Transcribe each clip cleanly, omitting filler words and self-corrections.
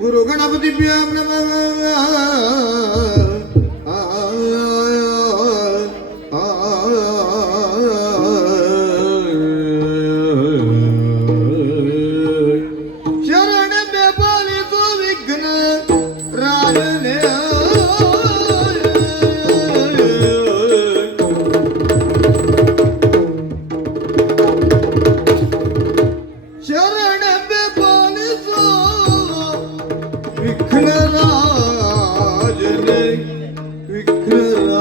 ಗುರು ಗಣಪತಿಭ್ಯಾಂ ನಮಃ. ಶರಣನೆ ಪಾಲಿಸು ವಿಘ್ನ ರಾಜನೇ. ಶರಣನೆ ಪಾಲಿಸು ವಿಘ್ನರಾಜನೇ ವಿಘ್ನರಾಜನೇ.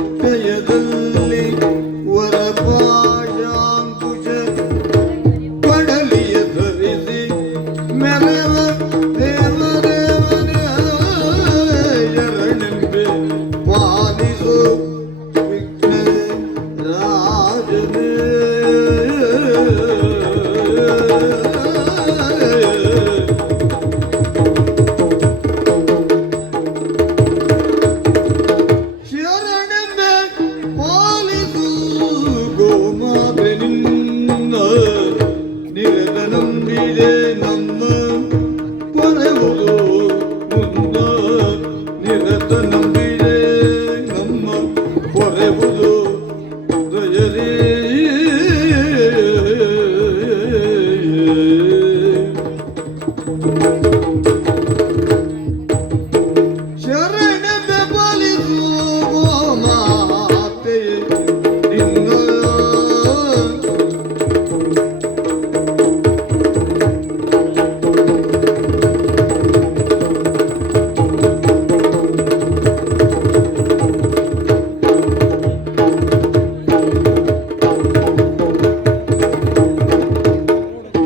ಕರಚತುಷ್ಟಯದಲ್ಲಿ ವರಪಾಶಾಂಕುಶ ಪಡಲಿಯ ಧರಿಸಿ ಮೆರವ ದೇವದೇವನೇ. ಶರಣೆಂಬೆ ಪಾಲಿಸು ವಿಘ್ನರಾಜನೇ. ಶರಣೆಂಬೆ ಪಾಲಿಸು ಗೋಮಾತೆ ನಿನ್ನ. ನಿರತ ನಂಬಿದೆ ನಮ್ಮ ಪೊರೆವುದು ಮುನ್ನ. ನಿರತ ನಂಬಿದೆ ನಮ್ಮ ಪೊರೆವುದು ದಯರೇ. ಶರಣೆಂಬೆ ಪಾಲಿಸು ಗೋಮಾತೆ ನಿನ್ನ.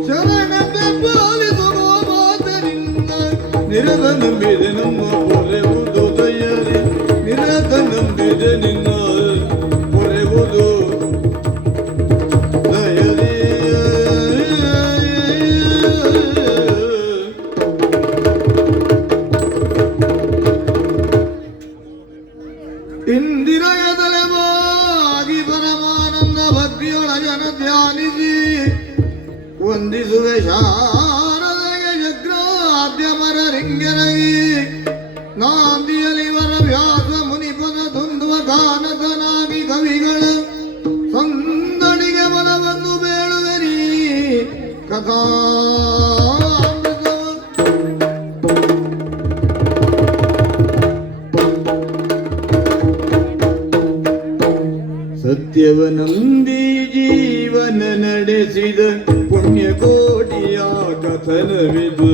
ಶರಣೆಂಬೆ ಪಾಲಿಸು ಗೋಮಾತೆ ನಿನ್ನ. ನಿರತ ನಂಬಿದೆ ನಮ್ಮ ಪೊರೆವುದು ದಯರಿ. ನಿರತ ನಂಬಿದೆ ನಿನ್ನ ಪೊರೆವುದು ದಯರಿ. ಇಂದಿರಯದಲೆ ಮಾಗಿ ಪರಮಾನಂದ ಭಕ್ತಿಯೊಳ ಜನ ಧ್ಯಾನಿಸಿ ವಂದಿಸುವೆ ಶಾರದೆಗೆ ಶಗ್ರಾದ್ಯಮರ ರಿಂಗರಗಿ. ನಾಂದಿಯಲಿ ವರ ವ್ಯಾಸ ಮುನಿಪದ ದುಂದುವ ಗಾನದನಾಗಿ ಕವಿಗಳ ಸಂದಣಿಗೆ ಮನವನ್ನು ಬೇಳುವೆರಿ ಕಥಾ. ಸತ್ಯವನಂದಿ ಜೀವನ ನಡೆಸಿದ ಪುಣ್ಯಕೋಟಿಯ ಕಥನವಿದು.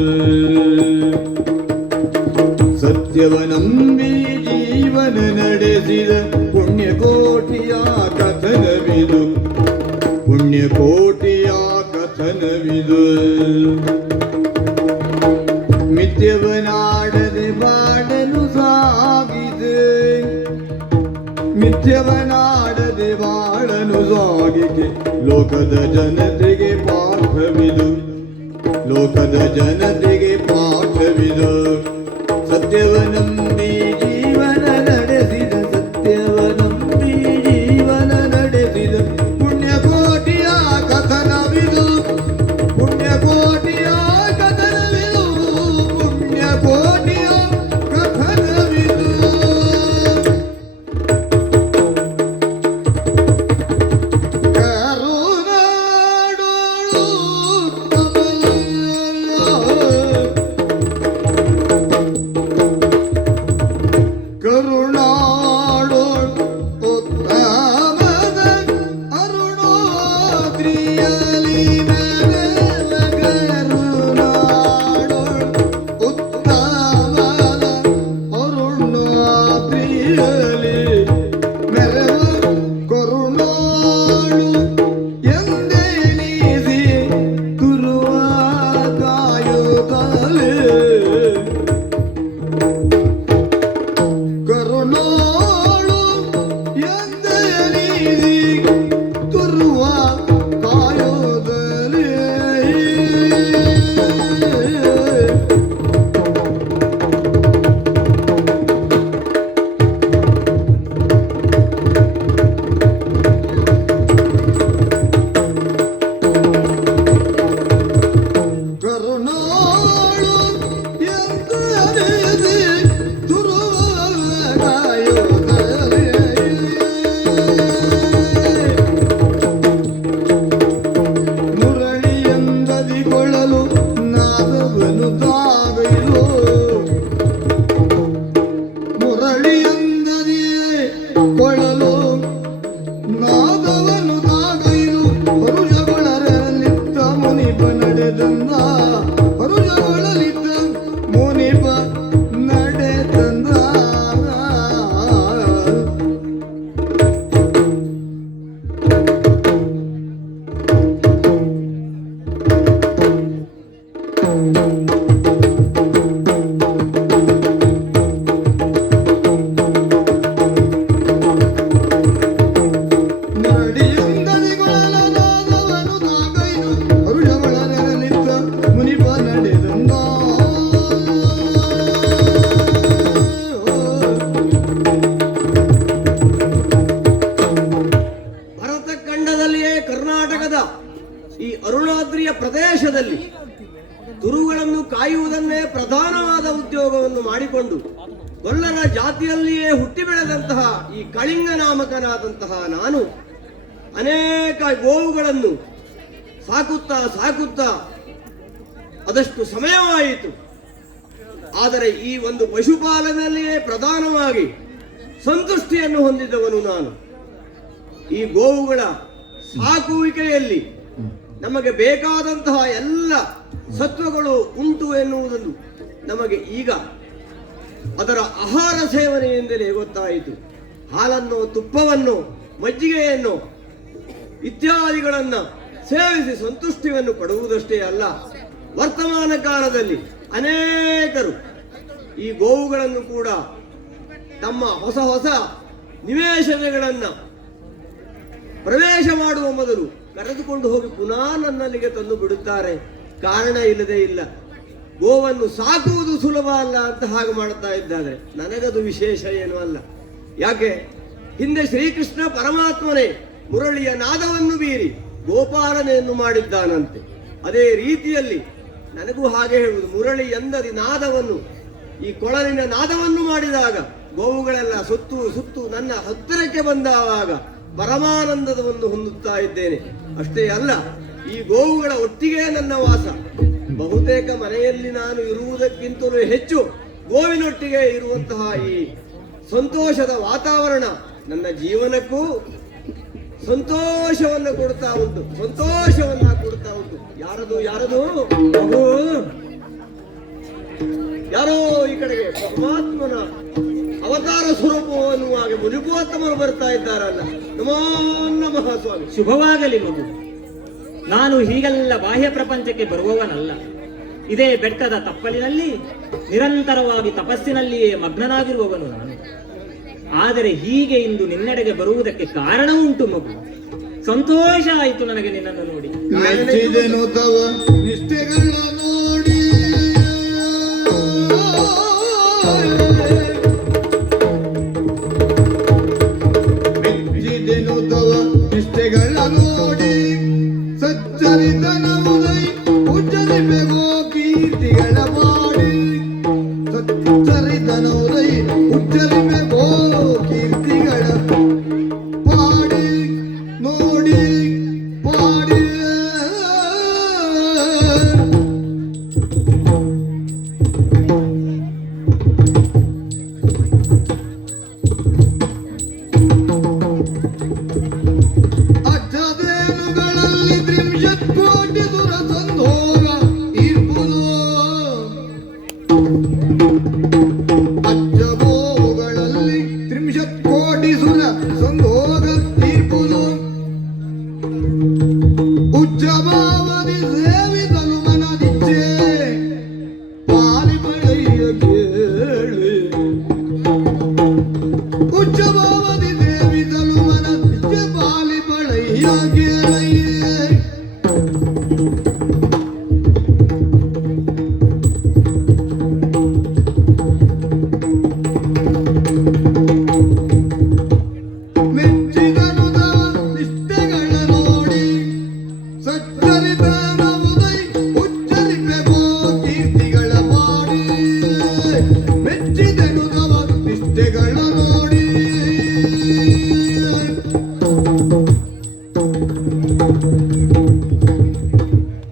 ಸತ್ಯವನಂದಿ ಜೀವನ ನಡೆಸಿದ ಪುಣ್ಯಕೋಟಿಯ ಕಥನವಿದು. ಪುಣ್ಯಕೋಟಿಯ ಕಥನವಿದು. ಮಿಥ್ಯವನಾಡದೆ ಬಾಡಲು ಸಾಗಿದೆ. ಮಿಥ್ಯವನಾಡದೆ ಬಾಳನು ಸಾಗಿಕೆ. ಲೋಕದ ಜನತೆಗೆ ಪಾಠವಿದು. ಲೋಕದ ಜನತೆಗೆ ಪಾಠವಿದು. ಸತ್ಯವನಂಬಿ ಜೀವನ ನಡೆಸಿದ. ಸತ್ಯವನಂಬಿ ಜೀವನ ನಡೆಸಿದ ಪುಣ್ಯಕೋಟಿಯ ಕಥನವಿದು. ಪುಣ್ಯಕೋಟಿಯ ಕಥನವಿದು. ಪುಣ್ಯಕೋಟಿಯ ಕಥನವಿದು. ಕರುಣಾಳು ಉತ್ತಮದ ಅರುಣೋದ್ರಿಯಲಿ ಮೆರೆವ. ಕರುಣಾಳು ಉತ್ತಮದ ಅರುಣೋದ್ರಿಯಲಿ ಮೆರೆವ. ಕರುಣಾಳು ಎಂದೆನಿಸಿ ತುರುವ ಕಾಯುತ್ತಲೇ. ಕರುಣಾಳು ಎಂದೆನಿಸಿ ತುರುವ ಕಾಯುತ್ತಲೇ. ಈ ಅರುಣಾದ್ರಿಯ ಪ್ರದೇಶದಲ್ಲಿ ತುರುಗಳನ್ನು ಕಾಯುವುದನ್ನೇ ಪ್ರಧಾನವಾದ ಉದ್ಯೋಗವನ್ನು ಮಾಡಿಕೊಂಡು ಗೊಲ್ಲರ ಜಾತಿಯಲ್ಲಿಯೇ ಹುಟ್ಟಿ ಬೆಳೆದಂತಹ ಈ ಕಳಿಂಗ ನಾಮಕನಾದಂತಹ ನಾನು ಅನೇಕ ಗೋವುಗಳನ್ನು ಸಾಕುತ್ತಾ ಅದಷ್ಟು ಸಮಯವಾಯಿತು. ಆದರೆ ಈ ಒಂದು ಪಶುಪಾಲನೆಯಲ್ಲಿಯೇ ಪ್ರಧಾನವಾಗಿ ಸಂತುಷ್ಟಿಯನ್ನು ಹೊಂದಿದವನು ನಾನು. ಈ ಗೋವುಗಳ ಸಾಕುವಿಕೆಯಲ್ಲಿ ನಮಗೆ ಬೇಕಾದಂತಹ ಎಲ್ಲ ಸತ್ವಗಳು ಉಂಟು ಎನ್ನುವುದನ್ನು ನಮಗೆ ಈಗ ಅದರ ಆಹಾರ ಸೇವನೆಯಿಂದಲೇ ಗೊತ್ತಾಯಿತು. ಹಾಲನ್ನು, ತುಪ್ಪವನ್ನು, ಮಜ್ಜಿಗೆಯನ್ನು ಇತ್ಯಾದಿಗಳನ್ನು ಸೇವಿಸಿ ಸಂತುಷ್ಟಿಯನ್ನು ಪಡುವುದಷ್ಟೇ ಅಲ್ಲ, ವರ್ತಮಾನ ಕಾಲದಲ್ಲಿ ಅನೇಕರು ಈ ಗೋವುಗಳನ್ನು ಕೂಡ ತಮ್ಮ ಹೊಸ ಹೊಸ ನಿವೇಶನಗಳನ್ನು ಪ್ರವೇಶ ಮಾಡುವ ಮೊದಲು ಕರೆದುಕೊಂಡು ಹೋಗಿ ಪುನಃ ನನ್ನಲ್ಲಿಗೆ ತಂದು ಬಿಡುತ್ತಾರೆ. ಕಾರಣ ಇಲ್ಲದೆ ಇಲ್ಲ. ಗೋವನ್ನು ಸಾಕುವುದು ಸುಲಭ ಅಲ್ಲ ಅಂತ ಹಾಗೆ ಮಾಡುತ್ತಾ ಇದ್ದಾರೆ. ನನಗದು ವಿಶೇಷ ಏನೂ ಅಲ್ಲ. ಯಾಕೆ? ಹಿಂದೆ ಶ್ರೀಕೃಷ್ಣ ಪರಮಾತ್ಮನೇ ಮುರಳಿಯ ನಾದವನ್ನು ಬೀರಿ ಗೋಪಾಲನೆಯನ್ನು ಮಾಡಿದ್ದಾನಂತೆ. ಅದೇ ರೀತಿಯಲ್ಲಿ ನನಗೂ ಹಾಗೆ ಹೇಳುವುದು, ಮುರಳಿ ಎಂದರಿ ನಾದವನ್ನು, ಈ ಕೊಳಲಿನ ನಾದವನ್ನು ಮಾಡಿದಾಗ ಗೋವುಗಳೆಲ್ಲ ಸುತ್ತು ನನ್ನ ಹತ್ತಿರಕ್ಕೆ ಬಂದಾಗ ಪರಮಾನಂದವನ್ನು ಹೊಂದುತ್ತಾ ಇದ್ದೇನೆ. ಅಷ್ಟೇ ಅಲ್ಲ, ಈ ಗೋವುಗಳ ಒಟ್ಟಿಗೆ ನನ್ನ ವಾಸ. ಬಹುತೇಕ ಮನೆಯಲ್ಲಿ ನಾನು ಇರುವುದಕ್ಕಿಂತಲೂ ಹೆಚ್ಚು ಗೋವಿನೊಟ್ಟಿಗೆ ಇರುವಂತಹ ಈ ಸಂತೋಷದ ವಾತಾವರಣ ನನ್ನ ಜೀವನಕ್ಕೂ ಸಂತೋಷವನ್ನು ಕೊಡ್ತಾ ಉಂಟು. ಯಾರದು ಮಗು? ಯಾರೋ ಈ ಕಡೆಗೆ ಪರಮಾತ್ಮನ ಅವತಾರ ಸ್ವರೂಪವನ್ನು ಹಾಗೆ ಮುನಿಪೋತ್ತಮರು ಬರ್ತಾ ಇದ್ದಾರಲ್ಲ. ನಮೋ ನಮಃ ಸ್ವಾಮಿ. ಶುಭವಾಗಲಿ ಮಗು. ನಾನು ಹೀಗೆಲ್ಲ ಬಾಹ್ಯ ಪ್ರಪಂಚಕ್ಕೆ ಬರುವವನಲ್ಲ. ಇದೇ ಬೆಟ್ಟದ ತಪ್ಪಲಿನಲ್ಲಿ ನಿರಂತರವಾಗಿ ತಪಸ್ಸಿನಲ್ಲಿಯೇ ಮಗ್ನನಾಗಿರುವವನು ನಾನು. ಆದರೆ ಹೀಗೆ ಇಂದು ನಿನ್ನೆಡೆಗೆ ಬರುವುದಕ್ಕೆ ಕಾರಣ ಉಂಟು ಮಗು. ಸಂತೋಷ ಆಯಿತು ನನಗೆ ನಿನ್ನನ್ನು ನೋಡಿ. ಮೆಚ್ಚಿದೆನು ತವ ನಿಷ್ಠೆಗಳ ನೋಡಿ, ಮೆಚ್ಚಿದೆನು ತವ ನಿಷ್ಠೆಗಳ ನೋಡಿ, ಸಚ್ಚರಿತನವುದೈ ಉಜ್ಜರಿಪೆಗೋ ಕೀರ್ತಿಗಳ ಮಾಡಿ, ಸಚ್ಚರಿತನವುದೈ ಉಜ್ಜರಿಪೆಗೋ ಕೀರ್ತಿಗಳ ಪಾಡಿ ನೋಡಿ ಪಾಡಿ. ಅಜ್ಜದೇನುಗಳಲ್ಲಿ ತ್ರಿಂಶತ್ ಕೋಟಿ ಸುರ ಸಂಧೋಗ ಇರ್ಬುದು, ಅಜ್ಜಗೋಗಳಲ್ಲಿ ತ್ರಿಂಶತ್ ಕೋಟಿ ಸುರ ಸಂಧೋಗ ಇರ್ಬುದು, ಉಜ್ಜಭಾವದಿ ಸೇವಿಸಲು ಮನದಿಚ್ಛೆ ಪಾಲಿ ಬಳೆಯ ಕೇಳಿ, ಉಜ್ಜಭಾವದಿ ಸೇವಿಸಲು ಮನದಿಚ್ಛೆ ಪಾಲಿ ಬಳೆಯ ಕೇಳಿ. ಮೆಚ್ಚಿದನು ತವ ನಿಷ್ಠೆಗಳ ನೋಡಿ, ಸಚ್ಚರಿತನವುದೈ ಉಚ್ಚರಿಪೆಗೋ ಕೀರ್ತಿಗಳ ಮಾಡಿ, ಮೆಚ್ಚಿದನು ತವ ನಿಷ್ಠೆಗಳ ನೋಡಿ.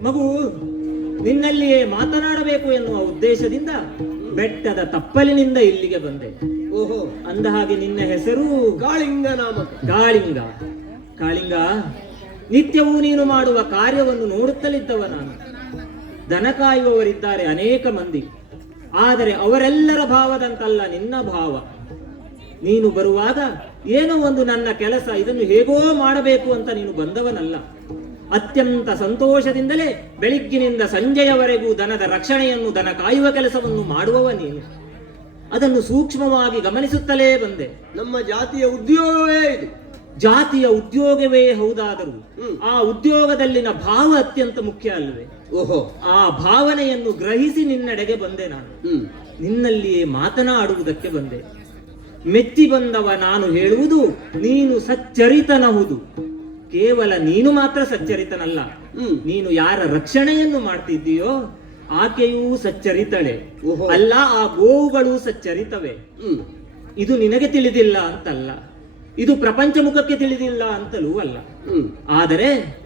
ಮಗು, ನಿನ್ನಲ್ಲಿಯೇ ಮಾತನಾಡಬೇಕು ಎನ್ನುವ ಉದ್ದೇಶದಿಂದ ಬೆಟ್ಟದ ತಪ್ಪಲಿನಿಂದ ಇಲ್ಲಿಗೆ ಬಂದೆ. ಓಹೋ, ಅಂದ ಹಾಗೆ ನಿನ್ನ ಹೆಸರು ಕಾಳಿಂಗ ನಾಮಕ. ಕಾಳಿಂಗ, ನಿತ್ಯವೂ ನೀನು ಮಾಡುವ ಕಾರ್ಯವನ್ನು ನೋಡುತ್ತಲಿದ್ದವ ನಾನು. ದನ ಕಾಯುವವರಿದ್ದಾರೆ ಅನೇಕ ಮಂದಿ, ಆದರೆ ಅವರೆಲ್ಲರ ಭಾವದಂತಲ್ಲ ನಿನ್ನ ಭಾವ. ನೀನು ಬರುವಾಗ ಏನೋ ಒಂದು ನನ್ನ ಕೆಲಸ, ಇದನ್ನು ಹೇಗೋ ಮಾಡಬೇಕು ಅಂತ ನೀನು ಬಂದವನಲ್ಲ. ಅತ್ಯಂತ ಸಂತೋಷದಿಂದಲೇ ಬೆಳಿಗ್ಗಿನಿಂದ ಸಂಜೆಯವರೆಗೂ ದನದ ರಕ್ಷಣೆಯನ್ನು, ದನ ಕಾಯುವ ಕೆಲಸವನ್ನು ಮಾಡುವವ ನೀನು. ಅದನ್ನು ಸೂಕ್ಷ್ಮವಾಗಿ ಗಮನಿಸುತ್ತಲೇ ಬಂದೆ. ನಮ್ಮ ಜಾತಿಯ ಉದ್ಯೋಗವೇ ಇದು. ಜಾತಿಯ ಉದ್ಯೋಗವೇ ಹೌದಾದರೂ ಆ ಉದ್ಯೋಗದಲ್ಲಿನ ಭಾವ ಅತ್ಯಂತ ಮುಖ್ಯ ಅಲ್ಲವೇ? ಓಹೋ, ಆ ಭಾವನೆಯನ್ನು ಗ್ರಹಿಸಿ ನಿನ್ನೆಡೆಗೆ ಬಂದೆ ನಾನು. ನಿನ್ನಲ್ಲಿಯೇ ಮಾತನಾಡುವುದಕ್ಕೆ ಬಂದೆ. ಮೆಚ್ಚಿ ಬಂದವ ನಾನು ಹೇಳುವುದು, ನೀನು ಸಚ್ಚರಿತನಹುದು. ಕೇವಲ ನೀನು ಮಾತ್ರ ಸಚ್ಚರಿತನಲ್ಲ, ಹ್ಮ್. ನೀನು ಯಾರ ರಕ್ಷಣೆಯನ್ನು ಮಾಡ್ತಿದ್ದೀಯೋ ಆಕೆಯೂ ಸಚ್ಚರಿತಳೆ. ಓಹೋ. ಅಲ್ಲ, ಆ ಗೋವುಗಳು ಸಚ್ಚರಿತವೆ. ಹ್ಮ್. ಇದು ನಿನಗೆ ತಿಳಿದಿಲ್ಲ ಅಂತಲ್ಲ, ಇದು ಪ್ರಪಂಚ ಮುಖಕ್ಕೆ ತಿಳಿದಿಲ್ಲ ಅಂತಲೂ ಅಲ್ಲ. ಹ್ಮ್. ಆದರೆ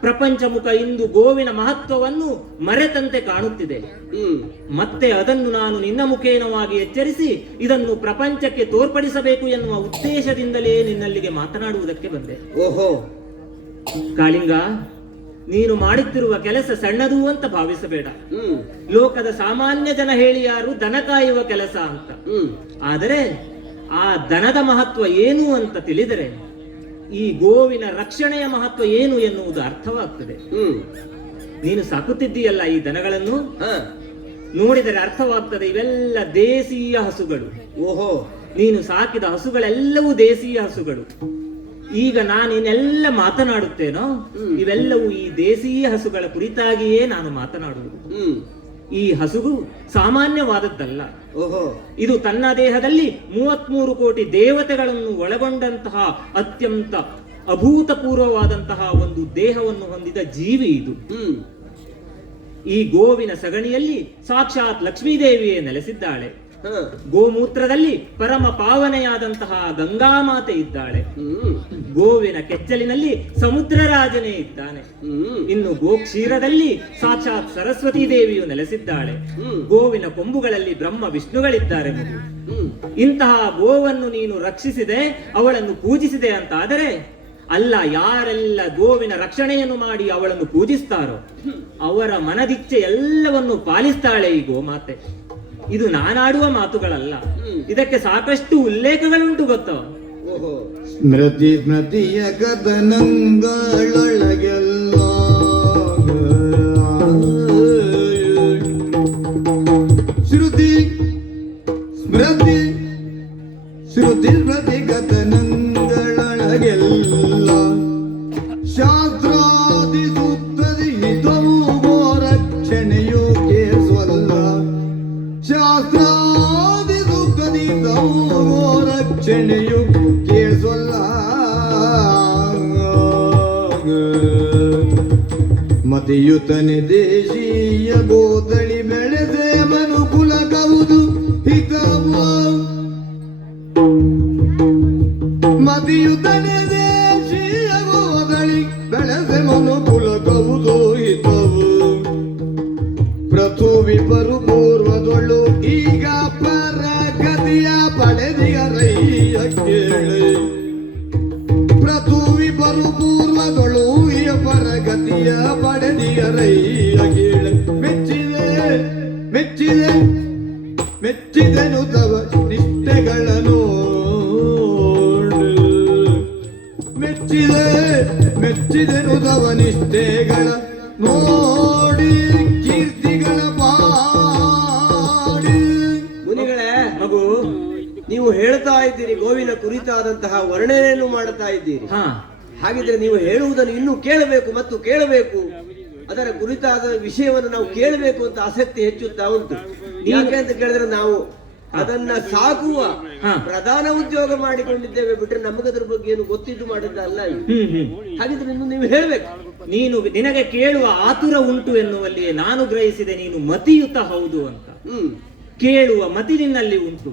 ಪ್ರಪಂಚ ಮುಖ ಇಂದು ಗೋವಿನ ಮಹತ್ವವನ್ನು ಮರೆತಂತೆ ಕಾಣುತ್ತಿದೆ. ಹ್ಮ್. ಮತ್ತೆ ಅದನ್ನು ನಾನು ನಿನ್ನ ಮುಖೇನವಾಗಿ ಎಚ್ಚರಿಸಿ ಇದನ್ನು ಪ್ರಪಂಚಕ್ಕೆ ತೋರ್ಪಡಿಸಬೇಕು ಎನ್ನುವ ಉದ್ದೇಶದಿಂದಲೇ ನಿನ್ನಲ್ಲಿಗೆ ಮಾತನಾಡುವುದಕ್ಕೆ ಬಂದೆ. ಓಹೋ. ಕಾಳಿಂಗ, ನೀನು ಮಾಡುತ್ತಿರುವ ಕೆಲಸ ಸಣ್ಣದು ಅಂತ ಭಾವಿಸಬೇಡ. ಹ್ಮ್. ಲೋಕದ ಸಾಮಾನ್ಯ ಜನ ಹೇಳಿ ಯಾರು ದನ ಕಾಯುವ ಕೆಲಸ ಅಂತ. ಹ್ಮ್. ಆದರೆ ಆ ದನದ ಮಹತ್ವ ಏನು ಅಂತ ತಿಳಿದರೆ ಈ ಗೋವಿನ ರಕ್ಷಣೆಯ ಮಹತ್ವ ಏನು ಎನ್ನುವುದು ಅರ್ಥವಾಗ್ತದೆ. ಹ್ಮ್. ನೀನು ಸಾಕುತ್ತಿದ್ದೀಯಲ್ಲ ಈ ದನಗಳನ್ನು, ಹ. ನೋಡಿದರೆ ಅರ್ಥವಾಗ್ತದೆ ಇವೆಲ್ಲ ದೇಶೀಯ ಹಸುಗಳು. ಓಹೋ. ನೀನು ಸಾಕಿದ ಹಸುಗಳೆಲ್ಲವೂ ದೇಶೀಯ ಹಸುಗಳು. ಈಗ ನಾನು ಇನ್ನೆಲ್ಲ ಮಾತನಾಡುತ್ತೇನೋ ಇವೆಲ್ಲವೂ ಈ ದೇಶೀಯ ಹಸುಗಳ ಕುರಿತಾಗಿಯೇ ನಾನು ಮಾತನಾಡುವುದು. ಹ್ಮ್. ಈ ಹಸುಗು ಸಾಮಾನ್ಯವಾದದ್ದಲ್ಲ. ಓಹೋ. ಇದು ತನ್ನ ದೇಹದಲ್ಲಿ 33 ಕೋಟಿ ದೇವತೆಗಳನ್ನು ಒಳಗೊಂಡಂತಹ ಅತ್ಯಂತ ಅಭೂತಪೂರ್ವವಾದಂತಹ ಒಂದು ದೇಹವನ್ನು ಹೊಂದಿದ ಜೀವಿ ಇದು. ಹ್ಮ್. ಈ ಗೋವಿನ ಸಗಣಿಯಲ್ಲಿ ಸಾಕ್ಷಾತ್ ಲಕ್ಷ್ಮೀದೇವಿಯೇ ನೆಲೆಸಿದ್ದಾಳೆ. ಹ. ಗೋಮೂತ್ರದಲ್ಲಿ ಪರಮ ಪಾವನೆಯಾದಂತಹ ಗಂಗಾಮಾತೆ ಇದ್ದಾಳೆ. ಹ್ಮ್. ಗೋವಿನ ಕೆಚ್ಚಲಿನಲ್ಲಿ ಸಮುದ್ರ ರಾಜನೇ ಇದ್ದಾನೆ. ಹ್ಮ್. ಇನ್ನು ಗೋಕ್ಷೀರದಲ್ಲಿ ಸಾಕ್ಷಾತ್ ಸರಸ್ವತೀ ದೇವಿಯು ನೆಲೆಸಿದ್ದಾಳೆ. ಹ್ಮ್. ಗೋವಿನ ಕೊಂಬುಗಳಲ್ಲಿ ಬ್ರಹ್ಮ ವಿಷ್ಣುಗಳಿದ್ದಾರೆ ಮಗು. ಹ್ಮ್. ಇಂತಹ ಗೋವನ್ನು ನೀನು ರಕ್ಷಿಸಿದೆ, ಅವಳನ್ನು ಪೂಜಿಸಿದೆ ಅಂತ ಆದರೆ ಅಲ್ಲ, ಯಾರೆಲ್ಲ ಗೋವಿನ ರಕ್ಷಣೆಯನ್ನು ಮಾಡಿ ಅವಳನ್ನು ಪೂಜಿಸ್ತಾರೋ ಅವರ ಮನದಿಚ್ಛೆ ಎಲ್ಲವನ್ನು ಪಾಲಿಸ್ತಾಳೆ ಈ ಗೋಮಾತೆ. ಇದು ನಾನಾಡುವ ಮಾತುಗಳಲ್ಲ, ಇದಕ್ಕೆ ಸಾಕಷ್ಟು ಉಲ್ಲೇಖಗಳುಂಟು ಗೊತ್ತೋ. ಓಹೋ. ಸ್ಮೃತಿ ಸ್ಮೃತಿಯ ಕಥನಗಳೊಳಗೆಲ್ಲ ಶ್ರುತಿ ಸ್ಮೃತಿ ಶ್ರುತಿ ಸ್ಮೃತಿ ಕಥನಗಳೊಳಗೆಲ್ಲ ಶಾಸ್ತ್ರಾದಿ ಸೂಕ್ತದಿ ಹಿತವು ಗೋರಕ್ಷಣೆಯು ಕೇಸಲ್ಲ. ಶಾಸ್ತ್ರಾದಿ ಸೂಕ್ತದಿ ಹಿತವು ಗೋರಕ್ಷಣೆಯು ಕೇಸಲ್ಲ. ಮತಿಯುತನೆ ದೇಶೀಯ ಗೋತಳಿ ಬೆಳೆದೆ ಮನುಕುಲ ಕವುದು ಹಿತವ. ಮತಿಯುತನೆ ದೇಶೀಯ ಗೋತಳಿ ಬೆಳೆದೆ ಮನುಕುಲ ಕವುದು ಹಿತವು. ಪೃಥುವಿ ಬರು ಪೂರ್ವದೊಳು ಈಗ ಪರಗತಿಯ ಪಡೆದಿಯರಯ್ಯ ಕೇಳಿ. ಪೃಥುವಿ ಬರು ಪೂರ್ವದೊಳು ಈಗ ಪರಗತಿಯ ಪಡೆದಿಯರಯ್ಯ ಕೇಳಿ. ಮೆಚ್ಚಿದೆ ಮೆಚ್ಚಿದೆ ಮೆಚ್ಚಿದೆನು ತವ ನಿಷ್ಠೆಗಳನ್ನು ಮೆಚ್ಚಿದೆ ಮೆಚ್ಚಿದೆನು ತವ ನಿಷ್ಠೆಗಳ ನೋಡಿ ಕೀರ್ತಿಗಳ ಪಾಡಿ. ಮುನಿಗಳೇ, ಮಗು, ನೀವು ಹೇಳ್ತಾ ಇದ್ದೀರಿ ಗೋವಿನ ಕುರಿತಾದಂತಹ ವರ್ಣನೆಯನ್ನು ಮಾಡುತ್ತಾ ಇದ್ದೀರಿ. ಹಾ, ಹಾಗಿದ್ರೆ ನೀವು ಹೇಳುವುದನ್ನು ಇನ್ನೂ ಕೇಳಬೇಕು ಮತ್ತು ಕೇಳಬೇಕು, ಅದರ ಕುರಿತಾದ ವಿಷಯವನ್ನು ನಾವು ಕೇಳಬೇಕು ಅಂತ ಆಸಕ್ತಿ ಹೆಚ್ಚುತ್ತಾ ಉಂಟು. ಯಾಕೆ ಅಂತ ಕೇಳಿದ್ರೆ ನಾವು ಅದನ್ನ ಸಾಕುವ ಹಾ. ಪ್ರಧಾನ ಉದ್ಯೋಗ ಮಾಡಿಕೊಂಡಿದ್ದೇವೆ ಬಿಟ್ರೆ ನಮಗದ್ರ ಬಗ್ಗೆ ಏನು ಗೊತ್ತಿದ್ದು ಮಾಡಿದ್ದಲ್ಲ ಇದು. ಹಾಗಿದ್ರೆ ಇನ್ನು ನೀವು ಹೇಳ್ಬೇಕು. ನೀನು ನಿನಗೆ ಕೇಳುವ ಆತುರ ಉಂಟು ಎನ್ನುವಲ್ಲಿಯೇ ನಾನು ಗ್ರಹಿಸಿದೆ ನೀನು ಮತಿಯುತ ಹೌದು ಅಂತ. ಹ್ಮ್. ಕೇಳುವ ಮತಿ ನಿನ್ನಲ್ಲಿ ಉಂಟು.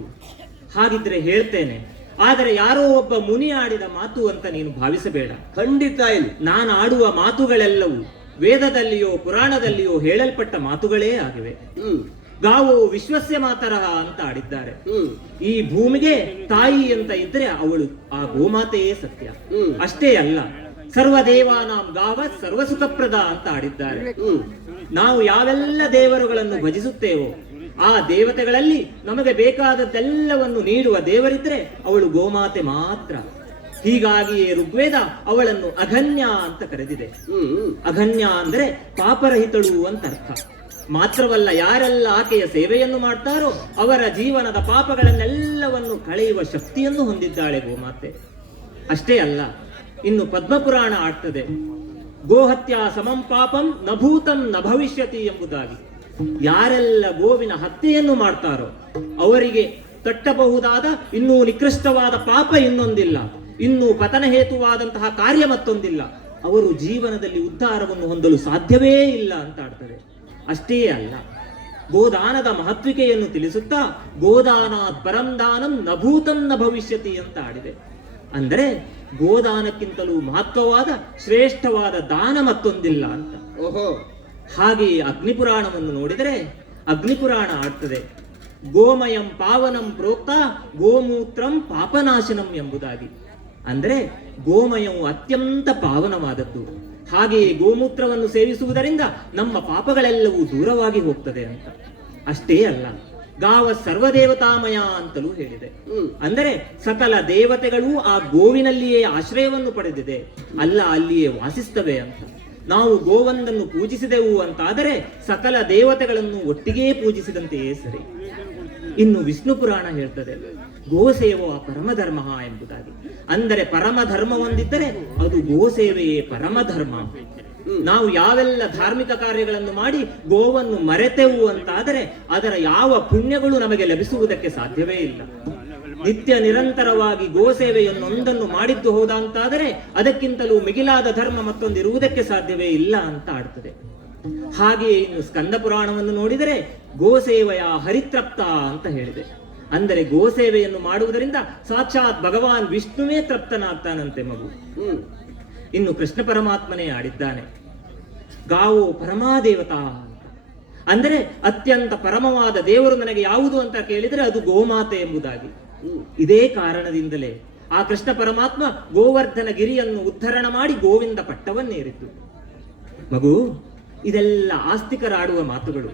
ಹಾಗಿದ್ರೆ ಹೇಳ್ತೇನೆ, ಆದರೆ ಯಾರೋ ಒಬ್ಬ ಮುನಿ ಆಡಿದ ಮಾತು ಅಂತ ನೀನು ಭಾವಿಸಬೇಡ. ಖಂಡಿತ ಇಲ್ಲ. ನಾನು ಆಡುವ ಮಾತುಗಳೆಲ್ಲವೂ ವೇದದಲ್ಲಿಯೋ ಪುರಾಣದಲ್ಲಿಯೋ ಹೇಳಲ್ಪಟ್ಟ ಮಾತುಗಳೇ ಆಗಿವೆ. ಹ್ಮ್. ಗಾವೋ ವಿಶ್ವಸ್ಯ ಮಾತರಹ ಅಂತ ಆಡಿದ್ದಾರೆ. ಹ್ಮ್. ಈ ಭೂಮಿಗೆ ತಾಯಿ ಅಂತ ಇದ್ರೆ ಅವಳು ಆ ಗೋಮಾತೆಯೇ ಸತ್ಯ. ಹ್ಮ್. ಅಷ್ಟೇ ಅಲ್ಲ, ಸರ್ವದೇವಾನಾಂ ಗಾವ ಸರ್ವಸುಖಪ್ರದ ಅಂತ ಆಡಿದ್ದಾರೆ. ಹ್ಮ್. ನಾವು ಯಾವೆಲ್ಲ ದೇವರುಗಳನ್ನು ಭಜಿಸುತ್ತೇವೋ ಆ ದೇವತೆಗಳಲ್ಲಿ ನಮಗೆ ಬೇಕಾದದ್ದೆಲ್ಲವನ್ನು ನೀಡುವ ದೇವರಿದ್ರೆ ಅವಳು ಗೋಮಾತೆ ಮಾತ್ರ. ಹೀಗಾಗಿಯೇ ಋಗ್ವೇದ ಅವಳನ್ನು ಅಘನ್ಯ ಅಂತ ಕರೆದಿದೆ. ಹ್ಮ್. ಅಘನ್ಯ ಅಂದ್ರೆ ಪಾಪರಹಿತಳು ಅಂತ ಅರ್ಥ. ಮಾತ್ರವಲ್ಲ, ಯಾರೆಲ್ಲ ಆಕೆಯ ಸೇವೆಯನ್ನು ಮಾಡ್ತಾರೋ ಅವರ ಜೀವನದ ಪಾಪಗಳನ್ನೆಲ್ಲವನ್ನು ಕಳೆಯುವ ಶಕ್ತಿಯನ್ನು ಹೊಂದಿದ್ದಾಳೆ ಗೋಮಾತೆ. ಅಷ್ಟೇ ಅಲ್ಲ, ಇನ್ನು ಪದ್ಮಪುರಾಣ ಆಡ್ತದೆ, ಗೋಹತ್ಯ ಸಮಂ ಪಾಪಂ ನಭೂತಂ ನ ಭವಿಷ್ಯತಿ ಎಂಬುದಾಗಿ. ಯಾರೆಲ್ಲ ಗೋವಿನ ಹತ್ಯೆಯನ್ನು ಮಾಡ್ತಾರೋ ಅವರಿಗೆ ತಟ್ಟಬಹುದಾದ ಇನ್ನೂ ನಿಕೃಷ್ಟವಾದ ಪಾಪ ಇನ್ನೊಂದಿಲ್ಲ. ಇನ್ನು ಪತನ ಹೇತುವಾದಂತಹ ಕಾರ್ಯ ಮತ್ತೊಂದಿಲ್ಲ, ಅವರು ಜೀವನದಲ್ಲಿ ಉದ್ಧಾರವನ್ನು ಹೊಂದಲು ಸಾಧ್ಯವೇ ಇಲ್ಲ ಅಂತ ಆಡ್ತಾರೆ. ಅಷ್ಟೇ ಅಲ್ಲ, ಗೋದಾನದ ಮಹತ್ವಿಕೆಯನ್ನು ತಿಳಿಸುತ್ತಾ ಗೋದಾನಾತ್ ಪರಂದಾನಂ ನಭೂತಂ ನ ಭವಿಷ್ಯತಿ ಅಂತ ಆಡಿದೆ. ಅಂದರೆ ಗೋದಾನಕ್ಕಿಂತಲೂ ಮಹತ್ವವಾದ ಶ್ರೇಷ್ಠವಾದ ದಾನ ಮತ್ತೊಂದಿಲ್ಲ ಅಂತ. ಓಹೋ. ಹಾಗೆಯೇ ಅಗ್ನಿಪುರಾಣವನ್ನು ನೋಡಿದರೆ ಅಗ್ನಿಪುರಾಣ ಆಡ್ತದೆ, ಗೋಮಯಂ ಪಾವನಂ ಪ್ರೋಕ್ತ ಗೋಮೂತ್ರಂ ಪಾಪನಾಶನಂ ಎಂಬುದಾಗಿ. ಅಂದರೆ ಗೋಮಯವು ಅತ್ಯಂತ ಪಾವನವಾದದ್ದು, ಹಾಗೆಯೇ ಗೋಮೂತ್ರವನ್ನು ಸೇವಿಸುವುದರಿಂದ ನಮ್ಮ ಪಾಪಗಳೆಲ್ಲವೂ ದೂರವಾಗಿ ಹೋಗ್ತದೆ ಅಂತ. ಅಷ್ಟೇ ಅಲ್ಲ, ಗಾವ ಸರ್ವದೇವತಾಮಯ ಅಂತಲೂ ಹೇಳಿದೆ. ಅಂದರೆ ಸಕಲ ದೇವತೆಗಳು ಆ ಗೋವಿನಲ್ಲಿಯೇ ಆಶ್ರಯವನ್ನು ಪಡೆದಿದೆ, ಅಲ್ಲ ಅಲ್ಲಿಯೇ ವಾಸಿಸ್ತವೆ ಅಂತ. ನಾವು ಗೋವೊಂದನ್ನು ಪೂಜಿಸಿದೆವು ಅಂತಾದರೆ ಸಕಲ ದೇವತೆಗಳನ್ನು ಒಟ್ಟಿಗೆ ಪೂಜಿಸಿದಂತೆಯೇ ಸರಿ. ಇನ್ನು ವಿಷ್ಣು ಪುರಾಣ ಹೇಳ್ತದೆ, ಗೋಸೇವೋ ಪರಮಧರ್ಮ ಎಂಬುದಾಗಿ. ಅಂದರೆ ಪರಮಧರ್ಮ ಹೊಂದಿದ್ದರೆ ಅದು ಗೋಸೇವೆಯೇ ಪರಮಧರ್ಮ. ನಾವು ಯಾವೆಲ್ಲ ಧಾರ್ಮಿಕ ಕಾರ್ಯಗಳನ್ನು ಮಾಡಿ ಗೋವನ್ನು ಮರೆತೆವು ಅಂತಾದರೆ ಅದರ ಯಾವ ಪುಣ್ಯಗಳು ನಮಗೆ ಲಭಿಸುವುದಕ್ಕೆ ಸಾಧ್ಯವೇ ಇಲ್ಲ. ನಿತ್ಯ ನಿರಂತರವಾಗಿ ಗೋಸೇವೆಯನ್ನೊಂದನ್ನು ಮಾಡಿದ್ದು ಹೋದಂತಾದರೆ ಅದಕ್ಕಿಂತಲೂ ಮಿಗಿಲಾದ ಧರ್ಮ ಮತ್ತೊಂದಿರುವುದಕ್ಕೆ ಸಾಧ್ಯವೇ ಇಲ್ಲ ಅಂತ ಆಡ್ತದೆ. ಹಾಗೆಯೇ ಇನ್ನು ಸ್ಕಂದ ಪುರಾಣವನ್ನು ನೋಡಿದರೆ ಗೋಸೇವೆಯ ಹರಿತೃಪ್ತ ಅಂತ ಹೇಳಿದೆ. ಅಂದರೆ ಗೋಸೇವೆಯನ್ನು ಮಾಡುವುದರಿಂದ ಸಾಕ್ಷಾತ್ ಭಗವಾನ್ ವಿಷ್ಣುವೇ ತೃಪ್ತನಾಗ್ತಾನಂತೆ ಮಗು. ಇನ್ನು ಕೃಷ್ಣ ಪರಮಾತ್ಮನೇ ಆಡಿದ್ದಾನೆ, ಗಾವೋ ಪರಮಾದೇವತಾ ಅಂತ. ಅಂದರೆ ಅತ್ಯಂತ ಪರಮವಾದ ದೇವರು ನನಗೆ ಯಾವುದು ಅಂತ ಕೇಳಿದರೆ ಅದು ಗೋಮಾತೆ ಎಂಬುದಾಗಿ. ಇದೇ ಕಾರಣದಿಂದಲೇ ಆ ಕೃಷ್ಣ ಪರಮಾತ್ಮ ಗೋವರ್ಧನ ಗಿರಿಯನ್ನು ಉದ್ಧರಣ ಮಾಡಿ ಗೋವಿಂದ ಪಟ್ಟವನ್ನೇರಿತು. ಮಗು, ಇದೆಲ್ಲ ಆಸ್ತಿಕರಾಡುವ ಮಾತುಗಳು,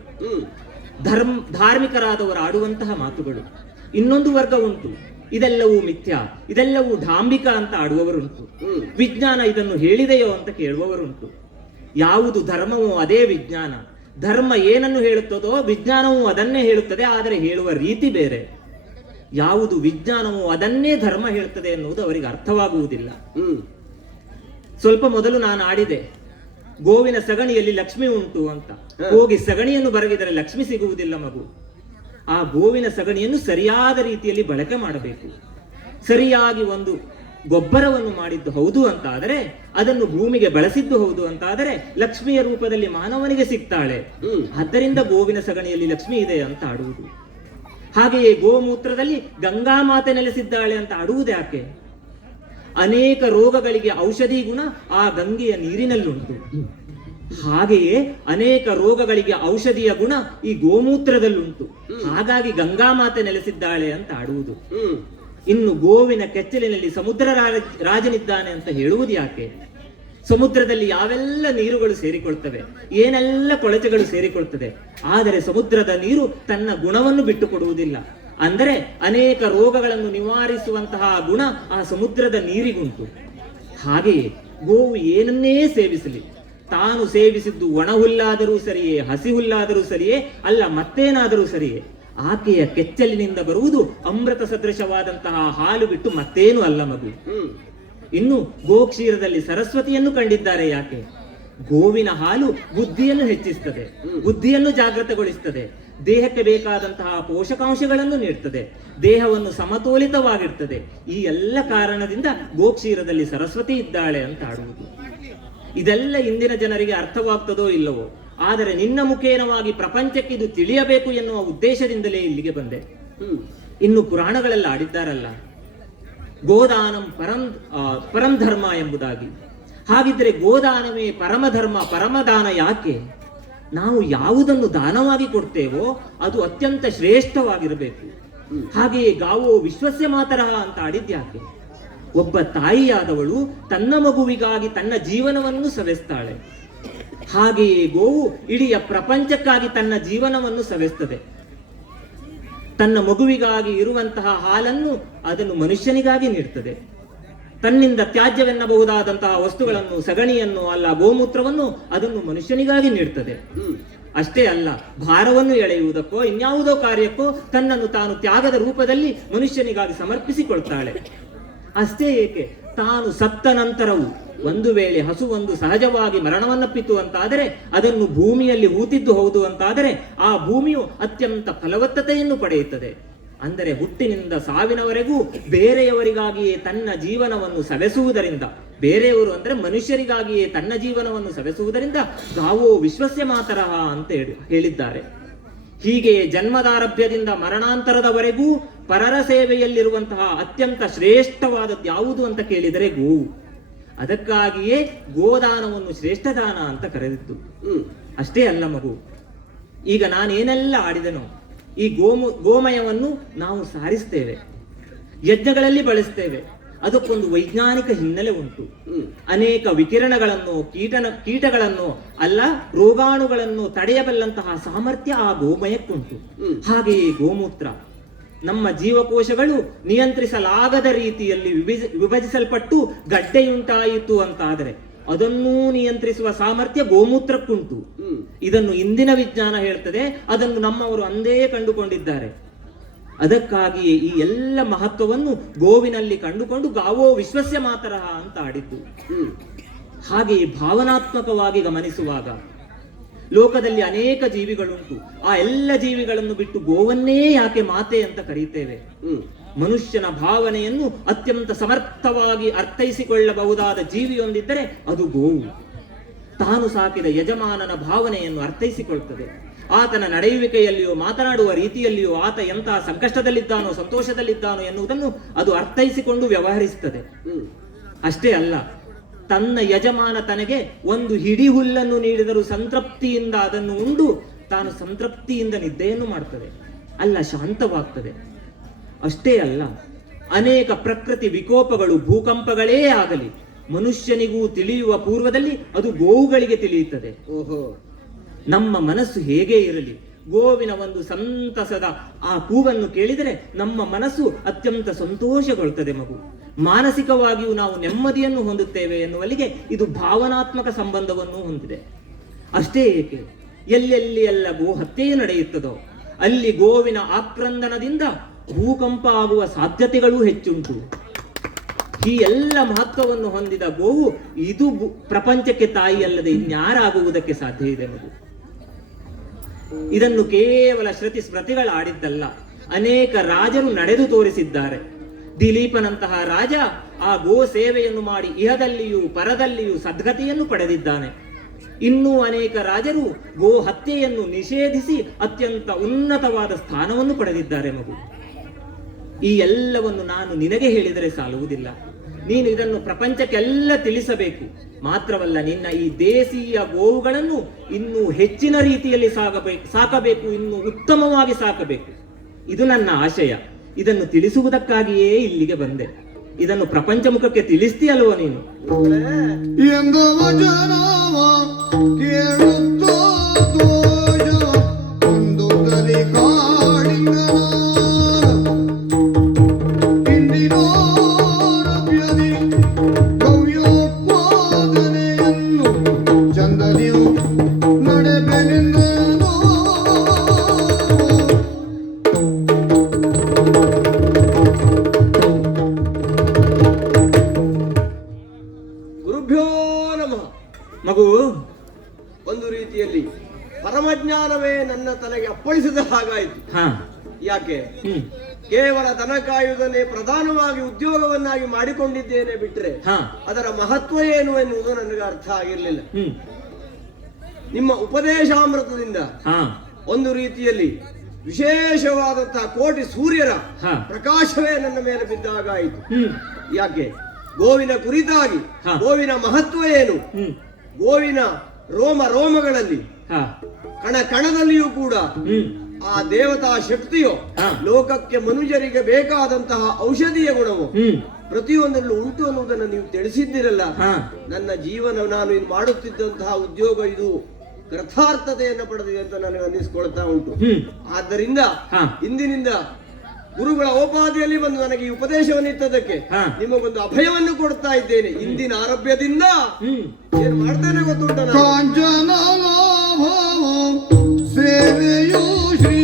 ಧಾರ್ಮಿಕರಾದವರು ಆಡುವಂತಹ ಮಾತುಗಳು. ಇನ್ನೊಂದು ವರ್ಗ ಉಂಟು, ಇದೆಲ್ಲವೂ ಮಿಥ್ಯ, ಇದೆಲ್ಲವೂ ಢಾಂಬಿಕ ಅಂತ ಆಡುವವರುಂಟು. ವಿಜ್ಞಾನ ಇದನ್ನು ಹೇಳಿದೆಯೋ ಅಂತ ಕೇಳುವವರುಂಟು. ಯಾವುದು ಧರ್ಮವೋ ಅದೇ ವಿಜ್ಞಾನ. ಧರ್ಮ ಏನನ್ನು ಹೇಳುತ್ತದೋ ವಿಜ್ಞಾನವೂ ಅದನ್ನೇ ಹೇಳುತ್ತದೆ, ಆದರೆ ಹೇಳುವ ರೀತಿ ಬೇರೆ. ಯಾವುದು ವಿಜ್ಞಾನವೋ ಅದನ್ನೇ ಧರ್ಮ ಹೇಳುತ್ತದೆ ಎನ್ನುವುದು ಅವರಿಗೆ ಅರ್ಥವಾಗುವುದಿಲ್ಲ. ಸ್ವಲ್ಪ ಮೊದಲು ನಾನು ಆಡಿದೆ, ಗೋವಿನ ಸಗಣಿಯಲ್ಲಿ ಲಕ್ಷ್ಮಿ ಉಂಟು ಅಂತ. ಹೋಗಿ ಸಗಣಿಯನ್ನು ಬರಗಿದರೆ ಲಕ್ಷ್ಮಿ ಸಿಗುವುದಿಲ್ಲ ಮಗು. ಆ ಗೋವಿನ ಸಗಣಿಯನ್ನು ಸರಿಯಾದ ರೀತಿಯಲ್ಲಿ ಬಳಕೆ ಮಾಡಬೇಕು. ಸರಿಯಾಗಿ ಒಂದು ಗೊಬ್ಬರವನ್ನು ಮಾಡಿದ್ದು ಹೌದು ಅಂತ ಆದರೆ, ಅದನ್ನು ಭೂಮಿಗೆ ಬಳಸಿದ್ದು ಹೌದು ಅಂತ ಆದರೆ ಲಕ್ಷ್ಮಿಯ ರೂಪದಲ್ಲಿ ಮಾನವನಿಗೆ ಸಿಗ್ತಾಳೆ. ಆದ್ದರಿಂದ ಗೋವಿನ ಸಗಣಿಯಲ್ಲಿ ಲಕ್ಷ್ಮಿ ಇದೆ ಅಂತ ಆಡುವುದು. ಹಾಗೆಯೇ ಗೋಮೂತ್ರದಲ್ಲಿ ಗಂಗಾ ಮಾತೆ ನೆಲೆಸಿದ್ದಾಳೆ ಅಂತ ಆಡುವುದು ಯಾಕೆ? ಅನೇಕ ರೋಗಗಳಿಗೆ ಔಷಧಿ ಗುಣ ಆ ಗಂಗೆಯ ನೀರಿನಲ್ಲುಂಟು. ಹಾಗೆಯೇ ಅನೇಕ ರೋಗಗಳಿಗೆ ಔಷಧಿಯ ಗುಣ ಈ ಗೋಮೂತ್ರದಲ್ಲುಂಟು. ಹಾಗಾಗಿ ಗಂಗಾ ಮಾತೆ ನೆಲೆಸಿದ್ದಾಳೆ ಅಂತ ಆಡುವುದು. ಇನ್ನು ಗೋವಿನ ಕೆಚ್ಚಲಿನಲ್ಲಿ ಸಮುದ್ರ ರಾಜನಿದ್ದಾನೆ ಅಂತ ಹೇಳುವುದು ಯಾಕೆ? ಸಮುದ್ರದಲ್ಲಿ ಯಾವೆಲ್ಲ ನೀರುಗಳು ಸೇರಿಕೊಳ್ತವೆ, ಏನೆಲ್ಲ ಕೊಳಚೆಗಳು ಸೇರಿಕೊಳ್ತದೆ, ಆದರೆ ಸಮುದ್ರದ ನೀರು ತನ್ನ ಗುಣವನ್ನು ಬಿಟ್ಟುಕೊಡುವುದಿಲ್ಲ. ಅಂದರೆ ಅನೇಕ ರೋಗಗಳನ್ನು ನಿವಾರಿಸುವಂತಹ ಗುಣ ಆ ಸಮುದ್ರದ ನೀರಿಗುಂಟು. ಹಾಗೆಯೇ ಗೋವು ಏನನ್ನೇ ಸೇವಿಸಲಿ, ತಾನು ಸೇವಿಸಿದ್ದು ಒಣ ಹುಲ್ಲಾದರೂ ಸರಿಯೇ, ಹಸಿ ಹುಲ್ಲಾದರೂ ಸರಿಯೇ, ಅಲ್ಲ ಮತ್ತೇನಾದರೂ ಸರಿಯೇ, ಆಕೆಯ ಕೆಚ್ಚಲಿನಿಂದ ಬರುವುದು ಅಮೃತ ಸದೃಶವಾದಂತಹ ಹಾಲು ಬಿಟ್ಟು ಮತ್ತೇನು ಅಲ್ಲ ಮಗು. ಇನ್ನು ಗೋಕ್ಷೀರದಲ್ಲಿ ಸರಸ್ವತಿಯನ್ನು ಕಂಡಿದ್ದಾರೆ ಯಾಕೆ? ಗೋವಿನ ಹಾಲು ಬುದ್ಧಿಯನ್ನು ಹೆಚ್ಚಿಸ್ತದೆ, ಬುದ್ಧಿಯನ್ನು ಜಾಗೃತಗೊಳಿಸ್ತದೆ, ದೇಹಕ್ಕೆ ಬೇಕಾದಂತಹ ಪೋಷಕಾಂಶಗಳನ್ನು ನೀಡುತ್ತದೆ, ದೇಹವನ್ನು ಸಮತೋಲಿತವಾಗಿರ್ತದೆ. ಈ ಎಲ್ಲ ಕಾರಣದಿಂದ ಗೋಕ್ಷೀರದಲ್ಲಿ ಸರಸ್ವತಿ ಇದ್ದಾಳೆ ಅಂತ ಆಡುವುದು. ಇದೆಲ್ಲ ಇಂದಿನ ಜನರಿಗೆ ಅರ್ಥವಾಗ್ತದೋ ಇಲ್ಲವೋ, ಆದರೆ ನಿನ್ನ ಮುಖೇನವಾಗಿ ಪ್ರಪಂಚಕ್ಕೆ ಇದು ತಿಳಿಯಬೇಕು ಎನ್ನುವ ಉದ್ದೇಶದಿಂದಲೇ ಇಲ್ಲಿಗೆ ಬಂದೆ. ಇನ್ನು ಪುರಾಣಗಳೆಲ್ಲ ಆಡಿದ್ದಾರಲ್ಲ, ಗೋದಾನಂ ಪರಂ ಧರ್ಮ ಎಂಬುದಾಗಿ. ಹಾಗಿದ್ರೆ ಗೋದಾನವೇ ಪರಮಧರ್ಮ, ಪರಮದಾನ ಯಾಕೆ? ನಾವು ಯಾವುದನ್ನು ದಾನವಾಗಿ ಕೊಡ್ತೇವೋ ಅದು ಅತ್ಯಂತ ಶ್ರೇಷ್ಠವಾಗಿರಬೇಕು. ಹಾಗೆಯೇ ಗಾವೋ ವಿಶ್ವಸ್ಯ ಮಾತರಃ ಅಂತ ಆಡಿದ್ಯಾಕೆ? ಒಬ್ಬ ತಾಯಿಯಾದವಳು ತನ್ನ ಮಗುವಿಗಾಗಿ ತನ್ನ ಜೀವನವನ್ನು ಸವೆಸ್ತಾಳೆ. ಹಾಗೆಯೇ ಗೋವು ಇಡೀ ಪ್ರಪಂಚಕ್ಕಾಗಿ ತನ್ನ ಜೀವನವನ್ನು ಸವೆಸ್ತದೆ. ತನ್ನ ಮಗುವಿಗಾಗಿ ಇರುವಂತಹ ಹಾಲನ್ನು ಅದನ್ನು ಮನುಷ್ಯನಿಗಾಗಿ ನೀಡ್ತದೆ. ತನ್ನಿಂದ ತ್ಯಾಜ್ಯವೆನ್ನಬಹುದಾದಂತಹ ವಸ್ತುಗಳನ್ನು, ಸಗಣಿಯನ್ನು ಅಲ್ಲ ಗೋಮೂತ್ರವನ್ನು ಅದನ್ನು ಮನುಷ್ಯನಿಗಾಗಿ ನೀಡ್ತದೆ. ಅಷ್ಟೇ ಅಲ್ಲ, ಭಾರವನ್ನು ಎಳೆಯುವುದಕ್ಕೋ ಇನ್ಯಾವುದೋ ಕಾರ್ಯಕ್ಕೋ ತನ್ನನ್ನು ತಾನು ತ್ಯಾಗದ ರೂಪದಲ್ಲಿ ಮನುಷ್ಯನಿಗಾಗಿ ಸಮರ್ಪಿಸಿಕೊಳ್ತಾಳೆ. ಅಷ್ಟೇ ಏಕೆ, ತಾನು ಸತ್ತ ನಂತರವೂ ಒಂದು ವೇಳೆ ಹಸುವೊಂದು ಸಹಜವಾಗಿ ಮರಣವನ್ನಪ್ಪಿತು ಅಂತಾದರೆ ಅದನ್ನು ಭೂಮಿಯಲ್ಲಿ ಹೂತಿದ್ದು ಹೌದು ಅಂತಾದರೆ ಆ ಭೂಮಿಯು ಅತ್ಯಂತ ಫಲವತ್ತತೆಯನ್ನು ಪಡೆಯುತ್ತದೆ. ಅಂದರೆ ಹುಟ್ಟಿನಿಂದ ಸಾವಿನವರೆಗೂ ಬೇರೆಯವರಿಗಾಗಿಯೇ ತನ್ನ ಜೀವನವನ್ನು ಸವೆಸುವುದರಿಂದ, ಬೇರೆಯವರು ಅಂದ್ರೆ ಮನುಷ್ಯರಿಗಾಗಿಯೇ ತನ್ನ ಜೀವನವನ್ನು ಸವೆಸುವುದರಿಂದ ಗಾವೋ ವಿಶ್ವಸ್ಯ ಮಾತರಃ ಅಂತ ಹೇಳಿದ್ದಾರೆ. ಹೀಗೆ ಜನ್ಮದಾರಭ್ಯದಿಂದ ಮರಣಾಂತರದವರೆಗೂ ಪರರ ಸೇವೆಯಲ್ಲಿರುವಂತಹ ಅತ್ಯಂತ ಶ್ರೇಷ್ಠವಾದದ್ದು ಯಾವುದು ಅಂತ ಕೇಳಿದರೆ ಗೋವು. ಅದಕ್ಕಾಗಿಯೇ ಗೋದಾನವನ್ನು ಶ್ರೇಷ್ಠ ದಾನ ಅಂತ ಕರೆದಿತ್ತು. ಅಷ್ಟೇ ಅಲ್ಲ ಮಗು, ಈಗ ನಾನೇನೆಲ್ಲ ಆಡಿದನೋ ಈ ಗೋಮಯವನ್ನು ನಾವು ಸಾರಿಸ್ತೇವೆ, ಯಜ್ಞಗಳಲ್ಲಿ ಬಳಸ್ತೇವೆ. ಅದಕ್ಕೊಂದು ವೈಜ್ಞಾನಿಕ ಹಿನ್ನೆಲೆ ಉಂಟು. ಅನೇಕ ವಿಕಿರಣಗಳನ್ನು, ಕೀಟಗಳನ್ನು ಅಲ್ಲ ರೋಗಾಣುಗಳನ್ನು ತಡೆಯಬಲ್ಲಂತಹ ಸಾಮರ್ಥ್ಯ ಆ ಗೋಮಯಕ್කුಂಟು. ಹಾಗೆಯೇ ಗೋಮೂತ್ರ ನಮ್ಮ ಜೀವಕೋಶಗಳು ನಿಯಂತ್ರಿಸಲಾಗದ ರೀತಿಯಲ್ಲಿ ವಿಭಜಿಸಲ್ಪಟ್ಟು ಗಡ್ಡೆಯುಂಟಾಯಿತು ಅಂತಾದರೆ ಅದನ್ನೂ ನಿಯಂತ್ರಿಸುವ ಸಾಮರ್ಥ್ಯ ಗೋಮೂತ್ರಕ್ಕುಂಟು. ಇದನ್ನು ಇಂದಿನ ವಿಜ್ಞಾನ ಹೇಳ್ತದೆ, ಅದನ್ನು ನಮ್ಮವರು ಅಂದೇ ಕಂಡುಕೊಂಡಿದ್ದಾರೆ. ಅದಕ್ಕಾಗಿಯೇ ಈ ಎಲ್ಲ ಮಹತ್ವವನ್ನು ಗೋವಿನಲ್ಲಿ ಕಂಡುಕೊಂಡು ಗಾವೋ ವಿಶ್ವಸ್ಯ ಮಾತರಃ ಅಂತ ಆಡಿದ್ದು. ಹಾಗೆಯೇ ಭಾವನಾತ್ಮಕವಾಗಿ ಗಮನಿಸುವಾಗ ಲೋಕದಲ್ಲಿ ಅನೇಕ ಜೀವಿಗಳುಂಟು. ಆ ಎಲ್ಲ ಜೀವಿಗಳನ್ನು ಬಿಟ್ಟು ಗೋವನ್ನೇ ಯಾಕೆ ಮಾತೆ ಅಂತ ಕರೀತೇವೆ? ಮನುಷ್ಯನ ಭಾವನೆಯನ್ನು ಅತ್ಯಂತ ಸಮರ್ಥವಾಗಿ ಅರ್ಥೈಸಿಕೊಳ್ಳಬಹುದಾದ ಜೀವಿಯೊಂದಿದ್ದರೆ ಅದು ಗೋವು. ತಾನು ಸಾಕಿದ ಯಜಮಾನನ ಭಾವನೆಯನ್ನು ಅರ್ಥೈಸಿಕೊಳ್ತದೆ. ಆತನ ನಡೆಯುವಿಕೆಯಲ್ಲಿಯೋ ಮಾತನಾಡುವ ರೀತಿಯಲ್ಲಿಯೋ ಆತ ಎಂತಹ ಸಂಕಷ್ಟದಲ್ಲಿದ್ದಾನೋ ಸಂತೋಷದಲ್ಲಿದ್ದಾನೋ ಎನ್ನುವುದನ್ನು ಅದು ಅರ್ಥೈಸಿಕೊಂಡು ವ್ಯವಹರಿಸುತ್ತದೆ. ಅಷ್ಟೇ ಅಲ್ಲ, ತನ್ನ ಯಜಮಾನ ತನಗೆ ಒಂದು ಹಿಡಿ ಹುಲ್ಲನ್ನು ನೀಡಿದರೂ ಸಂತೃಪ್ತಿಯಿಂದ ಅದನ್ನು ಉಂಡು ತಾನು ಸಂತೃಪ್ತಿಯಿಂದ ನಿದ್ದೆಯನ್ನು ಮಾಡ್ತದೆ, ಅಲ್ಲ ಶಾಂತವಾಗ್ತದೆ. ಅಷ್ಟೇ ಅಲ್ಲ, ಅನೇಕ ಪ್ರಕೃತಿ ವಿಕೋಪಗಳು, ಭೂಕಂಪಗಳೇ ಆಗಲಿ ಮನುಷ್ಯನಿಗೂ ತಿಳಿಯುವ ಪೂರ್ವದಲ್ಲಿ ಅದು ಗೋವುಗಳಿಗೆ ತಿಳಿಯುತ್ತದೆ. ನಮ್ಮ ಮನಸ್ಸು ಹೇಗೆ ಇರಲಿ, ಗೋವಿನ ಒಂದು ಸಂತಸದ ಆ ಕೂಗನ್ನು ಕೇಳಿದರೆ ನಮ್ಮ ಮನಸ್ಸು ಅತ್ಯಂತ ಸಂತೋಷಗೊಳ್ಳುತ್ತದೆ. ಮಗು ಮಾನಸಿಕವಾಗಿಯೂ ನಾವು ನೆಮ್ಮದಿಯನ್ನು ಹೊಂದುತ್ತೇವೆ ಎನ್ನುವಲ್ಲಿಗೆ ಇದು ಭಾವನಾತ್ಮಕ ಸಂಬಂಧವನ್ನು ಹೊಂದಿದೆ. ಅಷ್ಟೇ ಏಕೆ, ಎಲ್ಲೆಲ್ಲಿ ಎಲ್ಲ ಗೋ ಹತ್ಯೆಯು ನಡೆಯುತ್ತದೋ ಅಲ್ಲಿ ಗೋವಿನ ಆಕ್ರಂದನದಿಂದ ಭೂಕಂಪ ಆಗುವ ಸಾಧ್ಯತೆಗಳೂ ಹೆಚ್ಚುಂಟು. ಈ ಎಲ್ಲ ಮಹತ್ವವನ್ನು ಹೊಂದಿದ ಗೋವು ಇದು ಪ್ರಪಂಚಕ್ಕೆ ತಾಯಿ ಅಲ್ಲದೆ ಇನ್ಯಾರಾಗುವುದಕ್ಕೆ ಸಾಧ್ಯ ಇದೆ ಮಗು. ಇದನ್ನು ಕೇವಲ ಶ್ರುತಿ ಸ್ಮೃತಿಗಳಾಡಿದ್ದಲ್ಲ, ಅನೇಕ ರಾಜರು ನಡೆದು ತೋರಿಸಿದ್ದಾರೆ. ದಿಲೀಪನಂತಹ ರಾಜ ಆ ಗೋ ಸೇವೆಯನ್ನು ಮಾಡಿ ಇಹದಲ್ಲಿಯೂ ಪರದಲ್ಲಿಯೂ ಸದ್ಗತಿಯನ್ನು ಪಡೆದಿದ್ದಾನೆ. ಇನ್ನೂ ಅನೇಕ ರಾಜರು ಗೋ ಹತ್ಯೆಯನ್ನು ನಿಷೇಧಿಸಿ ಅತ್ಯಂತ ಉನ್ನತವಾದ ಸ್ಥಾನವನ್ನು ಪಡೆದಿದ್ದಾರೆ ಮಗು. ಈ ಎಲ್ಲವನ್ನು ನಾನು ನಿನಗೆ ಹೇಳಿದರೆ ಸಾಲುವುದಿಲ್ಲ. ನೀನು ಇದನ್ನು ಪ್ರಪಂಚಕ್ಕೆಲ್ಲ ತಿಳಿಸಬೇಕು. ಮಾತ್ರವಲ್ಲ, ನಿನ್ನ ಈ ದೇಶೀಯ ಗೋವುಗಳನ್ನು ಇನ್ನೂ ಹೆಚ್ಚಿನ ರೀತಿಯಲ್ಲಿ ಸಾಕಬೇಕು, ಇನ್ನೂ ಉತ್ತಮವಾಗಿ ಸಾಕಬೇಕು. ಇದು ನನ್ನ ಆಶಯ. ಇದನ್ನು ತಿಳಿಸುವುದಕ್ಕಾಗಿಯೇ ಇಲ್ಲಿಗೆ ಬಂದೆ. ಇದನ್ನು ಪ್ರಪಂಚ ಮುಖಕ್ಕೆ ತಿಳಿಸ್ತೀಯಲ್ವೋ ನೀನು? ಮಗು, ಒಂದು ರೀತಿಯಲ್ಲಿ ಪರಮಜ್ಞಾನವೇ ನನ್ನ ತಲೆಗೆ ಅಪ್ಪಳಿಸಿದ ಹಾಗಾಯಿತು. ಯಾಕೆ? ಕೇವಲ ದನ ಕಾಯುವುದನ್ನೇ ಪ್ರಧಾನವಾಗಿ ಉದ್ಯೋಗವನ್ನಾಗಿ ಮಾಡಿಕೊಂಡಿದ್ದೇನೆ ಬಿಟ್ರೆ ಅದರ ಮಹತ್ವ ಏನು ಎನ್ನುವುದು ನನಗೆ ಅರ್ಥ ಆಗಿರಲಿಲ್ಲ. ನಿಮ್ಮ ಉಪದೇಶಾಮೃತದಿಂದ ಒಂದು ರೀತಿಯಲ್ಲಿ ವಿಶೇಷವಾದಂತಹ ಕೋಟಿ ಸೂರ್ಯರ ಪ್ರಕಾಶವೇ ನನ್ನ ಮೇಲೆ ಬಿದ್ದಾಗ ಆಯಿತು. ಯಾಕೆ? ಗೋವಿನ ಕುರಿತಾಗಿ ಗೋವಿನ ಮಹತ್ವ ಏನು, ಗೋವಿನ ರೋಮಗಳಲ್ಲಿ ಕಣ ಕಣದಲ್ಲಿಯೂ ಕೂಡ ಆ ದೇವತಾ ಶಕ್ತಿಯೋ ಲೋಕಕ್ಕೆ ಮನುಷ್ಯರಿಗೆ ಬೇಕಾದಂತಹ ಔಷಧೀಯ ಗುಣವು ಪ್ರತಿಯೊಂದರಲ್ಲೂ ಉಂಟು ಅನ್ನುವುದನ್ನು ನೀವು ತಿಳಿಸಿದ್ದೀರಲ್ಲ. ನನ್ನ ಜೀವನ, ನಾನು ಇದು ಮಾಡುತ್ತಿದ್ದಂತಹ ಉದ್ಯೋಗ ಇದು ಕೃತಾರ್ಥತೆಯನ್ನು ಪಡೆದಿದೆ ಅಂತ ನನಗೆ ಅನ್ನಿಸ್ಕೊಳ್ತಾ ಉಂಟು. ಆದ್ದರಿಂದ ಇಂದಿನಿಂದ ಗುರುಗಳ ಓಪಾದಿಯಲ್ಲಿ ಬಂದು ನನಗೆ ಈ ಉಪದೇಶವನ್ನು ಇತ್ತದಕ್ಕೆ ನಿಮಗೊಂದು ಅಭಯವನ್ನು ಕೊಡ್ತಾ ಇದ್ದೇನೆ. ಇಂದಿನ ಆರೋಗ್ಯದಿಂದ ಏನು ಮಾಡ್ತೇನೆ ಗೊತ್ತುಂಟ? ಸೇವೆಯೋ ಶ್ರೀ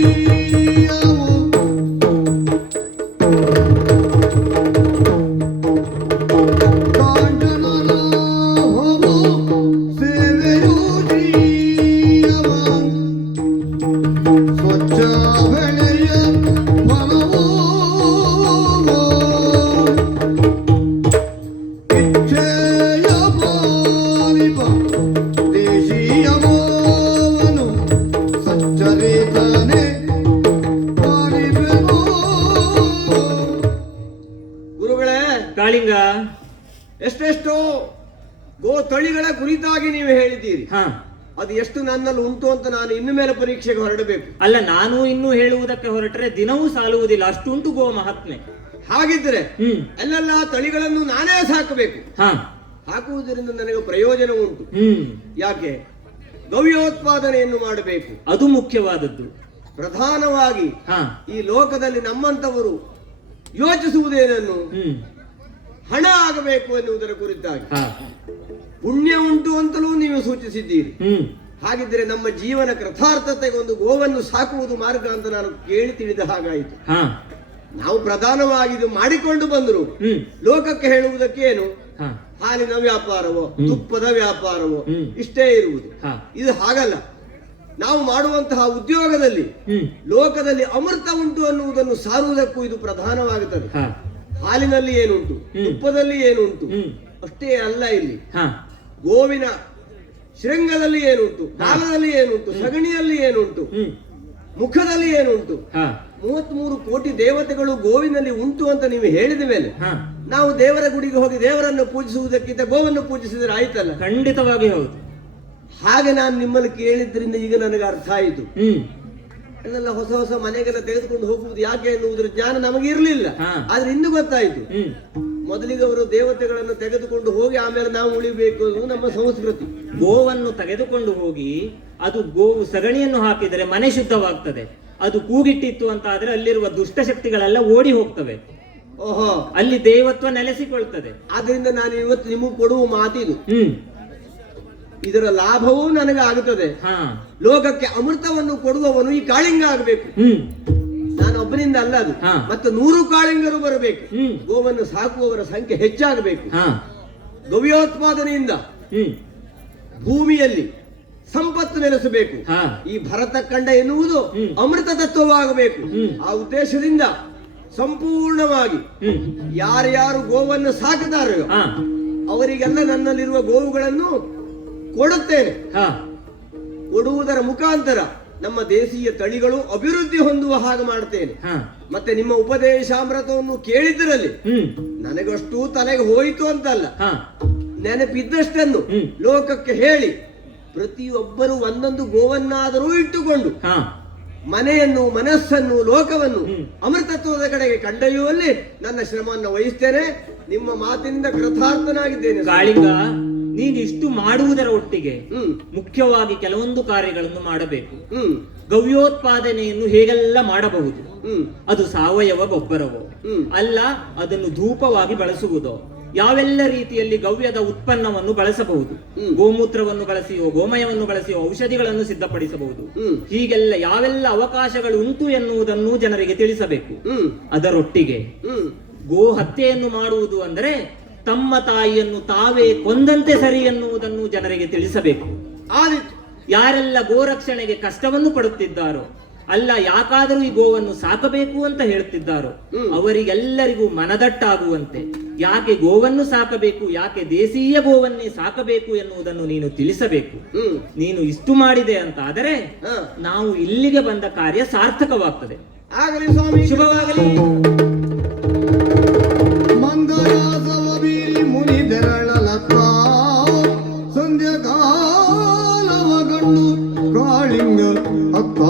ಸ್ವಚ್ಛ ಬೆಳೆಯ ಮನವೋ ಎಷ್ಟೆಷ್ಟೋ ಗೋ ತಳಿಗಳ ಕುರಿತಾಗಿ ನೀವು ಹೇಳಿದ್ದೀರಿ. ಹಾ, ಅದು ಎಷ್ಟು ನನ್ನಲ್ಲಿ ಉಂಟು ಅಂತ ನಾನು ಇನ್ನು ಮೇಲೆ ಪರೀಕ್ಷೆಗೆ ಹೊರಡಬೇಕು. ಅಲ್ಲ, ನಾನು ಇನ್ನೂ ಹೇಳುವುದಕ್ಕೆ ಹೊರಟ್ರೆ ದಿನವೂ ಸಾಲುವುದಿಲ್ಲ, ಅಷ್ಟುಂಟು ಗೋ ಮಹಾತ್ಮೆ. ಹಾಗಿದ್ರೆ ಹ್ಮ್ ಅಲ್ಲೆಲ್ಲ ತಳಿಗಳನ್ನು ನಾನೇ ಸಾಕಬೇಕು. ಹಾ ಹಾಕುವುದರಿಂದ ನನಗೆ ಪ್ರಯೋಜನ ಉಂಟು. ಹ್ಮ್ ಯಾಕೆ? ಗವ್ಯೋತ್ಪಾದನೆಯನ್ನು ಮಾಡಬೇಕು, ಅದು ಮುಖ್ಯವಾದದ್ದು. ಪ್ರಧಾನವಾಗಿ ಹಾ ಈ ಲೋಕದಲ್ಲಿ ನಮ್ಮಂತವರು ಯೋಚಿಸುವುದೇನನ್ನು ಹ್ಮ್ ಹಣ ಆಗಬೇಕು ಎನ್ನುವುದರ ಕುರಿತಾಗಿ. ಹಾ ಪುಣ್ಯ ಉಂಟು ಅಂತಲೂ ನೀವು ಸೂಚಿಸಿದ್ದೀರಿ. ಹ್ಮ್ ಹಾಗಿದ್ರೆ ನಮ್ಮ ಜೀವನ ಕೃತಾರ್ಥತೆಗೆ ಒಂದು ಗೋವನ್ನು ಸಾಕುವುದು ಮಾರ್ಗ ಅಂತ ನಾನು ಕೇಳಿ ತಿಳಿದ ಹಾಗಾಯಿತು. ಹಾ ನಾವು ಪ್ರಧಾನವಾಗಿ ಇದು ಮಾಡಿಕೊಂಡು ಬಂದರು. ಹ್ಮ್ ಲೋಕಕ್ಕೆ ಹೇಳುವುದಕ್ಕೆ ಏನು? ಹಾ ಹಾಲಿನ ವ್ಯಾಪಾರವೋ ತುಪ್ಪದ ವ್ಯಾಪಾರವೋ ಹ್ಮ್. ಇಷ್ಟೇ ಇರುವುದು. ಹಾ ಇದು ಹಾಗಲ್ಲ. ನಾವು ಮಾಡುವಂತಹ ಉದ್ಯೋಗದಲ್ಲಿ ಹ್ಮ್ ಲೋಕದಲ್ಲಿ ಅಮೃತ ಉಂಟು ಅನ್ನುವುದನ್ನು ಸಾರುವುದಕ್ಕೂ ಇದು ಪ್ರಧಾನವಾಗುತ್ತದೆ. ಹಾ ಹಾಲಿನಲ್ಲಿ ಏನುಂಟು, ತುಪ್ಪದಲ್ಲಿ ಏನುಂಟು ಹ್ಮ್ ಅಷ್ಟೇ ಅಲ್ಲ. ಇಲ್ಲಿ ಹಾ ಗೋವಿನ ಶೃಂಗದಲ್ಲಿ ಏನುಂಟು, ಕಾಲದಲ್ಲಿ ಏನುಂಟು, ಸಗಣಿಯಲ್ಲಿ ಏನುಂಟು, ಹ್ಮ್ ಮುಖದಲ್ಲಿ ಏನುಂಟು. ಹಾ 33 ಕೋಟಿ ದೇವತೆಗಳು ಗೋವಿನಲ್ಲಿ ಉಂಟು ಅಂತ ನೀವು ಹೇಳಿದ ಮೇಲೆ ಹಾ ನಾವು ದೇವರ ಗುಡಿಗೆ ಹೋಗಿ ದೇವರನ್ನು ಪೂಜಿಸುವುದಕ್ಕಿಂತ ಗೋವನ್ನು ಪೂಜಿಸಿದ್ರೆ ಆಯ್ತಲ್ಲ. ಖಂಡಿತವಾಗಿ ಹೌದು. ಹಾಗೆ ನಾನು ನಿಮ್ಮಲ್ಲಿ ಕೇಳಿದ್ರಿಂದ ಈಗ ನನಗೆ ಅರ್ಥ ಆಯಿತು. ಹ್ಮ್ ಅಲ್ಲೆಲ್ಲ ಹೊಸ ಹೊಸ ಮನೆಗೆಲ್ಲ ತೆಗೆದುಕೊಂಡು ಹೋಗುವುದು ಯಾಕೆ ಎನ್ನುವುದರ ಜ್ಞಾನ ನಮಗೆ ಇರಲಿಲ್ಲ. ಹಾ. ಆದ್ರೆ ಇನ್ನು ಗೊತ್ತಾಯ್ತು. ಹ್ಮ್ ಮೊದಲಿಗೆ ಅವರು ದೇವತೆಗಳನ್ನು ತೆಗೆದುಕೊಂಡು ಹೋಗಿ ಆಮೇಲೆ ನಾವು ಉಳಿಬೇಕು ಅನ್ನೋದು ನಮ್ಮ ಸಂಸ್ಕೃತಿ. ಗೋವನ್ನು ತೆಗೆದುಕೊಂಡು ಹೋಗಿ ಅದು ಗೋವು ಸಗಣಿಯನ್ನು ಹಾಕಿದರೆ ಮನೆ ಶುದ್ಧವಾಗ್ತದೆ. ಅದು ಕೂಗಿಟ್ಟಿತ್ತು ಅಂತ ಆದ್ರೆ ಅಲ್ಲಿರುವ ದುಷ್ಟಶಕ್ತಿಗಳೆಲ್ಲ ಓಡಿ ಹೋಗ್ತವೆ, ಓಹೋ, ಅಲ್ಲಿ ದೇವತ್ವ ನೆಲೆಸಿಕೊಳ್ತದೆ. ಆದ್ರಿಂದ ನಾನು ಇವತ್ತು ನಿಮಗೆ ಕೊಡುವ ಮಾತಿದು. ಹ್ಮ್ ಇದರ ಲಾಭವೂ ನನಗೆ ಆಗುತ್ತದೆ. ಹಾ ಲೋಕಕ್ಕೆ ಅಮೃತವನ್ನು ಕೊಡುವವನು ಈ ಕಾಳಿಂಗ ಆಗಬೇಕು. ಹ್ಮ್ ನಾನು ಒಬ್ಬನಿಂದ ಅಲ್ಲ, ಅದು ಹಾ. ಮತ್ತು 100 ಕಾಳಿಂಗರು ಬರಬೇಕು. ಹ್ಮ್ ಗೋವನ್ನು ಸಾಕುವವರ ಸಂಖ್ಯೆ ಹೆಚ್ಚಾಗಬೇಕು. ಹಾ ಗವ್ಯೋತ್ಪಾದನೆಯಿಂದ ಹ್ಮ್ ಭೂಮಿಯಲ್ಲಿ ಸಂಪತ್ತು ನೆಲೆಸಬೇಕು. ಹಾ ಈ ಭರತ ಖಂಡ ಎನ್ನುವುದು ಹ್ಮ್. ಅಮೃತ ತತ್ವವಾಗಬೇಕು. ಹ್ಮ್. ಆ ಉದ್ದೇಶದಿಂದ ಸಂಪೂರ್ಣವಾಗಿ ಹ್ಮ್ ಯಾರ್ಯಾರು ಗೋವನ್ನು ಸಾಕುತ್ತಾರೆಯೋ ಹಾ ಅವರಿಗೆಲ್ಲ ನನ್ನಲ್ಲಿರುವ ಗೋವುಗಳನ್ನು ಕೊಡುತ್ತೇನೆ. ಹಾ ಕೊಡುವುದರ ಮುಖಾಂತರ ನಮ್ಮ ದೇಶೀಯ ತಳಿಗಳು ಅಭಿವೃದ್ಧಿ ಹೊಂದುವ ಹಾಗೆ ಮಾಡುತ್ತೇನೆ. ಹಾ ಮತ್ತೆ ನಿಮ್ಮ ಉಪದೇಶಾಮೃತವನ್ನು ಕೇಳಿದ್ದರಲ್ಲಿ ಹ್ಮ್ ನನಗಷ್ಟು ತಲೆಗೆ ಹೋಯಿತು ಅಂತಲ್ಲ, ಹಾ ನೆನಪಿದ್ದಷ್ಟನ್ನು ಹ್ಮ್. ಲೋಕಕ್ಕೆ ಹೇಳಿ ಪ್ರತಿಯೊಬ್ಬರು ಒಂದೊಂದು ಗೋವನ್ನಾದರೂ ಇಟ್ಟುಕೊಂಡು ಹಾ ಮನೆಯನ್ನು, ಮನಸ್ಸನ್ನು, ಲೋಕವನ್ನು ಹ್ಮ್. ಅಮೃತತ್ವದ ಕಡೆಗೆ ಕೊಂಡೊಯ್ಯುವಲ್ಲಿ ನನ್ನ ಶ್ರಮವನ್ನು ವಹಿಸ್ತೇನೆ. ನಿಮ್ಮ ಮಾತಿನಿಂದ ಕೃತಾರ್ಥನಾಗಿದ್ದೇನೆ. ಕಾಳಿಂಗ, ನೀನಿಷ್ಟು ಮಾಡುವುದರ ಒಟ್ಟಿಗೆ ಹ್ಮ್ ಮುಖ್ಯವಾಗಿ ಕೆಲವೊಂದು ಕಾರ್ಯಗಳನ್ನು ಮಾಡಬೇಕು. ಹ್ಮ್ ಗವ್ಯೋತ್ಪಾದನೆಯನ್ನು ಹೇಗೆಲ್ಲ ಮಾಡಬಹುದು? ಹ್ಮ್ ಅದು ಸಾವಯವ ಗೊಬ್ಬರವೋ ಹ್ಮ್. ಅಲ್ಲ ಅದನ್ನು ಧೂಪವಾಗಿ ಬಳಸುವುದೋ, ಯಾವೆಲ್ಲ ರೀತಿಯಲ್ಲಿ ಗವ್ಯದ ಉತ್ಪನ್ನವನ್ನು ಬಳಸಬಹುದು? ಹ್ಮ್. ಗೋಮೂತ್ರವನ್ನು ಬಳಸಿಯೋ, ಗೋಮಯವನ್ನು ಬಳಸಿಯೋ ಔಷಧಿಗಳನ್ನು ಸಿದ್ಧಪಡಿಸಬಹುದು. ಹ್ಮ್ ಹೀಗೆಲ್ಲ ಯಾವೆಲ್ಲ ಅವಕಾಶಗಳು ಉಂಟು ಎನ್ನುವುದನ್ನು ಜನರಿಗೆ ತಿಳಿಸಬೇಕು. ಹ್ಮ್ ಅದರೊಟ್ಟಿಗೆ ಹ್ಮ್ ಗೋ ಹತ್ಯೆಯನ್ನು ಮಾಡುವುದು ಅಂದರೆ ತಮ್ಮ ತಾಯಿಯನ್ನು ತಾವೇ ಕೊಂದಂತೆ ಸರಿ ಎನ್ನುವುದನ್ನು ಜನರಿಗೆ ತಿಳಿಸಬೇಕು. ಆದಿತ್ತು. ಯಾರೆಲ್ಲ ಗೋರಕ್ಷಣೆಗೆ ಕಷ್ಟವನ್ನು ಪಡುತ್ತಿದ್ದಾರೋ, ಅಲ್ಲ ಯಾಕಾದರೂ ಈ ಗೋವನ್ನು ಸಾಕಬೇಕು ಅಂತ ಹೇಳ್ತಿದ್ದಾರೋ, ಅವರಿಗೆಲ್ಲರಿಗೂ ಮನದಟ್ಟಾಗುವಂತೆ ಯಾಕೆ ಗೋವನ್ನು ಸಾಕಬೇಕು, ಯಾಕೆ ದೇಶೀಯ ಗೋವನ್ನೇ ಸಾಕಬೇಕು ಎನ್ನುವುದನ್ನು ನೀನು ತಿಳಿಸಬೇಕು. ಹ್ಮ್ ನೀನು ಇಷ್ಟು ಮಾಡಿದೆ ಅಂತ ಆದರೆ ಹ. ನಾವು ಇಲ್ಲಿಗೆ ಬಂದ ಕಾರ್ಯ ಸಾರ್ಥಕವಾಗ್ತದೆ. ಆಗಲಿ ಸ್ವಾಮಿ. ಶುಭವಾಗಲಿ. ಮಂದರಾಸವ ಬೀರಿ ಮುನಿದೆರಳಲಕ್ಕ ಸಂಧ್ಯ ಕಾಲವ ಗಂಡು ಕಾಳಿಂಗ ಅಕ್ಕ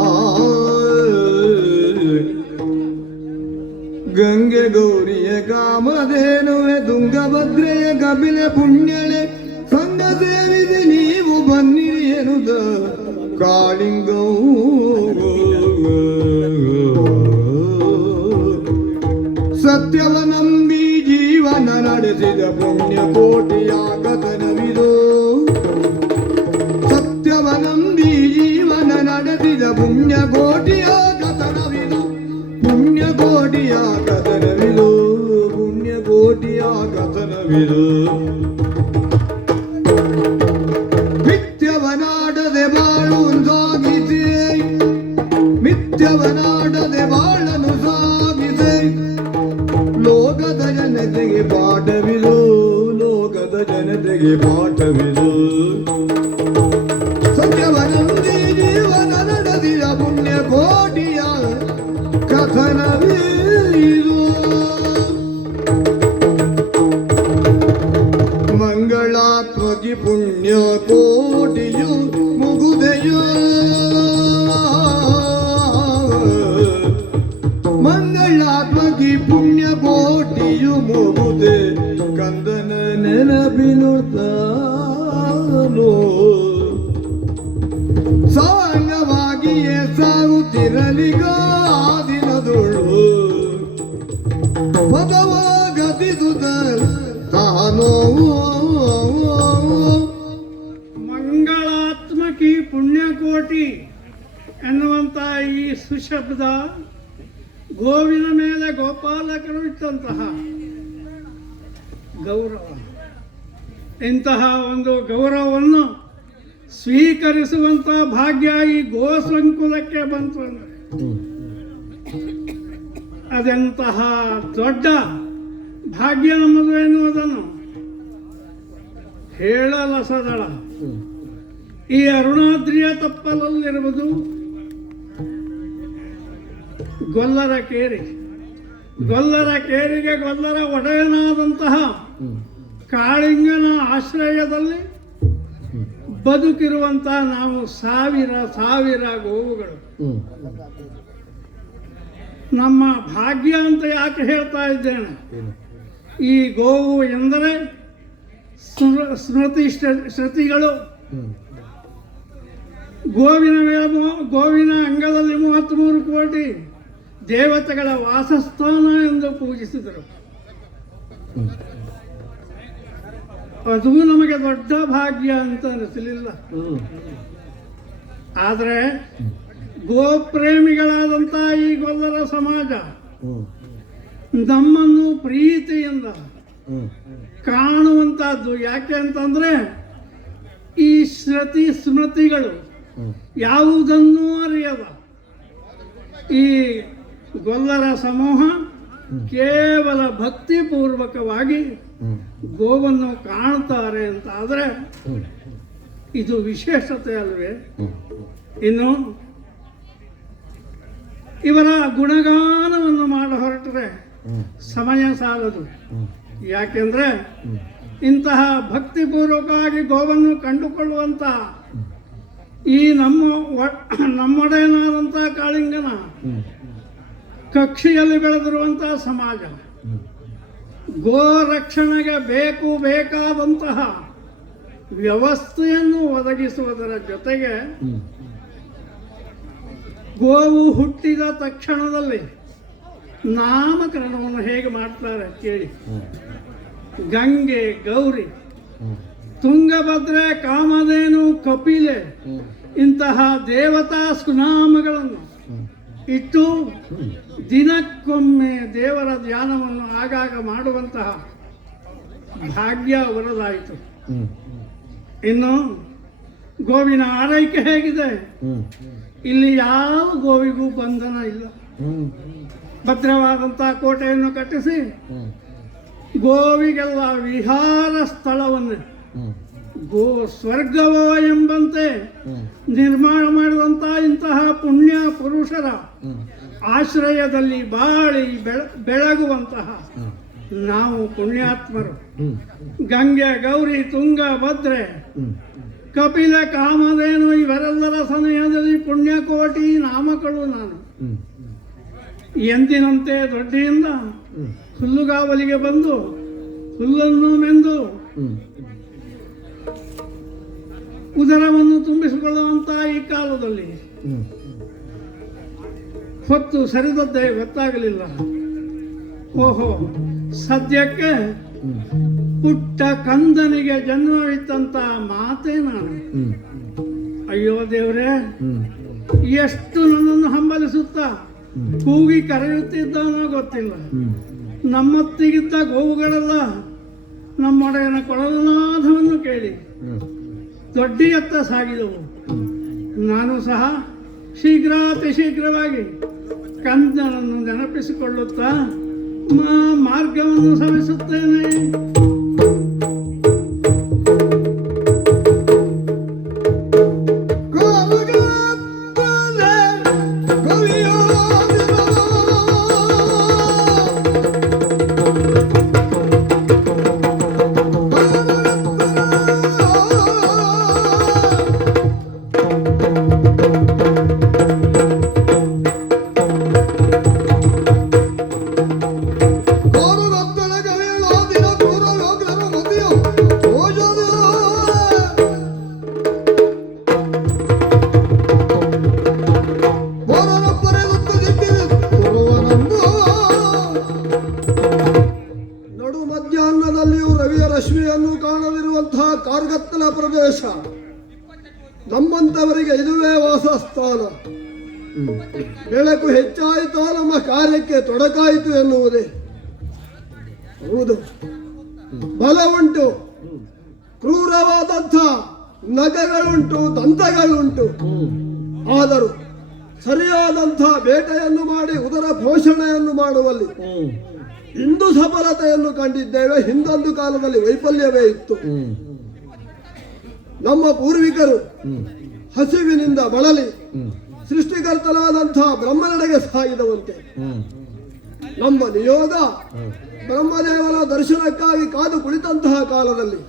ಗಂಗೆ ಗೌರಿಯ ಕಾಮಧೇನುವೆ ತುಂಗಭದ್ರೆಯ ಕಪಿಲೆ ಪುಣ್ಯಳೆ ಸಂಘ ಸೇವಿಸಿ ನೀವು ಬನ್ನಿರಿ ಎನ್ನುತ್ತ ಕಾಳಿಂಗವು ಸತ್ಯವ ನಂಬಿ ಜೀವನ ನಡೆಸಿದ ಪುಣ್ಯ ಕೋಟಿಯ ಕಥನವಿದು. ಸತ್ಯವ ನಂಬಿ ಜೀವನ ನಡೆಸಿದ ಪುಣ್ಯ ಕೋಟಿಯ ಕಥನವಿದು. ಪುಣ್ಯ ಕೋಟಿಯ ಕಥನವಿದು. ಪುಣ್ಯ ಕೋಟಿಯ ಕಥನವಿದು. ಮಿಥ್ಯವನಾಡದೆ ಬಾಳು ಸಾಗಿಸಿ, ಮಿಥ್ಯವನಾಡದೆ ಬಾಳನು ಸಾಗಿಸಿ, ಲೋಕದ ಜನತೆಗೆ ಪಾಠವಿದು. ಲೋಕದ ಜನತೆಗೆ ಪಾಠವಿದು. ಸತ್ಯವನಂದಿ ಜೀವನ ನಡೆಸಿದ ಪುಣ್ಯ ಕೋಟಿಯ ಕಥನವಿದು. ಕೋಟಿಯು ಮುಗುದೆಯೋ ಮಂಗಳಾತ್ಮಕಿ ಪುಣ್ಯ ಕೋಟಿಯು ಮುಗುದೆ ಕಂದನ ನೆನಪಿನುತ್ತಾನೋ ಸಾಂಗವಾಗಿಯೇ ಸಾಗುತ್ತಿರಲಿಗಾದಿನದೊಳು ಪದವಾಗದಿದುದ ತಾನೋ ಮಂಗಳಾತ್ಮಕಿ ಪುಣ್ಯಕೋಟಿ ಎನ್ನುವಂಥ ಈ ಸುಶಬ್ದ ಗೋವಿನ ಮೇಲೆ ಗೋಪಾಲಕರು ಇಟ್ಟಂತಹ ಗೌರವ. ಇಂತಹ ಒಂದು ಗೌರವವನ್ನು ಸ್ವೀಕರಿಸುವಂಥ ಭಾಗ್ಯ ಈ ಗೋ ಸಂಕುಲಕ್ಕೆ ಬಂತು ಅಂದರೆ ಅದೆಂತಹ ದೊಡ್ಡ ಭಾಗ್ಯ ನಮ್ಮದು ಎನ್ನುವುದನ್ನು ಹೇಳಲಸದಳ. ಈ ಅರುಣಾದ್ರಿಯ ತಪ್ಪಲಲ್ಲಿರುವುದು ಗೊಲ್ಲರ ಕೇರಿ. ಗೊಲ್ಲರ ಕೇರಿಗೆ ಗೊಲ್ಲರ ಒಡೆಯನಾದಂತಹ ಕಾಳಿಂಗನ ಆಶ್ರಯದಲ್ಲಿ ಬದುಕಿರುವಂತಹ ನಾವು ಸಾವಿರ ಸಾವಿರ ಗೋವುಗಳು. ನಮ್ಮ ಭಾಗ್ಯ ಅಂತ ಯಾಕೆ ಹೇಳ್ತಾ ಇದ್ದೇನೆ? ಈ ಗೋವು ಎಂದರೆ ಶ್ರುತಿಗಳು ಗೋವಿನ ಅಂಗದಲ್ಲಿ 33 ಕೋಟಿ ದೇವತೆಗಳ ವಾಸಸ್ಥಾನ ಎಂದು ಪೂಜಿಸಿದರು. ಅದು ನಮಗೆ ದೊಡ್ಡ ಭಾಗ್ಯ ಅಂತ ಅನಿಸಲಿಲ್ಲ. ಆದರೆ ಗೋಪ್ರೇಮಿಗಳಾದಂಥ ಈ ಗೊಲ್ಲರ ಸಮಾಜ ನಮ್ಮನ್ನು ಪ್ರೀತಿಯಿಂದ ಕಾಣುವಂತಹದ್ದು. ಯಾಕೆ ಅಂತಂದ್ರೆ ಈ ಸ್ಮೃತಿಗಳು ಯಾವುದನ್ನೂ ಅರಿಯದ ಈ ಗೊಲ್ಲರ ಸಮೂಹ ಕೇವಲ ಭಕ್ತಿಪೂರ್ವಕವಾಗಿ ಗೋವನ್ನು ಕಾಣುತ್ತಾರೆ ಅಂತ ಆದರೆ ಇದು ವಿಶೇಷತೆ ಅಲ್ವೇ? ಇನ್ನು ಇವರ ಗುಣಗಾನವನ್ನು ಮಾಡ ಹೊರಟರೆ ಸಮಯ ಸಾಲದು. ಯಾಕೆಂದ್ರೆ ಇಂತಹ ಭಕ್ತಿಪೂರ್ವಕವಾಗಿ ಗೋವನ್ನು ಕಂಡುಕೊಳ್ಳುವಂತಹ ಈ ನಮ್ಮೊಡೆಯನಾದಂತಹ ಕಾಳಿಂಗನ ಕಕ್ಷೆಯಲ್ಲಿ ಬೆಳೆದಿರುವಂತಹ ಸಮಾಜ ಗೋ ರಕ್ಷಣೆಗೆ ಬೇಕಾದಂತಹ ವ್ಯವಸ್ಥೆಯನ್ನು ಒದಗಿಸುವುದರ ಜೊತೆಗೆ ಗೋವು ಹುಟ್ಟಿದ ತಕ್ಷಣದಲ್ಲಿ ನಾಮಕರಣವನ್ನು ಹೇಗೆ ಮಾಡ್ತಾರೆ ಕೇಳಿ. ಗಂಗೆ, ಗೌರಿ, ತುಂಗಭದ್ರೆ, ಕಾಮಧೇನು, ಕಪಿಲೆ ಇಂತಹ ದೇವತಾ ಸುನಾಮಗಳನ್ನು ಇಟ್ಟು ದಿನಕ್ಕೊಮ್ಮೆ ದೇವರ ಧ್ಯಾನವನ್ನು ಆಗಾಗ ಮಾಡುವಂತಹ ಭಾಗ್ಯ ಅವರದಾಯಿತು. ಇನ್ನು ಗೋವಿನ ಆರೈಕೆ ಹೇಗಿದೆ? ಇಲ್ಲಿ ಯಾವ ಗೋವಿಗೂ ಬಂಧನ ಇಲ್ಲ. ಭದ್ರವಾದಂತಹ ಕೋಟೆಯನ್ನು ಕಟ್ಟಿಸಿ ಗೋವಿಗೆಲ್ಲ ವಿಹಾರ ಸ್ಥಳವನ್ನು ಗೋ ಸ್ವರ್ಗವೋ ಎಂಬಂತೆ ನಿರ್ಮಾಣ ಮಾಡಿದಂತಹ ಇಂತಹ ಪುಣ್ಯ ಪುರುಷರ ಆಶ್ರಯದಲ್ಲಿ ಬಾಳಿ ಬೆಳಗುವಂತಹ ನಾವು ಪುಣ್ಯಾತ್ಮರು. ಗಂಗೆ, ಗೌರಿ, ತುಂಗ, ಭದ್ರೆ, ಕಪಿಲ, ಕಾಮಧೇನು ಇವರೆಲ್ಲರ ಸನಿಹದಲ್ಲಿ ಪುಣ್ಯಕೋಟಿ ನಾಮಗಳು ನಾನು. ಎಂದಿನಂತೆ ದೊಡ್ಡಿಯಿಂದ ಹುಲ್ಲುಗಾವಲಿಗೆ ಬಂದು ಹುಲ್ಲನ್ನು ಮೆಂದು ಉದರವನ್ನು ತುಂಬಿಸಿಕೊಳ್ಳುವಂತಹ ಈ ಕಾಲದಲ್ಲಿ ಹೊತ್ತು ಸರಿದದ್ದೇ ಗೊತ್ತಾಗಲಿಲ್ಲ. ಓಹೋ, ಸದ್ಯಕ್ಕೆ ಪುಟ್ಟ ಕಂದನಿಗೆ ಜನ್ಮವಿತ್ತಂತ ಮಾತೇ ನಾನು. ಅಯ್ಯೋ ದೇವರೇ, ಎಷ್ಟು ನನ್ನನ್ನು ಹಂಬಲಿಸುತ್ತಾ ಕೂಗಿ ಕರೆಯುತ್ತಿದ್ದಾನೋ ಗೊತ್ತಿಲ್ಲ. ನಮ್ಮೊತ್ತಿಗಿದ್ದ ಗೋವುಗಳೆಲ್ಲ ನಮ್ಮೊಡೆಯನ ಕೊಳಲನಾದವನ್ನು ಕೇಳಿ ದೊಡ್ಡಿಯತ್ತ ಸಾಗಿದವು. ನಾನು ಸಹ ಅತಿ ಶೀಘ್ರವಾಗಿ ಕಂದನನ್ನು ನೆನಪಿಸಿಕೊಳ್ಳುತ್ತಾ ಮಾರ್ಗವನ್ನು ಶ್ರಮಿಸುತ್ತೇನೆ. ನಮ್ಮಂಥವರಿಗೆ ಇದುವೇ ವಾಸಸ್ಥಾನ. ಬೆಳಕು ಹೆಚ್ಚಾಯಿತೋ ನಮ್ಮ ಕಾರ್ಯಕ್ಕೆ ತೊಡಕಾಯಿತು ಎನ್ನುವುದೇ. ಹೌದು, ಬಲ ಉಂಟು, ಕ್ರೂರವಾದಂಥ ನಗಗಳುಂಟು, ದಂತಗಳುಂಟು. ಆದರೂ ಸರಿಯಾದಂಥ ಬೇಟೆಯನ್ನು ಮಾಡಿ ಉದರ ಪೋಷಣೆಯನ್ನು ಮಾಡುವಲ್ಲಿ ಇಂದು ಸಫಲತೆಯನ್ನು ಕಂಡಿದ್ದೇವೆ. ಹಿಂದೊಂದು ಕಾಲದಲ್ಲಿ ವೈಫಲ್ಯವೇ ಇತ್ತು. ನಮ್ಮ ಪೂರ್ವಿಕರು ಹಸಿವಿನಿಂದ ಬಳಲಿ ಸೃಷ್ಟಿಕರ್ತನಾದಂಥ ಬ್ರಹ್ಮನೆಡೆಗೆ ಸಾಗಿದವಂತೆ. ನಮ್ಮ ನಿಯೋಗ ಬ್ರಹ್ಮದೇವನ ದರ್ಶನಕ್ಕಾಗಿ ಕಾದು ಕುಳಿತಂತಹ ಕಾಲದಲ್ಲಿ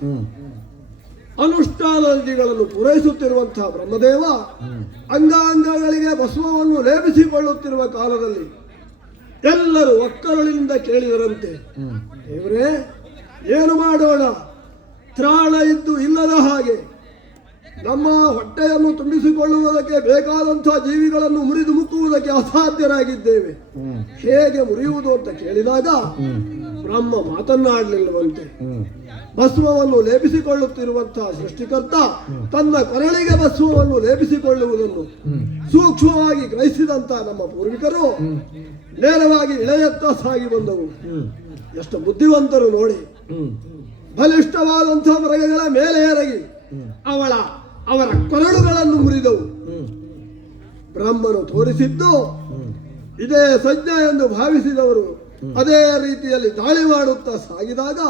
ಅನುಷ್ಠಾನಗಳನ್ನು ಪೂರೈಸುತ್ತಿರುವಂತಹ ಬ್ರಹ್ಮದೇವ ಅಂಗಾಂಗಗಳಿಗೆ ಭಸ್ಮವನ್ನು ಲೇಪಿಸಿಕೊಳ್ಳುತ್ತಿರುವ ಕಾಲದಲ್ಲಿ ಎಲ್ಲರೂ ಒಕ್ಕರಳಿನಿಂದ ಕೇಳಿದರಂತೆ, ದೇವರೇ ಏನು ಮಾಡೋಣ? ತ್ರಾಣ ಇದ್ದು ಇಲ್ಲದ ಹಾಗೆ ನಮ್ಮ ಹೊಟ್ಟೆಯನ್ನು ತುಂಬಿಸಿಕೊಳ್ಳುವುದಕ್ಕೆ ಬೇಕಾದಂತಹ ಜೀವಿಗಳನ್ನು ಮುರಿದು ಮುಕ್ಕುವುದಕ್ಕೆ ಅಸಾಧ್ಯರಾಗಿದ್ದೇವೆ. ಹೇಗೆ ಮುರಿಯುವುದು ಅಂತ ಕೇಳಿದಾಗ ಬ್ರಹ್ಮ ಮಾತನ್ನಾಡಲಿಲ್ಲವಂತೆ. ಭಸ್ಮವನ್ನು ಲೇಪಿಸಿಕೊಳ್ಳುತ್ತಿರುವಂತಹ ಸೃಷ್ಟಿಕರ್ತ ತನ್ನ ಕೊರಳಿಗೆ ಭಸ್ಮವನ್ನು ಲೇಪಿಸಿಕೊಳ್ಳುವುದನ್ನು ಸೂಕ್ಷ್ಮವಾಗಿ ಗ್ರಹಿಸಿದಂತ ನಮ್ಮ ಪೂರ್ವಿಕರು ನೇರವಾಗಿ ಇಳೆಯತ್ತ ಸಾಗಿ ಬಂದವು. ಎಷ್ಟು ಬುದ್ಧಿವಂತರು ನೋಡಿ. ಬಲಿಷ್ಠವಾದಂತಹ ಮೃಗಗಳ ಮೇಲೆ ಎರಗಿ ಅವರ ಕೊರಳುಗಳನ್ನು ಮುರಿದವು. ಬ್ರಹ್ಮನು ತೋರಿಸಿದ್ದು ಇದೇ ಸಂಜ್ಞೆ ಎಂದು ಭಾವಿಸಿದವರು ಅದೇ ರೀತಿಯಲ್ಲಿ ದಾಳಿ ಮಾಡುತ್ತಾ ಸಾಗಿದಾಗ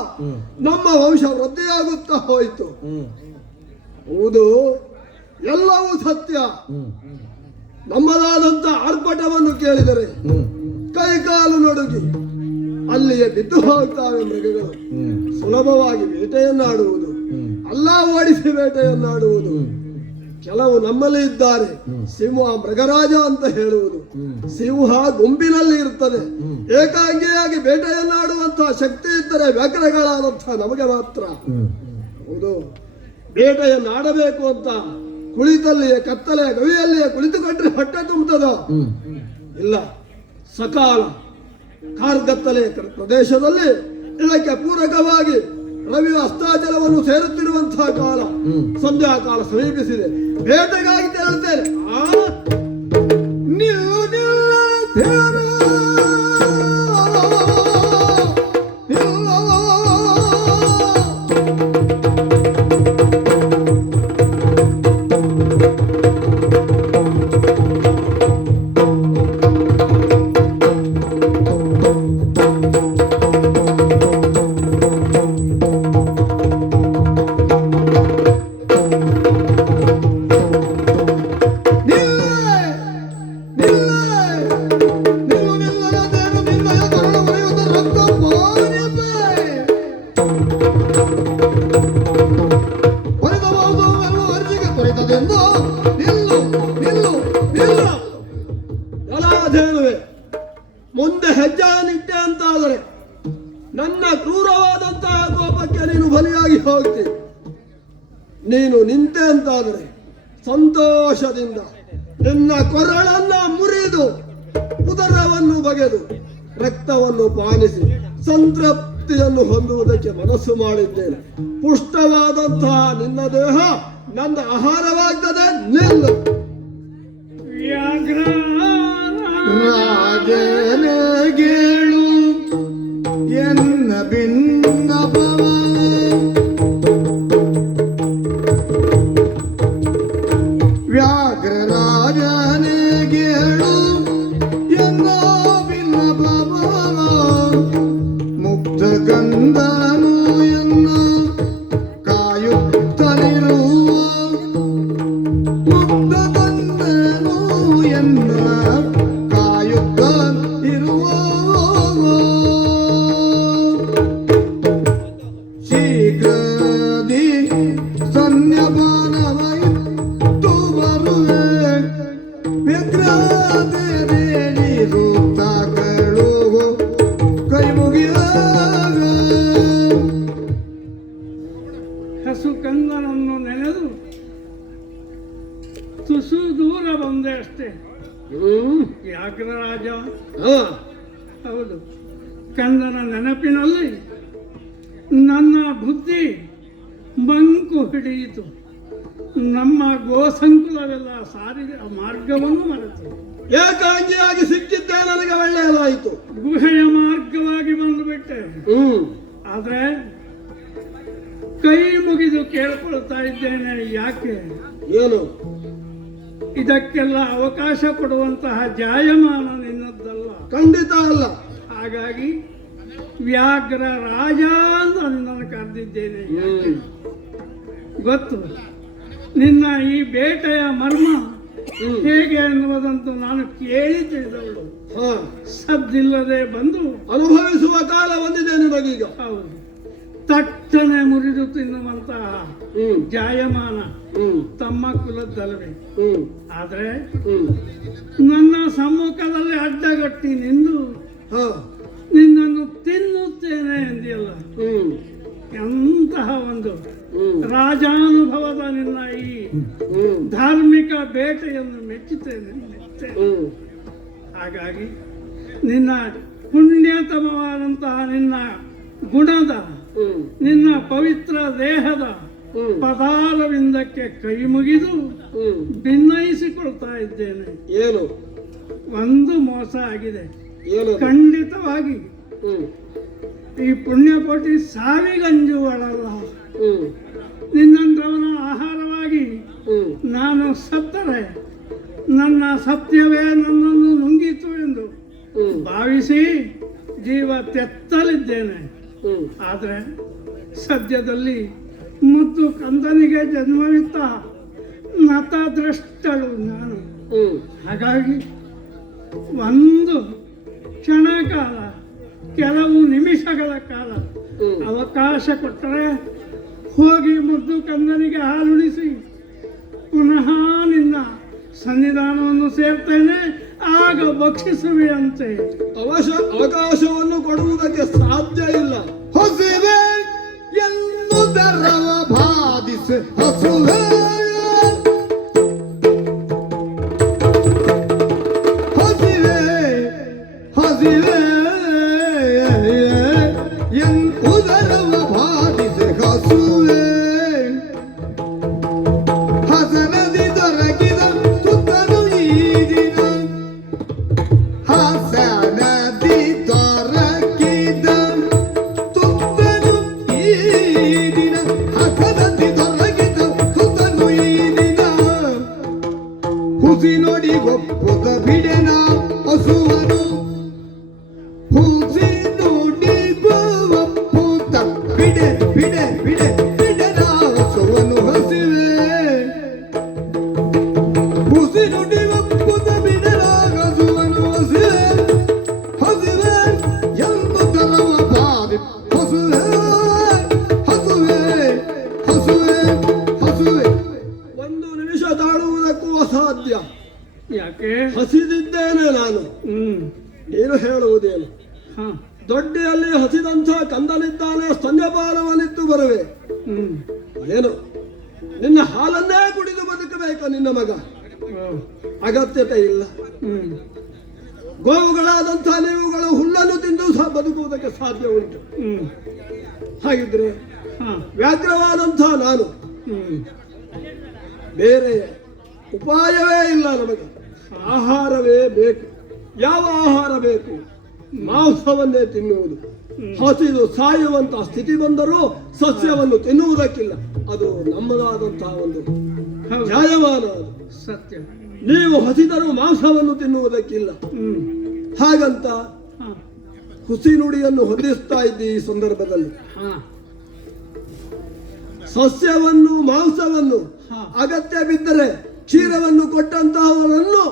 ನಮ್ಮ ವಂಶ ವೃದ್ಧಿಯಾಗುತ್ತಾ ಹೋಯಿತು. ಹೌದು, ಎಲ್ಲವೂ ಸತ್ಯ. ನಮ್ಮದಾದಂತ ಆರ್ಭಟವನ್ನು ಕೇಳಿದರೆ ಕೈಕಾಲು ನಡುಗಿ ಅಲ್ಲಿಯೇ ಬಿದ್ದು ಹೋಗ್ತಾವೆ ಮೃಗಗಳು. ಸುಲಭವಾಗಿ ಬೇಟೆಯನ್ನಾಡುವುದು ಅಲ್ಲ, ಓಡಿಸಿ ಬೇಟೆಯನ್ನಾಡುವುದು. ಕೆಲವು ನಮ್ಮಲ್ಲಿ ಇದ್ದಾರೆ, ಸಿಂಹ ಮೃಗರಾಜ ಅಂತ ಹೇಳುವುದು. ಸಿಂಹ ಗುಂಪಿನಲ್ಲಿ ಇರ್ತದೆ. ಏಕಾಂಗಿಯಾಗಿ ಬೇಟೆಯನ್ನಾಡುವಂತಹ ಶಕ್ತಿ ಇದ್ದರೆ ವ್ಯಾಘ್ರಗಳಾದಂತಹ ನಮಗೆ ಮಾತ್ರ. ಹೌದು, ಬೇಟೆಯನ್ನಾಡಬೇಕು ಅಂತ ಕುಳಿತಲ್ಲಿಯೇ ಕತ್ತಲೆಯ ಗವಿಯಲ್ಲಿಯೇ ಕುಳಿತುಕೊಂಡ್ರೆ ಹೊಟ್ಟೆ ತುಂಬುತ್ತದ? ಇಲ್ಲ. ಸಕಾಲ ಕಾರ್ಗತ್ತಲೆಯ ಪ್ರದೇಶದಲ್ಲಿ ಇದಕ್ಕೆ ಪೂರಕವಾಗಿ ರವಿ ಅಸ್ತಾಚಲವನ್ನು ಸೇರುತ್ತಿರುವಂತಹ ಕಾಲ, ಸಂಧ್ಯಾ ಕಾಲ ಸಮೀಪಿಸಿದೆ. ಬೇಟೆಗಾಗಿ ತೆರಳುತ್ತೇನೆ. ಮುಂದೆ ಹೆಜ್ಜೆಯನ್ನಿಟ್ಟೆ ಅಂತಾದರೆ ನನ್ನ ಕ್ರೂರವಾದಂತಹ ಕೋಪಕ್ಕೆ ನೀನು ಬಲಿಯಾಗಿ ಹೋಗ್ತಿ. ನೀನು ನಿಂತೆ ಅಂತಾದರೆ ಸಂತೋಷದಿಂದ ನಿನ್ನ ಕೊರಳನ್ನ ಮುರಿದು ಉದರವನ್ನು ಬಗೆದು ರಕ್ತವನ್ನು ಪಾಲಿಸಿ ಸಂತೃಪ್ತಿಯನ್ನು ಹೊಂದುವುದಕ್ಕೆ ಮನಸ್ಸು ಮಾಡಿದ್ದೇನೆ. ಪುಷ್ಟವಾದಂತಹ ನಿನ್ನ ದೇಹ ನನ್ನ ಆಹಾರವಾಗ್ತದೆ. ನಿಲ್ಲು. ರಾಜನಗೇಳು ಎನ್ನ ಭಿನ್ನಪವ ವ್ಯಾಘ್ರ ರಾಜನಗೇಳು ಎನ್ನ ಭಿನ್ನಪವ ಮುಗ್ಧ ಗಂಧನು ಎನ್ನ ಕಾಯುತ್ತಲಿರುವ ಮುಗ್ಧ ಗಂಧನು ಎನ್ನ ಶೀಘ್ರದಿ ಸನ್ಯಪಾನವೈತು ಬರುವೆ ವ್ಯಗ್ರದೇರಿರುತ್ತಗಳು ಕೈ ಮುಗಿಯ ಹಸು ಕಂದನನ್ನು ನೆನೆದು ತುಸು ದೂರ ಬಂದೆ ಅಷ್ಟೇ. ವ್ಯಾಘ್ರರಾಜ, ಹೌದು, ಕಂದನ ನೆನಪಿನಲ್ಲಿ ನನ್ನ ಬುದ್ಧಿ ಮಂಕು ಹಿಡಿಯಿತು. ನಮ್ಮ ಗೋಸಂಕುಲವೆಲ್ಲ ಸಾರಿಗೆ ಆ ಮಾರ್ಗವನ್ನು ಮರೆತು ಏಕಾಂಗಿಯಾಗಿ ಸಿಕ್ಕಿದ್ದೇ ನನಗೆ ಒಳ್ಳೆಯದಾಯಿತು. ಗುಹೆಯ ಮಾರ್ಗವಾಗಿ ಬಂದುಬಿಟ್ಟೆ. ಆದ್ರೆ ಕೈ ಮುಗಿದು ಕೇಳ್ಕೊಳ್ತಾ ಇದ್ದೇನೆ, ಯಾಕೆ ಏನು? ಇದಕ್ಕೆಲ್ಲ ಅವಕಾಶ ಕೊಡುವಂತಹ ಜಾಯಮಾನ ನಿನ್ನದ್ದಲ್ಲ. ಖಂಡಿತ ಅಲ್ಲ. ಹಾಗಾಗಿ ವ್ಯಾಘ್ರ ರಾಜ ಅಂತ ನಿನ್ನನ್ನು ಕರೆದಿದ್ದೇನೆ. ಯಾಕೆ? ಗೊತ್ತು ನಿನ್ನ ಈ ಬೇಟೆಯ ಮರ್ಮ ಹೇಗೆ ಎನ್ನುವುದಂತೂ ನಾನು ಕೇಳಿ ತಿಳಿದವಳು. ಸದ್ದಿಲ್ಲದೆ ಬಂದು ಅನುಭವಿಸುವ ಕಾಲ ಬಂದಿದೆ ನಿಮಗೀಗ. ಹೌದು, ತಟ್ಟನೆ ಮುರಿದು ತಿನ್ನುವಂತಹ ಜಾಯಮಾನ ತಮ್ಮ ಕುಲದ್ದಲ್ಲವೇ. ಆದ್ರೆ ನನ್ನ ಸಮ್ಮುಖದಲ್ಲಿ ಅಡ್ಡಗಟ್ಟಿ ನಿಂದು ನಿನ್ನನ್ನು ತಿನ್ನುತ್ತೇನೆ ಎಂದಿಯಲ್ಲ, ಎಂತಹ ಒಂದು ರಾಜಾನುಭವದ ನಿನ್ನ ಈ ಧಾರ್ಮಿಕ ಬೇಟೆಯನ್ನು ಮೆಚ್ಚುತ್ತೇನೆ. ಹಾಗಾಗಿ ನಿನ್ನ ಪುಣ್ಯತಮವಾದಂತಹ ನಿನ್ನ ಗುಣದ, ನಿನ್ನ ಪವಿತ್ರ ದೇಹದ ಪದಾರವಿಂದಕ್ಕೆ ಕೈ ಮುಗಿದು ಭಿನ್ನಯಿಸಿಕೊಳ್ತಾ ಇದ್ದೇನೆ. ಏನು? ಒಂದು ಮೋಸ ಆಗಿದೆ. ಏನು? ಖಂಡಿತವಾಗಿ ಈ ಪುಣ್ಯಕೋಟಿ ಸಾವಿಗಂಜುವಳಲ್ಲ. ನಿನ್ನಂಥವನ ಆಹಾರವಾಗಿ ನಾನು ಸತ್ತರೆ ನನ್ನ ಸತ್ಯವೇ ನನ್ನನ್ನು ನುಂಗಿತು ಎಂದು ಭಾವಿಸಿ ಜೀವ ತೆತ್ತಲಿದ್ದೇನೆ. ಆದರೆ ಸದ್ಯದಲ್ಲಿ ಮುದ್ದು ಕಂದನಿಗೆ ಜನ್ಮವಿತ್ತ ನತದೃಷ್ಟಳು ನಾನು. ಹಾಗಾಗಿ ಒಂದು ಕ್ಷಣ ಕಾಲ, ಕೆಲವು ನಿಮಿಷಗಳ ಕಾಲ ಅವಕಾಶ ಕೊಟ್ಟರೆ ಹೋಗಿ ಮುದ್ದು ಕಂದನಿಗೆ ಹಾಲುಣಿಸಿ ಪುನಃ ನಿನ್ನ ಸನ್ನಿಧಾನವನ್ನು ಸೇರ್ತೇನೆ, ಆಗ ಭಕ್ಷಿಸುವೆಯಂತೆ. ಅವಕಾಶವನ್ನು ಕೊಡುವುದಕ್ಕೆ ಸಾಧ್ಯ ಇಲ್ಲ. ಹಸಿವೆ ಎನ್ನುವುದರವ ಬಾಧಿಸಿ ಹಸುವೆ ಹಸಿವೆ ಹಸಿವೆ ಎನ್ನುವುದರವ ಬಾಧಿಸಿ ಹಸುವೆ ಹಸನದಿ ದೊರಕಿದ ತುತ್ತನು ಈ ದಿನ ಹಸನದಿ ದೊರಕಿದ ತುತ್ತನು ಈ ದಿನ ಹಸನದಿ ದೊರಕಿದ ತುತ್ತನು ಈ ದಿನ ಹುಸಿ ನೋಡಿ ಗೊಪ್ಪುದ ಬಿಡೆನ ಹಸುವನು ಹುಸಿ ನೋಡಿ ಗೊಪ್ಪುದ ಬಿಡೆ ಬಿಡೆ ಬಿಡೆ ಬಿಡೆನ ಹಸುವನು ಹಸಿವೆ ಹುಸಿ ನುಡಿ ಒಪ್ಪುದ ಬಿಡಲಾಗಸುವನು ಹಸಿವೆ ಹಸಿವೆ ಎಂದು ತರವ ಬಾರಿ ಹಸುವೆ ಹಸುವೆ ಹಸುವೆ ಹಸುವೆ. ಒಂದು ನಿಮಿಷ ತಾಳುವುದಕ್ಕೂ ಅಸಾಧ್ಯ. ಯಾಕೆ? ಹಸಿದಿದ್ದೇನೆ ನಾನು. ನೀನು ಹೇಳುವುದೇನು? ದೊಡ್ಡಿಯಲ್ಲಿ ಹಸಿದಂಥ ಕಂದನಿದ್ದಾನೆ, ಸ್ತನ್ಯಪಾನವನಿತ್ತು ಬರುವೆ. ಏನು? ನಿನ್ನ ಹಾಲನ್ನೇ ಕುಡಿದು ಬದುಕಬೇಕ ನಿನ್ನ ಮಗ? ಅಗತ್ಯತೆ ಇಲ್ಲ. ಗೋವುಗಳಾದಂಥ ನೀವುಗಳು ಹುಲ್ಲನ್ನು ತಿಂದು ಸಹ ಬದುಕುವುದಕ್ಕೆ ಸಾಧ್ಯ ಉಂಟು. ಹಾಗಿದ್ರೆ ವ್ಯಾಘ್ರವಾದಂಥ ನಾನು ಬೇರೆ ಉಪಾಯವೇ ಇಲ್ಲ. ನಮಗೆ ಆಹಾರವೇ ಬೇಕು. ಯಾವ ಆಹಾರ ಬೇಕು? ಮಾಂಸವನ್ನೇ ತಿನ್ನುವುದು. ಹಸಿದು ಸಾಯುವಂತಹ ಸ್ಥಿತಿ ಬಂದರೂ ಸಸ್ಯವನ್ನು ತಿನ್ನುವುದಕ್ಕಿಲ್ಲ. ಅದು ನಮ್ಮದಾದಂತಹ ಒಂದು ಜಾಯಮಾನ. ಅದು ಸತ್ಯ. ನೀವು ಹಸಿದರೂ ಮಾಂಸವನ್ನು ತಿನ್ನುವುದಕ್ಕಿಲ್ಲ. ಹಾಗಂತ ಹುಸಿ ನುಡಿಯನ್ನು ಹೊಂದಿಸ್ತಾ ಇದ್ದಿ. ಈ ಸಂದರ್ಭದಲ್ಲಿ ಸಸ್ಯವನ್ನು ಮಾಂಸವನ್ನು ಅಗತ್ಯ ಬಿದ್ದರೆ ಕ್ಷೀರವನ್ನು ಕೊಟ್ಟಂತಹವರನ್ನು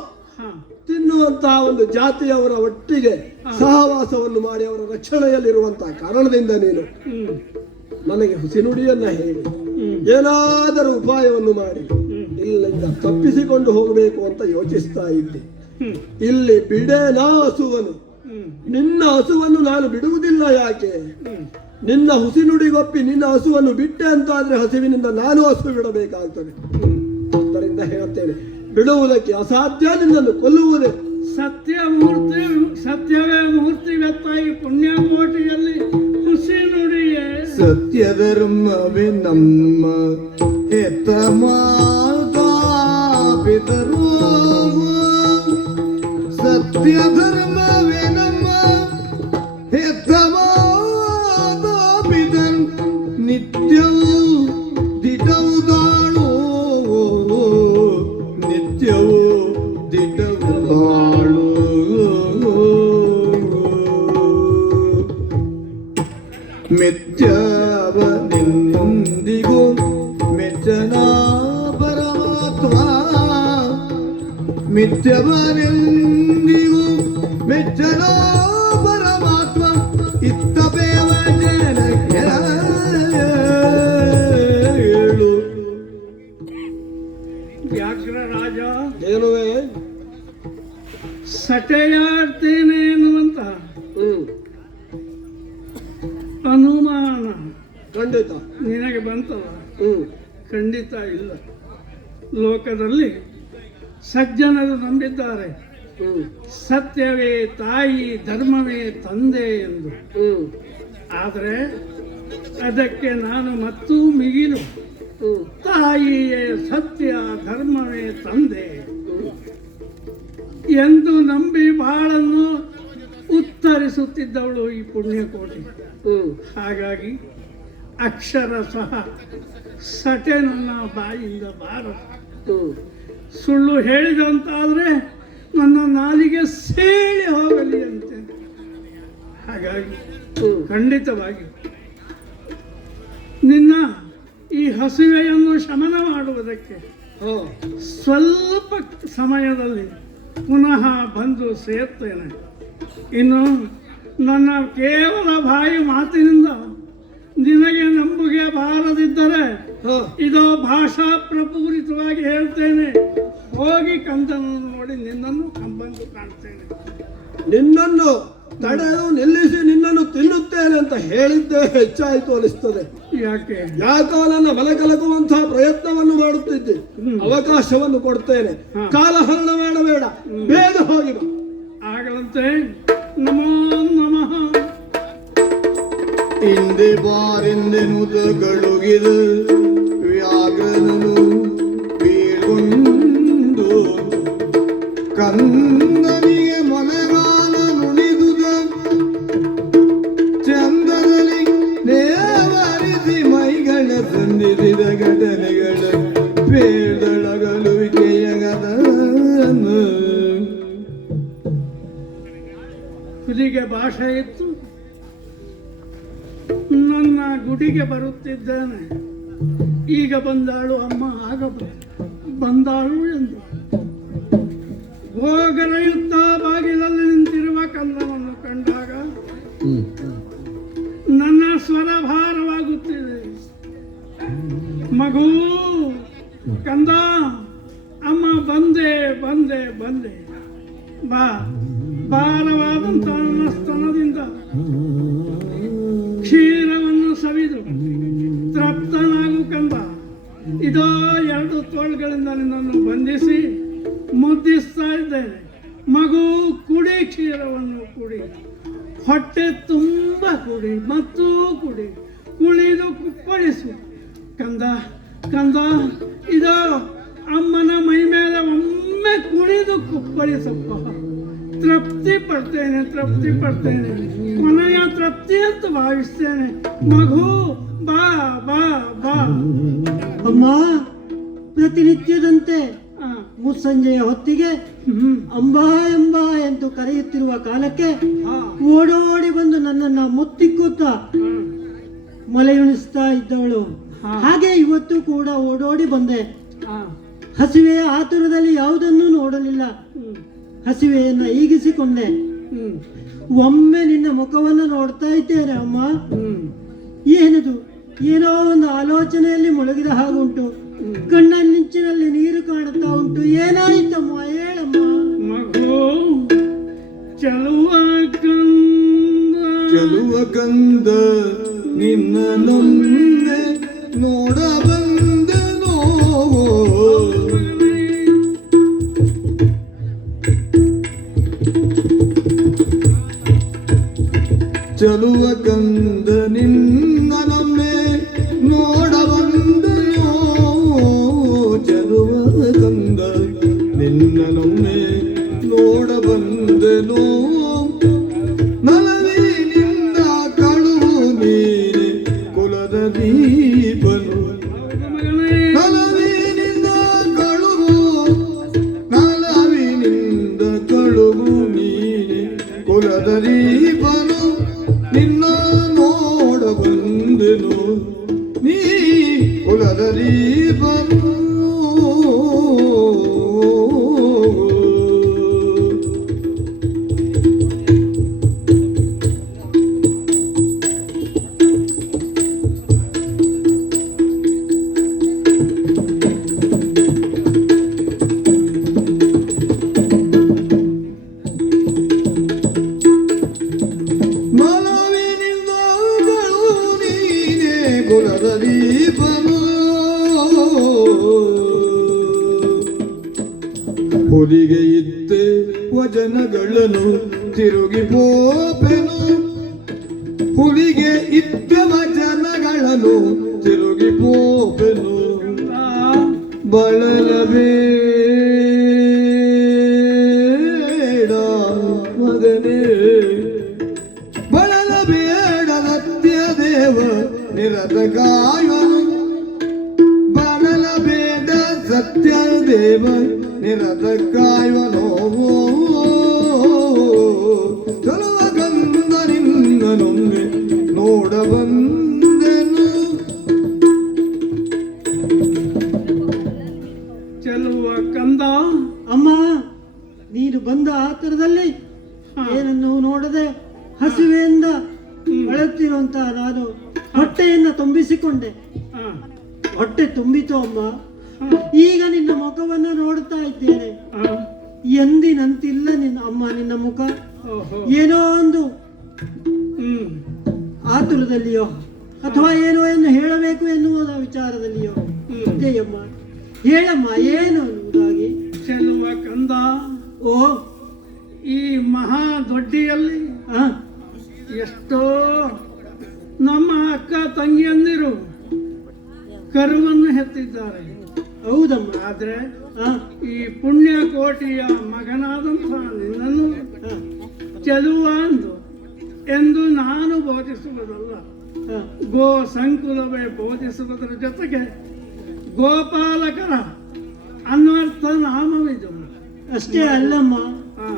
ತಿನ್ನುವಂತಹ ಒಂದು ಜಾತಿಯವರ ಒಟ್ಟಿಗೆ ಸಹವಾಸವನ್ನು ಮಾಡಿ ಅವರ ರಕ್ಷಣೆಯಲ್ಲಿರುವಂತಹ ಕಾರಣದಿಂದ ನೀನು ನನಗೆ ಹುಸಿ ನುಡಿಯನ್ನ ಹೇಳಿ ಏನಾದರೂ ಉಪಾಯವನ್ನು ಮಾಡಿ ಇಲ್ಲಿಂದ ತಪ್ಪಿಸಿಕೊಂಡು ಹೋಗಬೇಕು ಅಂತ ಯೋಚಿಸ್ತಾ ಇದ್ದೆ. ಇಲ್ಲಿ ಬಿಡೇನಾ ಹಸುವನು? ನಿನ್ನ ಹಸುವನ್ನು ನಾನು ಬಿಡುವುದಿಲ್ಲ. ಯಾಕೆ? ನಿನ್ನ ಹುಸಿ ನುಡಿಗೊಪ್ಪಿ ನಿನ್ನ ಹಸುವನ್ನು ಬಿಟ್ಟೆ ಅಂತಾದ್ರೆ ಹಸಿವಿನಿಂದ ನಾನು ಹಸು ಬಿಡಬೇಕಾಗ್ತದೆ. ಆದ್ದರಿಂದ ಹೇಳ್ತೇನೆ, ಬಿಡುವುದಕ್ಕೆ ಅಸಾಧ್ಯ. ನಿನ್ನನ್ನು ಕೊಲ್ಲುವುದೇ ಸತ್ಯವೇ ಮೂರ್ತಿವೆತ್ತಾಗಿ ಪುಣ್ಯಕೋಟಿಯಲ್ಲಿ ಹುಸಿ ನುಡಿಯೇ ಸತ್ಯ ಧರ್ಮವೇ ನಮ್ಮ ಹೆತ್ತ ಮಾತಾ ಪಿತರು ಸತ್ಯ ಧರ್ಮವೇ ನಮ್ಮ ಹೆತ್ತ ಮಾತಾ ಪಿತರು ನಿತ್ಯವೂ ದಿಟವು ದಾಳು ನಿತ್ಯವೂ ದಿಟವು ದಾಳು ಮಿಥ್ಯವನೆಂದಿಗೂ ಮೆಚ್ಚನ ಪರಮಾತ್ಮ ಮಿಥ್ಯವನೆಂದಿಗೂ ಮೆಚ್ಚನ ಪರಮಾತ್ಮ ಇತ್ತಬೇವ ಜನಕ್ಕೆ ಹೇಳು. ವ್ಯಾಘ್ರ ರಾಜ ಏನುವೆ? ಸಟೆಯಾಡ್ತೇನೆ ಎನ್ನುವಂತ ಅನುಮಾನ ಖಂಡಿತ. ನಿನಗೆ ಬಂತಲ್ಲ? ಹ್ಮ್ ಖಂಡಿತ ಇಲ್ಲ. ಲೋಕದಲ್ಲಿ ಸಜ್ಜನರು ನಂಬಿದ್ದಾರೆ ಹ್ಮ್ ಸತ್ಯವೇ ತಾಯಿ, ಧರ್ಮವೇ ತಂದೆ ಎಂದು. ಹ್ಮ್ ಆದರೆ ಅದಕ್ಕೆ ನಾನು ಮತ್ತೂ ಮಿಗಿಲು, ಹ್ಮ್ ತಾಯಿಯೇ ಸತ್ಯ, ಧರ್ಮವೇ ತಂದೆ ಎಂದು ನಂಬಿ ಬಾಳನ್ನು ಉತ್ತರಿಸುತ್ತಿದ್ದವಳು ಈ ಪುಣ್ಯಕೋಟಿ. ಹ್ಮ್ ಹಾಗಾಗಿ ಅಕ್ಷರ ಸಹ ಸಟೆ ನನ್ನ ಬಾಯಿಂದ ಬಾರದು. ಹ್ಮ್ ಸುಳ್ಳು ಹೇಳಿದಂತಾದ್ರೆ ನನ್ನ ನಾಲಿಗೆ ಸೇಳಿ ಹೋಗಲಿ ಅಂತೆ. ಹಾಗಾಗಿ ಖಂಡಿತವಾಗಿ ನಿನ್ನ ಈ ಹಸಿವೆಯನ್ನು ಶಮನ ಮಾಡುವುದಕ್ಕೆ ಹಾ ಸ್ವಲ್ಪ ಸಮಯದಲ್ಲಿ ಪುನಃ ಬಂದು ಸೇರ್ತೇನೆ. ಇನ್ನು ನನ್ನ ಕೇವಲ ಬಾಯಿ ಮಾತಿನಿಂದ ನಿನಗೆ ನಂಬುಗೆ ಬಾರದಿದ್ದರೆ ಹಾ ಇದೋ ಭಾಷಾ ಪ್ರಪೂರಿತವಾಗಿ ಹೇಳ್ತೇನೆ, ಹೋಗಿ ಕಂದನನ್ನು ನೋಡಿ ನಿನ್ನನ್ನು ಕಂಬಂದು ಕಾಣ್ತೇನೆ. ನಿನ್ನನ್ನು ತಡೆದು ನಿಲ್ಲಿಸಿ ನಿನ್ನನ್ನು ತಿನ್ನುತ್ತೇನೆ ಅಂತ ಹೇಳಿದ್ದೇ ಹೆಚ್ಚಾಯಿತು ಅನಿಸ್ತದೆ. ಯಾಕೆ? ಯಾಕೋ ನನ್ನ ಮನ ಕಲಕುವಂತಹ ಪ್ರಯತ್ನವನ್ನು ಮಾಡುತ್ತಿದ್ದೆ. ಅವಕಾಶವನ್ನು ಕೊಡ್ತೇನೆ. ಕಾಲಹರಣ ಮಾಡಬೇಡ, ಬೇಗ ಹೋಗಿ ಬಾ. ಆಗಲಂತೆ. ನಮೋ ನಮಃ. ಹಿಂದೆ ಬಾರೆಂದೆನುತ ಕಳುಗಿದ ವ್ಯಾಘ್ರನನು ಬೀಳ್ಕೊಂಡು ಕಂದನಿಗೆ ಮೊನಗಾಲ ನುಡಿದುದ ಚಂದದಲ್ಲಿ ನೇವರಿಸಿ ಮೈಗಳ ಸಂಧಿಸಿದ ಘಟನೆಗಳ ಬೇಡಳಗಲುವಿಕೆಯಗದನು ಹುಲಿಗೆ ಭಾಷೆ ಇತ್ತು. ನನ್ನ ಗುಡಿಗೆ ಬರುತ್ತಿದ್ದೇನೆ, ಈಗ ಬಂದಾಳು ಅಮ್ಮ, ಆಗ ಬಂದಾಳು ಎಂದು ಹೋಗರೆಯುತ್ತಾ ಬಾಗಿಲಲ್ಲಿ ನಿಂತಿರುವ ಕಂದನನ್ನು ಕಂಡಾಗ ನನ್ನ ಸ್ವರ ಭಾರವಾಗುತ್ತಿದೆ. ಮಗು, ಕಂದ, ಅಮ್ಮ ಬಂದೆ ಬಂದೆ ಬಂದೆ, ಬಾ. ಭಾರವಾದಂತ ನನ್ನ ಸ್ತನದಿಂದ ಕ್ಷೀರವನ್ನು ಸವಿದು ತೃಪ್ತನಾಗು ಕಂದ. ಇದೋ ಎರಡು ತೋಳ್ಗಳಿಂದ ನಿನ್ನನ್ನು ಬಂಧಿಸಿ ಮುದ್ದಿಸ್ತಾ ಇದ್ದೇನೆ. ಮಗು, ಕುಡಿ, ಕ್ಷೀರವನ್ನು ಕುಡಿ, ಹೊಟ್ಟೆ ತುಂಬ ಕುಡಿ, ಮತ್ತು ಕುಡಿ, ಕುಳಿದು ಕುಪ್ಪಳಿಸು. ಕಂದ ಕಂದ, ಇದೋ ಅಮ್ಮನ ಮೈ ಮೇಲೆ ಒಮ್ಮೆ ಕುಣಿದು ಕುಪ್ಪಳಿಸಪ್ಪ. ತೃಪ್ತಿ ಪಡ್ತೇನೆ, ತೃಪ್ತಿ ಪಡ್ತೇನೆ, ಮನೆಯ ತೃಪ್ತಿ ಅಂತ ಭಾವಿಸ್ತೇನೆ. ಮಗು, ಬಾ ಬಾ ಬಾ. ಅಮ್ಮ, ಪ್ರತಿನಿತ್ಯದಂತೆ ಮುಸ್ಸಂಜೆಯ ಹೊತ್ತಿಗೆ ಅಂಬಾ ಎಂಬಾ ಎಂದು ಕರೆಯುತ್ತಿರುವ ಕಾಲಕ್ಕೆ ಓಡೋಡಿ ಬಂದು ನನ್ನನ್ನ ಮುತ್ತಿಕ್ಕುತ್ತ ಮಲೆಯುಣಿಸ್ತಾ ಇದ್ದವಳು. ಹಾಗೆ ಇವತ್ತು ಕೂಡ ಓಡೋಡಿ ಬಂದೆ. ಹಸಿವೆಯ ಆತುರದಲ್ಲಿ ಯಾವುದನ್ನೂ ನೋಡಲಿಲ್ಲ. ಹಸಿವೆಯನ್ನ ಈಗಿಸಿಕೊಂಡೆ. ಒಮ್ಮೆ ನಿನ್ನ ಮುಖವನ್ನು ನೋಡ್ತಾ ಇದ್ದೇನೆ ಅಮ್ಮ. ಏನದು? ಏನೋ ಒಂದು ಆಲೋಚನೆಯಲ್ಲಿ ಮುಳುಗಿದ ಹಾಗುಂಟು. ಕಣ್ಣನ್ನಿಂಚಿನಲ್ಲಿ ನೀರು ಕಾಣುತ್ತಾ ಉಂಟು. ಏನಾಯ್ತಮ್ಮ, ಹೇಳಮ್ಮ. ಮಗು, ಚಲುವ ಕಂದ ನಿನ್ನ ನೊಮ್ಮೆ ನೋಡ ಬಂದನೋ. ಚಲುವ ಕಂದ ನಿನ್ನ ನೊಮ್ಮೆ ನೋಡ ಬಂದನೋ. ಕುಲದ ದೀಪನು ನಿನ್ನ ನೋಡ ಬಂದೆನು ನೀ ಕುಲದ ದೀಪನು ಹುಲಿಗೆ ಇತ್ತೆ ವಚನಗಳನ್ನು ತಿರುಗಿ ಪೋಪೆನು ಹುಲಿಗೆ ಇದ್ದ ವಚನಗಳನ್ನು ತಿರುಗಿ ಪೋಪೆನು ಬಳಲಬೇಡ ಮಗನೇ ಬಳಲಬೇಡ ಸತ್ಯ ದೇವ ನಿರತ ಕಾಯುವನು ಬಳಲಬೇಡ ಸತ್ಯ ದೇವ ನಿರತ ಕಾಯುವನೋ ಚಲುವ ಗಂಧ ನಿನ್ನನೊಮ್ಮೆ ನೋಡ ಬಂದೆನು ಚೆಲುವ ಕಂದ. ಅಮ್ಮ, ನೀನು ಬಂದ ಆತರದಲ್ಲಿ ಏನನ್ನು ನೋಡದೆ ಹಸಿವೆಯಿಂದ ಅಳುತ್ತಿರುವಂತ ನಾನು ಹೊಟ್ಟೆಯನ್ನ ತುಂಬಿಸಿಕೊಂಡೆ. ಹ, ಹೊಟ್ಟೆ ತುಂಬಿತು ಅಮ್ಮ. ಈಗ ನಿನ್ನ ಮುಖವನ್ನು ನೋಡ್ತಾ ಇದ್ದೇನೆ. ಹ, ಎಂದಿನಂತಿಲ್ಲ ನಿನ್ನ ಮುಖ. ಓಹೋ. ಏನೋ ಒಂದು ಹ್ಮ್ ಆತುರದಲ್ಲಿಯೋ ಅಥವಾ ಏನೋ ಎಂದು ಹೇಳಬೇಕು ಎನ್ನುವ ವಿಚಾರದಲ್ಲಿಯೋ ಇದೆಯಮ್ಮ. ಹೇಳಮ್ಮ, ಏನು ಅನ್ನುವುದಾಗಿ. ಚೆಲುವ ಕಂದ, ಓ, ಈ ಮಹಾ ದೊಡ್ಡಿಯಲ್ಲಿ ಎಷ್ಟೋ ನಮ್ಮ ಅಕ್ಕ ತಂಗಿಯಂದಿರು ಕರುವನ್ನು ಹೆತ್ತಿದ್ದಾರೆ. ಹೌದಮ್ಮ. ಆದ್ರೆ ಆ, ಈ ಪುಣ್ಯಕೋಟಿಯ ಮಗನಾದಂತಹ ನಿನ್ನನ್ನು ಚೆಲುವ ಎಂದು ನಾನು ಬೋಧಿಸುವುದಲ್ಲ, ಆ, ಗೋ ಸಂಕುಲವೇ ಬೋಧಿಸುವುದರ ಜೊತೆಗೆ ಗೋಪಾಲಕರ ಅನ್ವರ್ಥ ನಾಮವಿದು. ಅಷ್ಟೇ ಅಲ್ಲಮ್ಮ, ಹಾ,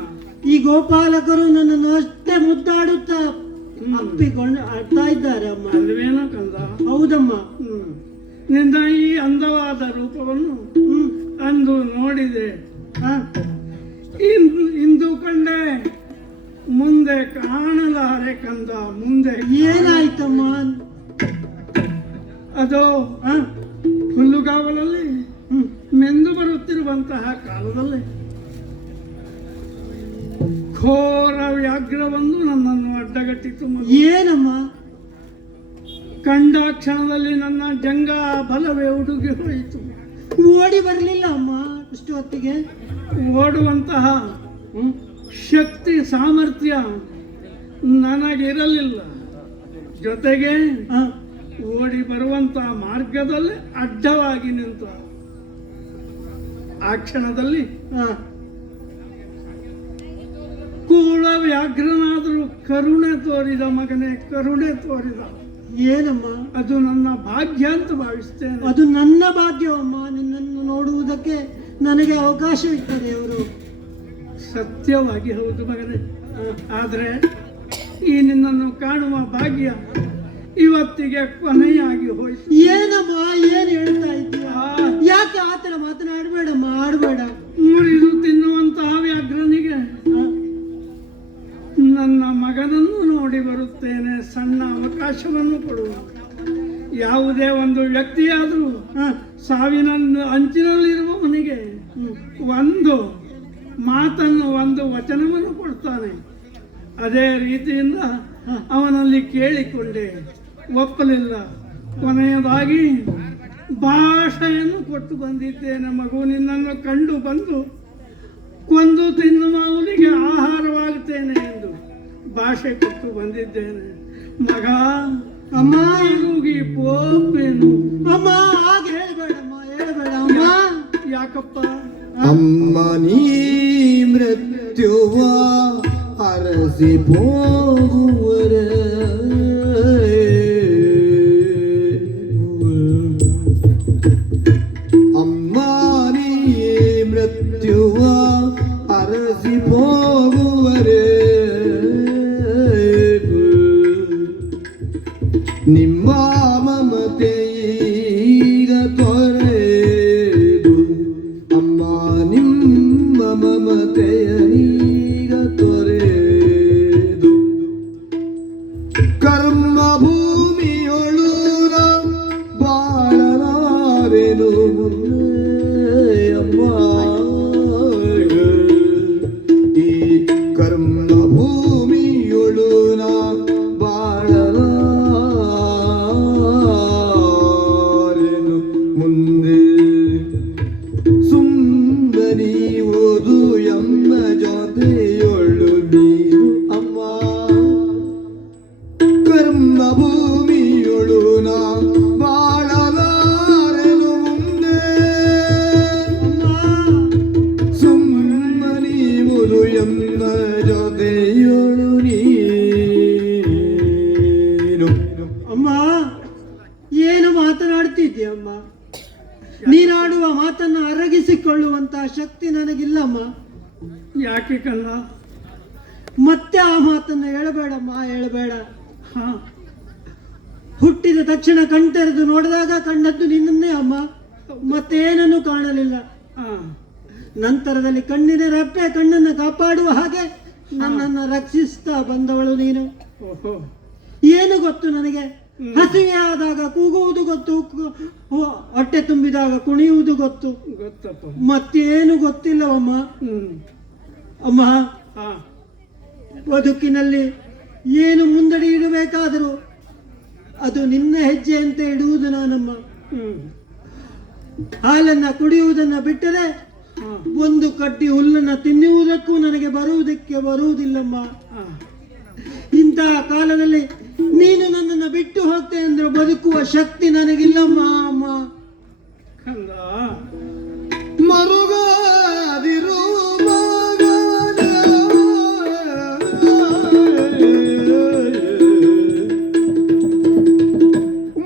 ಈ ಗೋಪಾಲಕರು ನನ್ನನ್ನು ಅಷ್ಟೇ ಮುದ್ದಾಡುತ್ತಾ ಅಪ್ಪಿಕೊಂಡು ಆಡ್ತಾ ಇದ್ದಾರೆ ಅಮ್ಮ. ಅಲ್ವೇನೋ ಕಂದ. ಹೌದಮ್ಮ. ನಿನ್ನ ಈ ಅಂದವಾದ ರೂಪವನ್ನು ಅಂದು ನೋಡಿದೆ, ಆ, ಇಂದು ಕಂಡೆ, ಮುಂದೆ ಕಾಣಲಾರೆ ಕಂದ. ಮುಂದೆ ಏನಾಯ್ತಮ್ಮ? ಅದು ಆ, ಹುಲ್ಲುಗಾವಲಲ್ಲಿ ಮೆಂದು ಬರುತ್ತಿರುವಂತಹ ಕಾಲದಲ್ಲಿ ಘೋರ ವ್ಯಾಘ್ರವನ್ನು ನನ್ನನ್ನು ಅಡ್ಡಗಟ್ಟಿತು. ಏನಮ್ಮ? ಕಂಡ ಕ್ಷಣದಲ್ಲಿ ನನ್ನ ಜಂಗ ಬಲವೇ ಉಡುಗಿ ಹೋಯಿತು. ಓಡಿ ಬರಲಿಲ್ಲ ಅಮ್ಮ ಇಷ್ಟು ಹೊತ್ತಿಗೆ? ಓಡುವಂತಹ ಶಕ್ತಿ ಸಾಮರ್ಥ್ಯ ನನಗಿರಲಿಲ್ಲ. ಜೊತೆಗೆ ಆ, ಓಡಿ ಬರುವಂತಹ ಮಾರ್ಗದಲ್ಲಿ ಅಡ್ಡವಾಗಿ ನಿಂತ ಆ ಕ್ಷಣದಲ್ಲಿ ಆ, ಕೂಳ ವ್ಯಾಘ್ರನಾದರೂ ಕರುಣೆ ತೋರಿದ ಮಗನೇ, ಕರುಣೆ ತೋರಿದ. ಏನಮ್ಮ? ಅದು ನನ್ನ ಭಾಗ್ಯ ಅಂತ ಭಾವಿಸ್ತೇನೆ. ಅದು ನನ್ನ ಭಾಗ್ಯವಮ್ಮ. ನಿನ್ನನ್ನು ನೋಡುವುದಕ್ಕೆ ನನಗೆ ಅವಕಾಶವಿರ್ತದೆ ಅವರು. ಸತ್ಯವಾಗಿ ಹೌದು ಮಗನೇ. ಆದರೆ ಈ ನಿನ್ನನ್ನು ಕಾಣುವ ಭಾಗ್ಯ ಇವತ್ತಿಗೆ ಕೊನೆಯಾಗಿ ಹೋಯಿತು. ಏನಮ್ಮ, ಏನ್ ಹೇಳ್ತಾ ಇದ್ದೀಯ? ಯಾಕೆ ಆತರ ಮಾತನಾಡಬೇಡಮ್ಮ, ಆಡಬೇಡ. ಮುರಿದು ತಿನ್ನುವಂತಹ ವ್ಯಾಘ್ರನಿಗೆ ನನ್ನ ಮಗನನ್ನು ನೋಡಿ ಬರುತ್ತೇನೆ, ಸಣ್ಣ ಅವಕಾಶವನ್ನು ಕೊಡುವ. ಯಾವುದೇ ಒಂದು ವ್ಯಕ್ತಿಯಾದರೂ ಸಾವಿನ ಅಂಚಿನಲ್ಲಿರುವವನಿಗೆ ಒಂದು ಮಾತನ್ನು, ಒಂದು ವಚನವನ್ನು ಕೊಡ್ತಾನೆ. ಅದೇ ರೀತಿಯಿಂದ ಅವನಲ್ಲಿ ಕೇಳಿಕೊಂಡೆ, ಒಪ್ಪಲಿಲ್ಲ. ಕೊನೆಯದಾಗಿ ಭಾಷೆಯನ್ನು ಕೊಟ್ಟು ಬಂದಿದ್ದೇನೆ. ಮಗು, ನಿನ್ನನ್ನು ಕಂಡು ಬಂದು ಕೊಂದು ತಿನ್ನುವ ಅವನಿಗೆ ಆಹಾರವಾಗುತ್ತೇನೆ ಎಂದು ಭಾಷೆ ಕೊಟ್ಟು ಬಂದಿದ್ದೇನೆ. ಮಗ, ಅಮ್ಮ, ಹೋಗಿ ಪೋಪೇನು. ಅಮ್ಮ, ಹಾಗೆ ಹೇಳ್ಬೇಡಮ್ಮ, ಹೇಳ್ಬೇಡ ಅಮ್ಮ. ಯಾಕಪ್ಪ? ಅಮ್ಮ ನೀ ಮೃತ್ಯುವ ಅರಸಿ ಹೋಗುವರ ಅಮ್ಮ ನೀ ಮೃತ್ಯುವ ಅರಸಿ ಹೋಗುವರೆ ತುಂಬಿಸಿಕೊಳ್ಳುವಂತಹ ಶಕ್ತಿ ನನಗಿಲ್ಲಮ್ಮ. ಯಾಕೆ ಕಂದ? ಮತ್ತೆ ಆ ಮಾತನ್ನು ಹೇಳಬೇಡಮ್ಮ, ಹೇಳಬೇಡ. ಹಾ, ಹುಟ್ಟಿದ ತಕ್ಷಣ ಕಣ್ತೆರೆದು ನೋಡಿದಾಗ ಕಂಡದ್ದು ನಿನ್ನನ್ನೇ ಅಮ್ಮ, ಮತ್ತೇನನ್ನು ಕಾಣಲಿಲ್ಲ. ಹಾ, ನಂತರದಲ್ಲಿ ಕಣ್ಣಿನ ರೆಪ್ಪೆ ಕಣ್ಣನ್ನು ಕಾಪಾಡುವ ಹಾಗೆ ನನ್ನನ್ನು ರಕ್ಷಿಸ್ತಾ ಬಂದವಳು ನೀನು. ಓಹೋ, ಏನು ಗೊತ್ತು ನನಗೆ? ಹಸಿವೆ ಆದಾಗ ಕೂಗುವುದು ಗೊತ್ತು, ಹೊಟ್ಟೆ ತುಂಬಿದಾಗ ಕುಣಿಯುವುದು ಗೊತ್ತು, ಗೊತ್ತಪ್ಪ. ಮತ್ತೇನು ಗೊತ್ತಿಲ್ಲವಮ್ಮ. ಹ್ಮ್. ಅಮ್ಮ, ಹಾ, ಬದುಕಿನಲ್ಲಿ ಏನು ಮುಂದಡಿ ಇಡಬೇಕಾದರೂ ಅದು ನಿನ್ನ ಹೆಜ್ಜೆ ಅಂತ ಇಡುವುದು ನಾನಮ್ಮ. ಹ್ಮ್. ಹಾಲನ್ನ ಕುಡಿಯುವುದನ್ನ ಬಿಟ್ಟರೆ ಹಾ, ಒಂದು ಕಡ್ಡಿ ಹುಲ್ಲನ್ನ ತಿನ್ನುವುದಕ್ಕೂ ನನಗೆ ಬರುವುದಿಲ್ಲಮ್ಮ. ಹಾ. ಇಂತಹ ಕಾಲದಲ್ಲಿ ನೀನು ನನ್ನನ್ನು ಬಿಟ್ಟು ಹೋಗ್ತೆ ಅಂದ್ರೆ ಬದುಕುವ ಶಕ್ತಿ ನನಗಿಲ್ಲಮ್ಮ. ಅಮ್ಮ, ಕಂದ, ಮರುಗಾದಿರು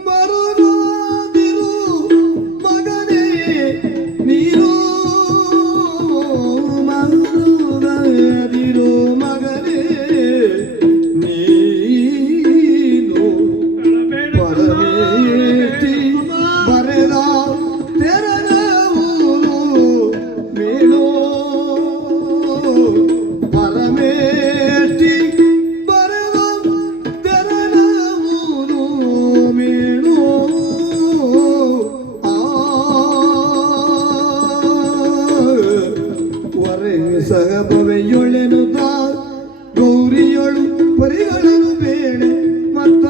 ಮರುಗಾದಿರು ಮಗನೇ ನೀನು, ಮರುಗಾದಿರು ಮಗನೇ ನೀನು, ಪರಮೇಷ್ಠಿ ಬರೆದ ತೆರೆದ ಊರು ಮೇಲೋ, ಪರಮೇಷ್ಠಿ ಬರೆದ ತೆರೆದ ಊರು ಮೇಲೋ. ಸಗಬವೆಯೊಳೆನು ಗೌರಿಯೊಳು ಪರಿಗಳನ್ನು ಬೇಳೆ ಮತ್ತ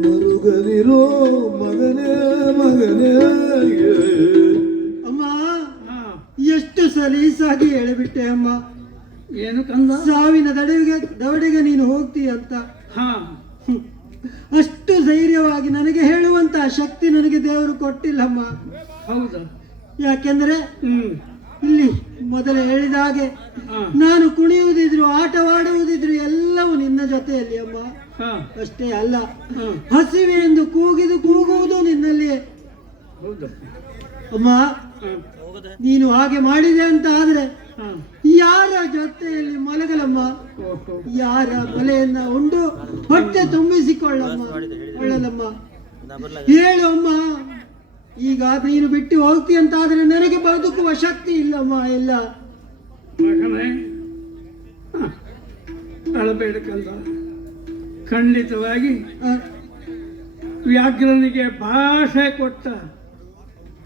ಮರುಗದಿರೋ ಮಗನೇ ಮಗನೇ. ಅಮ್ಮ, ಹಾ. ಎಷ್ಟು ಸಲೀಸಾಗಿ ಹೇಳಿಬಿಟ್ಟೆ ಅಮ್ಮ. ಏನು ಕಂದ? ಸಾವಿನ ದವಡೆಗೆ ನೀನು ಹೋಗ್ತೀಯ ಅಂತ. ಹಾ, ಹ್ಮ್. ಅಷ್ಟು ಧೈರ್ಯವಾಗಿ ನನಗೆ ಹೇಳುವಂತಹ ಶಕ್ತಿ ನನಗೆ ದೇವರು ಕೊಟ್ಟಿಲ್ಲಮ್ಮ. ಹೌದಾ? ಯಾಕೆಂದ್ರೆ ಹ್ಮ್. ಇಲ್ಲಿ ಮೊದಲೇ ಹೇಳಿದ ಹಾಗೆ ಹಾ, ನಾನು ಕುಣಿಯುವುದಿದ್ರು ಆಟವಾಡುವುದಿದ್ರು ಎಲ್ಲವೂ ನಿನ್ನ ಜೊತೆಯಲ್ಲಿ ಅಮ್ಮ. ಹಾ. ಅಷ್ಟೇ ಅಲ್ಲ, ಹಾ. ಹಸಿವೆ ಎಂದು ಕೂಗುವುದು ನಿನ್ನಲ್ಲಿಯೇ ಹೌದಾ? ಅಮ್ಮ. ಹಾ, ನೀನು ಹಾಗೆ ಮಾಡಿದೆ ಅಂತ ಆದ್ರೆ ಹಾ. ಯಾರ ಜೊತೆಯಲ್ಲಿ ಮಲಗಲಮ್ಮ, ಓಹೋ. ಯಾರ ಬಲೆಯನ್ನ ಉಂಡು ಹೊಟ್ಟೆ ತುಂಬಿಸಿಕೊಳ್ಳಮ್ಮ ಕೊಳ್ಳಲಮ್ಮ. ಹೇಳು ಅಮ್ಮ, ಈಗ ನೀನು ಬಿಟ್ಟು ಹೋಗ್ತಿ ಅಂತ ಆದ್ರೆ ನನಗೆ ಬದುಕುವ ಶಕ್ತಿ ಇಲ್ಲಮ್ಮ, ಇಲ್ಲ. ಮಗನೇ, ಹ, ಅಳಬೇಡ ಕಂದ. ಖಂಡಿತವಾಗಿ ಆ, ವ್ಯಾಘ್ರನಿಗೆ ಭಾಷೆ ಕೊಟ್ಟ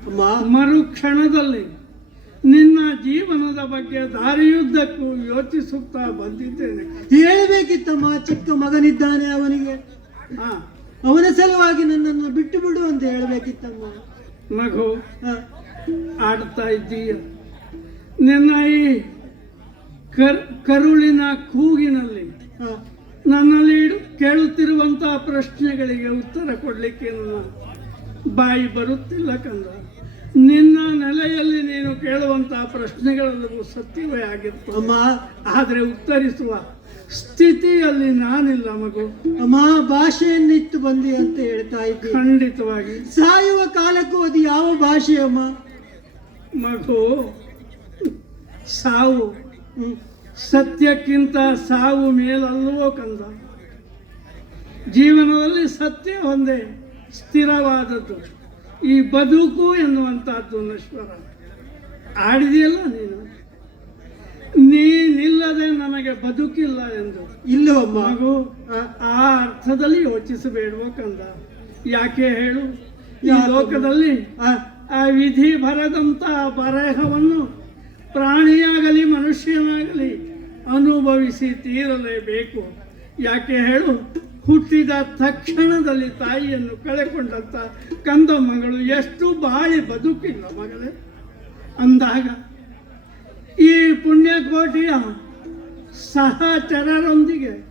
ಅಮ್ಮ, ಮರುಕ್ಷಣದಲ್ಲಿ ನಿನ್ನ ಜೀವನದ ಬಗ್ಗೆ ದಾರಿಯುದ್ದಕ್ಕೂ ಯೋಚಿಸುತ್ತಾ ಬಂದಿದ್ದೇನೆ. ಹೇಳ್ಬೇಕಿತ್ತಮ್ಮ, ಚಿಕ್ಕ ಮಗನಿದ್ದಾನೆ ಅವನಿಗೆ, ಹಾ, ಅವನ ಸಲುವಾಗಿ ನನ್ನನ್ನು ಬಿಟ್ಟು ಬಿಡು ಅಂತ ಹೇಳ್ಬೇಕಿತ್ತಮ್ಮ. ಮಗು, ಆ, ಆಡ್ತಾ ಇದ್ದೀಯ. ನಿನ್ನ ಈ ಕರುಳಿನ ಕೂಗಿನಲ್ಲಿ ಆ, ನನ್ನಲ್ಲಿ ಕೇಳುತ್ತಿರುವಂತಹ ಪ್ರಶ್ನೆಗಳಿಗೆ ಉತ್ತರ ಕೊಡಲಿಕ್ಕೆ ನನ್ನ ಬಾಯಿ ಬರುತ್ತಿಲ್ಲ ಕಂದ. ನಿನ್ನ ನೆಲೆಯಲ್ಲಿ ನೀನು ಕೇಳುವಂತಹ ಪ್ರಶ್ನೆಗಳೆಲ್ಲವೂ ಸತ್ಯವೇ ಆಗಿರ್ತವೆ. ಅಮ್ಮ, ಆದರೆ ಉತ್ತರಿಸುವ ಸ್ಥಿತಿಯಲ್ಲಿ ನಾನಿಲ್ಲ ಮಗು. ಅಮ್ಮ, ಭಾಷೆಯನ್ನಿತ್ತು ಬಂದಿ ಅಂತ ಹೇಳ್ತಾ ಇದ್ದಿ. ಖಂಡಿತವಾಗಿ ಸಾಯುವ ಕಾಲಕ್ಕೂ ಅದು ಯಾವ ಭಾಷೆ ಅಮ್ಮ? ಮಗು, ಸಾವು ಹ್ಮ್. ಸತ್ಯಕ್ಕಿಂತ ಸಾವು ಮೇಲಲ್ಲವೋ ಕಂದ. ಜೀವನದಲ್ಲಿ ಸತ್ಯ ಒಂದೇ ಸ್ಥಿರವಾದದ್ದು, ಈ ಬದುಕು ಎನ್ನುವಂತಹದ್ದು ನಶ್ವರ. ಆಡಿದೆಯಲ್ಲ ನೀನು, ನೀನಿಲ್ಲದೆ ನನಗೆ ಬದುಕಿಲ್ಲ ಎಂದು. ಇಲ್ಲವಮ್ಮ. ಮಗು, ಆ ಅರ್ಥದಲ್ಲಿ ಯೋಚಿಸಬೇಡುವ ಕಂದ. ಯಾಕೆ ಹೇಳು? ಈ ಲೋಕದಲ್ಲಿ ಆ ವಿಧಿ ಬರದಂತ ಬರಹವನ್ನು ಪ್ರಾಣಿಯಾಗಲಿ ಮನುಷ್ಯನಾಗಲಿ ಅನುಭವಿಸಿ ತೀರಲೇಬೇಕು. ಯಾಕೆ ಹೇಳು? ಹುಟ್ಟಿದ ತಕ್ಷಣದಲ್ಲಿ ತಾಯಿಯನ್ನು ಕಳೆಕೊಂಡಂತ ಕಂದ ಮಗಳು ಎಷ್ಟು ಬಾಳಿ ಬದುಕಿಲ್ಲ ಮಗಳೇ. ಅಂದಾಗ ಈ ಪುಣ್ಯಕೋಟಿಯ ಸಹಚರರೊಂದಿಗೆ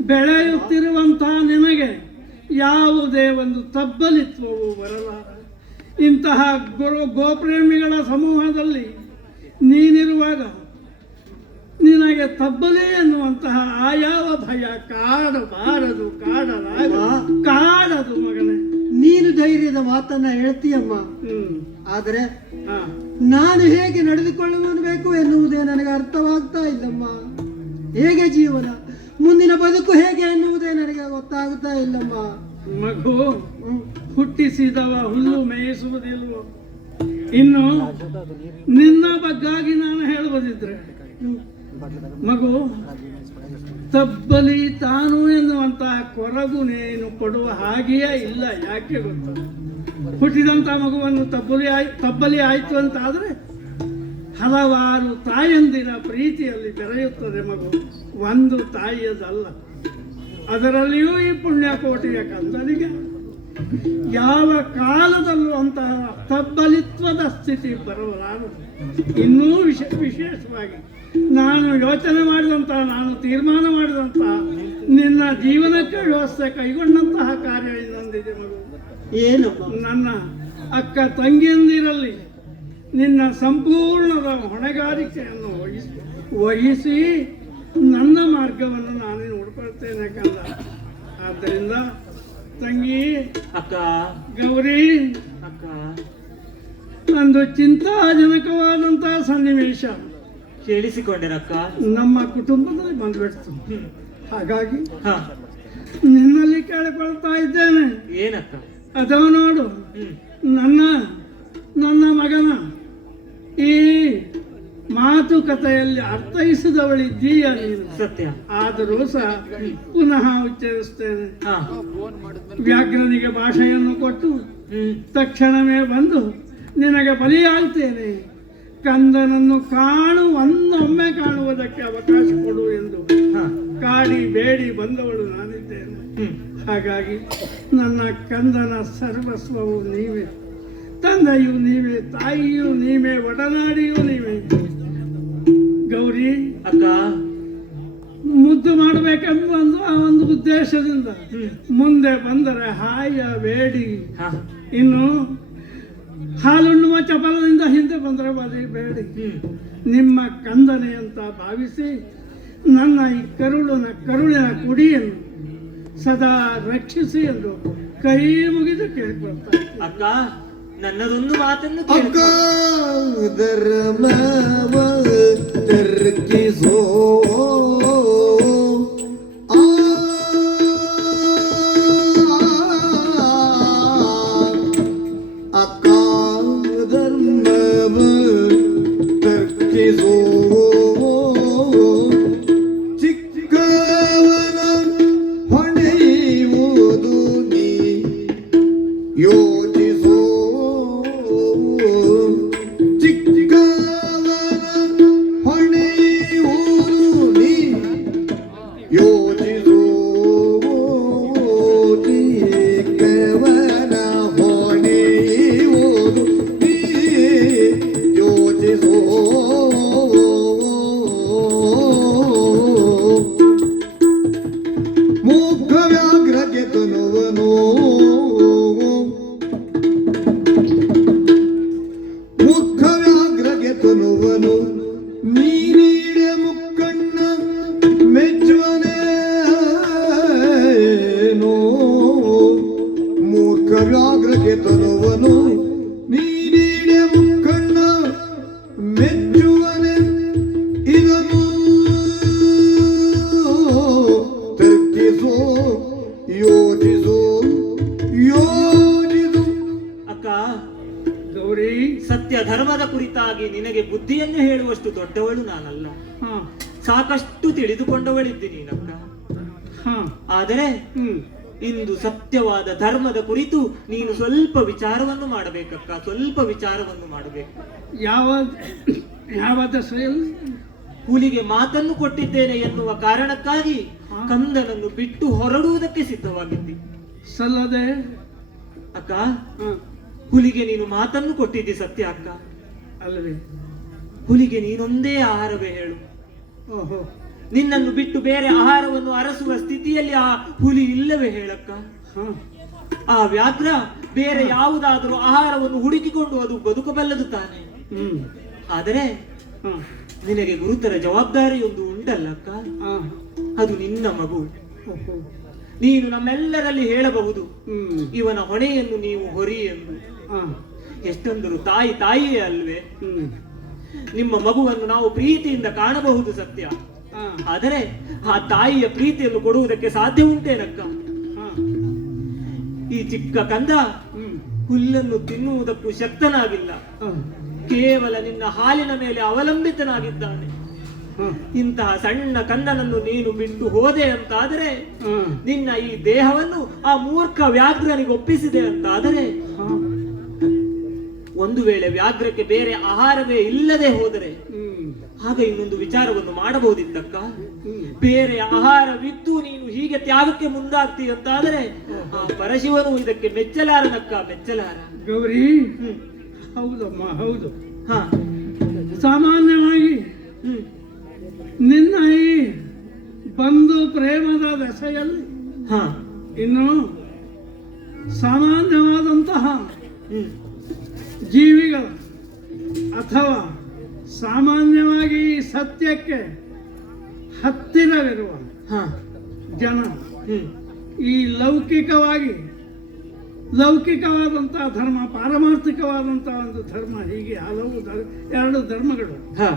ಬೆಳೆಯುತ್ತಿರುವಂತಹ ನಿನಗೆ ಯಾವುದೇ ಒಂದು ತಬ್ಬಲಿತ್ವವು ಬರಲಾರ. ಇಂತಹ ಗೋಪ್ರೇಮಿಗಳ ಸಮೂಹದಲ್ಲಿ ನೀನಿರುವಾಗ ನಿನಗೆ ತಬ್ಬಲಿ ಎನ್ನುವಂತಹ ಆಯಾವ ಭಯ ಕಾಡಬಾರದು, ಕಾಡದು ಮಗನೇ. ನೀನು ಧೈರ್ಯದ ಮಾತನ್ನ ಹೇಳ್ತೀಯಮ್ಮ. ಹ್ಮ್ ಆದರೆ ಹಾ ನಾನು ಹೇಗೆ ನಡೆದುಕೊಳ್ಳಬೇಕು ಎನ್ನುವುದೇ ನನಗೆ ಅರ್ಥವಾಗ್ತಾ ಇಲ್ಲಮ್ಮ. ಹೇಗೆ ಜೀವನ, ಮುಂದಿನ ಬದುಕು ಹೇಗೆ ಎನ್ನುವುದೇ ನನಗೆ ಗೊತ್ತಾಗ್ತಾ ಇಲ್ಲಮ್ಮ. ಮಗು ಹ್ಮ್. ಹುಟ್ಟಿಸಿದವ ಹುಲ್ಲು ಮೇಯಿಸುವುದಿಲ್ವೋ? ಇನ್ನು ನಿನ್ನ ಬಗ್ಗಾಗಿ ನಾನು ಹೇಳುವುದಿದ್ರೆ, ಮಗು ತಬ್ಬಲಿ ತಾನು ಎನ್ನುವಂತಹ ಕೊರಗು ನೀನು ಕೊಡುವ ಹಾಗೆಯೇ ಇಲ್ಲ. ಯಾಕೆ ಗೊತ್ತ? ಹುಟ್ಟಿದಂತ ಮಗುವನ್ನು ತಬ್ಬಲಿ ಆಯ್ತು ಅಂತಾದ್ರೆ ಹಲವಾರು ತಾಯಂದಿರ ಪ್ರೀತಿಯಲ್ಲಿ ಬೆರೆಯುತ್ತದೆ ಮಗು, ಒಂದು ತಾಯಿಯದಲ್ಲ. ಅದರಲ್ಲಿಯೂ ಈ ಪುಣ್ಯಕೋಟಿಯ ಕಂದನಿಗೆ ಯಾವ ಕಾಲದಲ್ಲೂ ಅಂತಹ ತಬ್ಬಲಿತ್ವದ ಸ್ಥಿತಿ ಬರಲಾರದು. ಇನ್ನೂ ವಿಶೇಷವಾಗಿ ನಾನು ಯೋಚನೆ ಮಾಡಿದಂತಹ, ನಾನು ತೀರ್ಮಾನ ಮಾಡಿದಂತಹ, ನಿನ್ನ ಜೀವನಕ್ಕೆ ವ್ಯವಸ್ಥೆ ಕೈಗೊಂಡಂತಹ ಕಾರ್ಯ ಇನ್ನೊಂದಿದೆ ಮಗು. ಏನಮ್ಮ? ನನ್ನ ಅಕ್ಕ ತಂಗಿಯಂದಿರಲ್ಲಿ ನಿನ್ನ ಸಂಪೂರ್ಣದ ಹೊಣೆಗಾರಿಕೆಯನ್ನು ವಹಿಸಿ ನನ್ನ ಮಾರ್ಗವನ್ನು ನಾನೇ ನೋಡ್ಕೊಳ್ತೇನೆ ಕಂದ. ಆದ್ದರಿಂದ ತಂಗಿ ಅಕ್ಕ ಗೌರಿ, ಅಕ್ಕ ಒಂದು ಚಿಂತಾಜನಕವಾದಂತಹ ಸನ್ನಿವೇಶ ಕೇಳಿಸಿಕೊಂಡೆನಕ್ಕ. ನಮ್ಮ ಕುಟುಂಬದಲ್ಲಿ ಬಂದ್ಬಿಡ್ತು. ಹಾಗಾಗಿ ಹ ನಿನ್ನಲ್ಲಿ ಕೇಳಿಕೊಳ್ತಾ ಇದ್ದೇನೆ. ಏನಕ್ಕ? ಅದವ ನೋಡು, ನನ್ನ ಮಗನ ಈ ಮಾತುಕತೆಯಲ್ಲಿ ಅರ್ಥೈಸಿದವಳಿದ್ದೀಯ ನೀನು. ಸತ್ಯ. ಆದರೂ ಸಹ ಪುನಃ ಉಚ್ಚರಿಸ್ತೇನೆ. ಹ ವ್ಯಾಘ್ರನಿಗೆ ಭಾಷೆಯನ್ನು ಕೊಟ್ಟು ತಕ್ಷಣವೇ ಬಂದು ನಿನಗೆ ಬಲಿಯಾಗ್ತೇನೆ. ಕಂದನನ್ನು ಒಂದೊಮ್ಮೆ ಕಾಣುವುದಕ್ಕೆ ಅವಕಾಶ ಕೊಡು ಎಂದು ಕಾಡಿ ಬೇಡಿ ಬಂದವಳು ನಾನಿದ್ದೇನೆ. ಹಾಗಾಗಿ ನನ್ನ ಕಂದನ ಸರ್ವಸ್ವವು ನೀವೇ, ತಂದೆಯೂ ನೀವೇ, ತಾಯಿಯೂ ನೀವೇ, ಒಡನಾಡಿಯೂ ನೀವೇ. ಗೌರಿ ಅಕ್ಕ, ಮುದ್ದು ಮಾಡಬೇಕೆಂಬ ಒಂದು ಉದ್ದೇಶದಿಂದ ಮುಂದೆ ಬಂದರೆ ಹಾಯ ಬೇಡಿ, ಇನ್ನು ಹಾಲುಣ್ಣುವ ಚಪಲದಿಂದ ಹಿಂದೆ ಬಂದರೆ ಬೇಡಿ. ನಿಮ್ಮ ಕಂದನೆ ಅಂತ ಭಾವಿಸಿ ನನ್ನ ಈ ಕರುಳಿನ ಕುಡಿಯನ್ನು ಸದಾ ರಕ್ಷಿಸಿ ಎಂದು ಕೈ ಮುಗಿದು ಕೇಳಿಕೊಳ್ತಾರೆ. ಅಕ್ಕ, ನನ್ನದೊಂದು ಮಾತನ್ನು ಅಕ್ಕ ಕೇಳಿಕೊ. ಧರ್ಮವ ತರ್ಕಿಸೋ ಅಕ್ಕ ಧರ್ಮವ ತರ್ಕಿಸೋ ಚಿಕ್ಕವನ ಹೊಣೆಯುವುದು ನೀ ಯೋಚಿಸೋ ಚಿಕ್ಕವನ ಹೊಣೆಯುವುದು ನೀ ಯೋಚಿಸೋ ಚಿಕ್ಕವನ ಹೊಣೆಯುವುದು ನೀ ಯೋಚಿಸೋ ಮೂಕ ವ್ಯಾಘ್ರಕ್ಕೆ ತನುವನು ಮುಖ ವ್ಯಾಘ್ರಕ್ಕೆ ತನುವನು ನೀರೀಡೆ ಮುಕ್ಕಣ್ಣ ಮೆಚ್ಚುವನೇನೋ ಮೂರ್ಖ ವ್ಯಾಘ್ರಕ್ಕೆ ತನುವನು ನೀರೀಡೆ ಮುಕ್ಕಣ್ಣ ಮೆಚ್ಚುವನೆ ಇದನ್ನು ತರ್ಕಿಸೋ ಯೋಚಿಸೋ ಯೋಚಿಸು ಅಕ್ಕ, ಗೌರಿ, ಸತ್ಯ ಧರ್ಮದ ಕುರಿತಾಗಿ ನಿನಗೆ ಬುದ್ಧಿಯನ್ನು ಹೇಳುವಷ್ಟು ದೊಡ್ಡವಳು ನಾನಲ್ಲ. ಹಾ ಸಾಕಷ್ಟು ತಿಳಿದುಕೊಂಡವಳಿದ್ದಿ ನೀನಕ್ಕ. ಹಾ ಆದರೆ ಇಂದು ಸತ್ಯವಾದ ಧರ್ಮದ ಕುರಿತು ನೀನು ಸ್ವಲ್ಪ ವಿಚಾರವನ್ನು ಮಾಡಬೇಕಕ್ಕ, ಸ್ವಲ್ಪ ವಿಚಾರವನ್ನು ಮಾಡಬೇಕು. ಯಾವ ದಶೆಯಲ್ಲಿ ಹುಲಿಗೆ ಮಾತನ್ನು ಕೊಟ್ಟಿದ್ದೇನೆ ಎನ್ನುವ ಕಾರಣಕ್ಕಾಗಿ ಕಂದನನ್ನು ಬಿಟ್ಟು ಹೊರಡುವುದಕ್ಕೆ ಸಿದ್ಧವಾಗಿದ್ದಿ. ಸಲ್ಲದೆ ಅಕ್ಕ, ಹುಲಿಗೆ ನೀನು ಮಾತನ್ನು ಕೊಟ್ಟಿದ್ದಿ ಸತ್ಯ ಅಕ್ಕ. ಅಲ್ಲವೇ? ಹುಲಿಗೆ ನೀನೊಂದೇ ಆಹಾರವೇ ಹೇಳು. ಓಹೋ, ನಿನ್ನನ್ನು ಬಿಟ್ಟು ಬೇರೆ ಆಹಾರವನ್ನು ಅರಸುವ ಸ್ಥಿತಿಯಲ್ಲಿ ಆ ಹುಲಿ ಇಲ್ಲವೇ ಹೇಳಕ್ಕ. ಹಾ ಆ ವ್ಯಾಘ್ರ ಬೇರೆ ಯಾವುದಾದರೂ ಆಹಾರವನ್ನು ಹುಡುಕಿಕೊಂಡು ಅದು ಬದುಕಬಲ್ಲದು ತಾನೆ. ಆದರೆ ಹಾ ನಿನಗೆ ಗುರುತರ ಜವಾಬ್ದಾರಿಯೊಂದು ಉಂಟಲ್ಲಕ್ಕ, ಹಾ ಅದು ನಿನ್ನ ಮಗು. ಓಹೋ, ನೀನು ನಮ್ಮೆಲ್ಲರಲ್ಲಿ ಹೇಳಬಹುದು, ಹ್ಮ್ ಇವನ ಹೊಣೆಯನ್ನು ನೀವು ಹೊರಿ ಎಂದು. ಹಾ ಎಷ್ಟೊಂದರು ತಾಯಿ ತಾಯಿಯೇ ಅಲ್ವೇ? ಹ್ಮ್ ನಿಮ್ಮ ಮಗುವನ್ನು ನಾವು ಪ್ರೀತಿಯಿಂದ ಕಾಣಬಹುದು ಸತ್ಯ, ಹಾ ಆದರೆ ಆ ತಾಯಿಯ ಪ್ರೀತಿಯನ್ನು ಕೊಡುವುದಕ್ಕೆ ಸಾಧ್ಯ ಉಂಟೇನಕ್ಕ? ಹಾ ಈ ಚಿಕ್ಕ ಕಂದ ಹ್ಮ್ ಹುಲ್ಲನ್ನು ತಿನ್ನುವುದಕ್ಕೂ ಶಕ್ತನಾಗಿಲ್ಲ, ಹಾ ಕೇವಲ ನಿನ್ನ ಹಾಲಿನ ಮೇಲೆ ಅವಲಂಬಿತನಾಗಿದ್ದಾನೆ. ಹಾ ಇಂತಹ ಸಣ್ಣ ಕಂದನನ್ನು ನೀನು ಬಿಟ್ಟು ಹೋದೆ ಅಂತಾದರೆ, ಹಾ ನಿನ್ನ ಈ ದೇಹವನ್ನು ಆ ಮೂರ್ಖ ವ್ಯಾಘ್ರನಿಗೆ ಒಪ್ಪಿಸಿದೆ ಅಂತಾದರೆ, ಹಾ ಒಂದು ವೇಳೆ ವ್ಯಾಘ್ರಕ್ಕೆ ಬೇರೆ ಆಹಾರವೇ ಇಲ್ಲದೆ ಹೋದರೆ ಹ್ಮ್ ಆಗ ಇನ್ನೊಂದು ವಿಚಾರವನ್ನು ಮಾಡಬಹುದಿತ್ತಕ್ಕ. ಹ್ಮ್ ಬೇರೆ ಆಹಾರವಿದ್ದು ನೀನು ಹೀಗೆ ತ್ಯಾಗಕ್ಕೆ ಮುಂದಾಗ್ತಿ ಅಂತಾದರೆ ಆ ಪರಶಿವನು ಇದಕ್ಕೆ ಮೆಚ್ಚಲಾರನಕ್ಕ, ಮೆಚ್ಚಲಾರ. ಗೌರಿ, ಹ್ಮ್ ಹೌದಮ್ಮ, ಹೌದು. ಹಾ ಸಾಮಾನ್ಯವಾಗಿ ಹ್ಮ್ ನಿನ್ನ ಈ ಬಂಧು ಪ್ರೇಮದ ದೆಸೆಯಲ್ಲಿ ಹಾ ಇನ್ನು ಸಾಮಾನ್ಯವಾದಂತಹ ಹ್ಮ್ ಜೀವಿಗಳ ಅಥವಾ ಸಾಮಾನ್ಯವಾಗಿ ಈ ಸತ್ಯಕ್ಕೆ ಹತ್ತಿರವಿರುವ ಹಾ ಜನ ಹ್ಮ್ ಈ ಲೌಕಿಕವಾದಂತಹ ಧರ್ಮ, ಪಾರಮಾರ್ಥಿಕವಾದಂತಹ ಒಂದು ಧರ್ಮ, ಹೀಗೆ ಹಲವು ಎರಡು ಧರ್ಮಗಳು. ಹಾ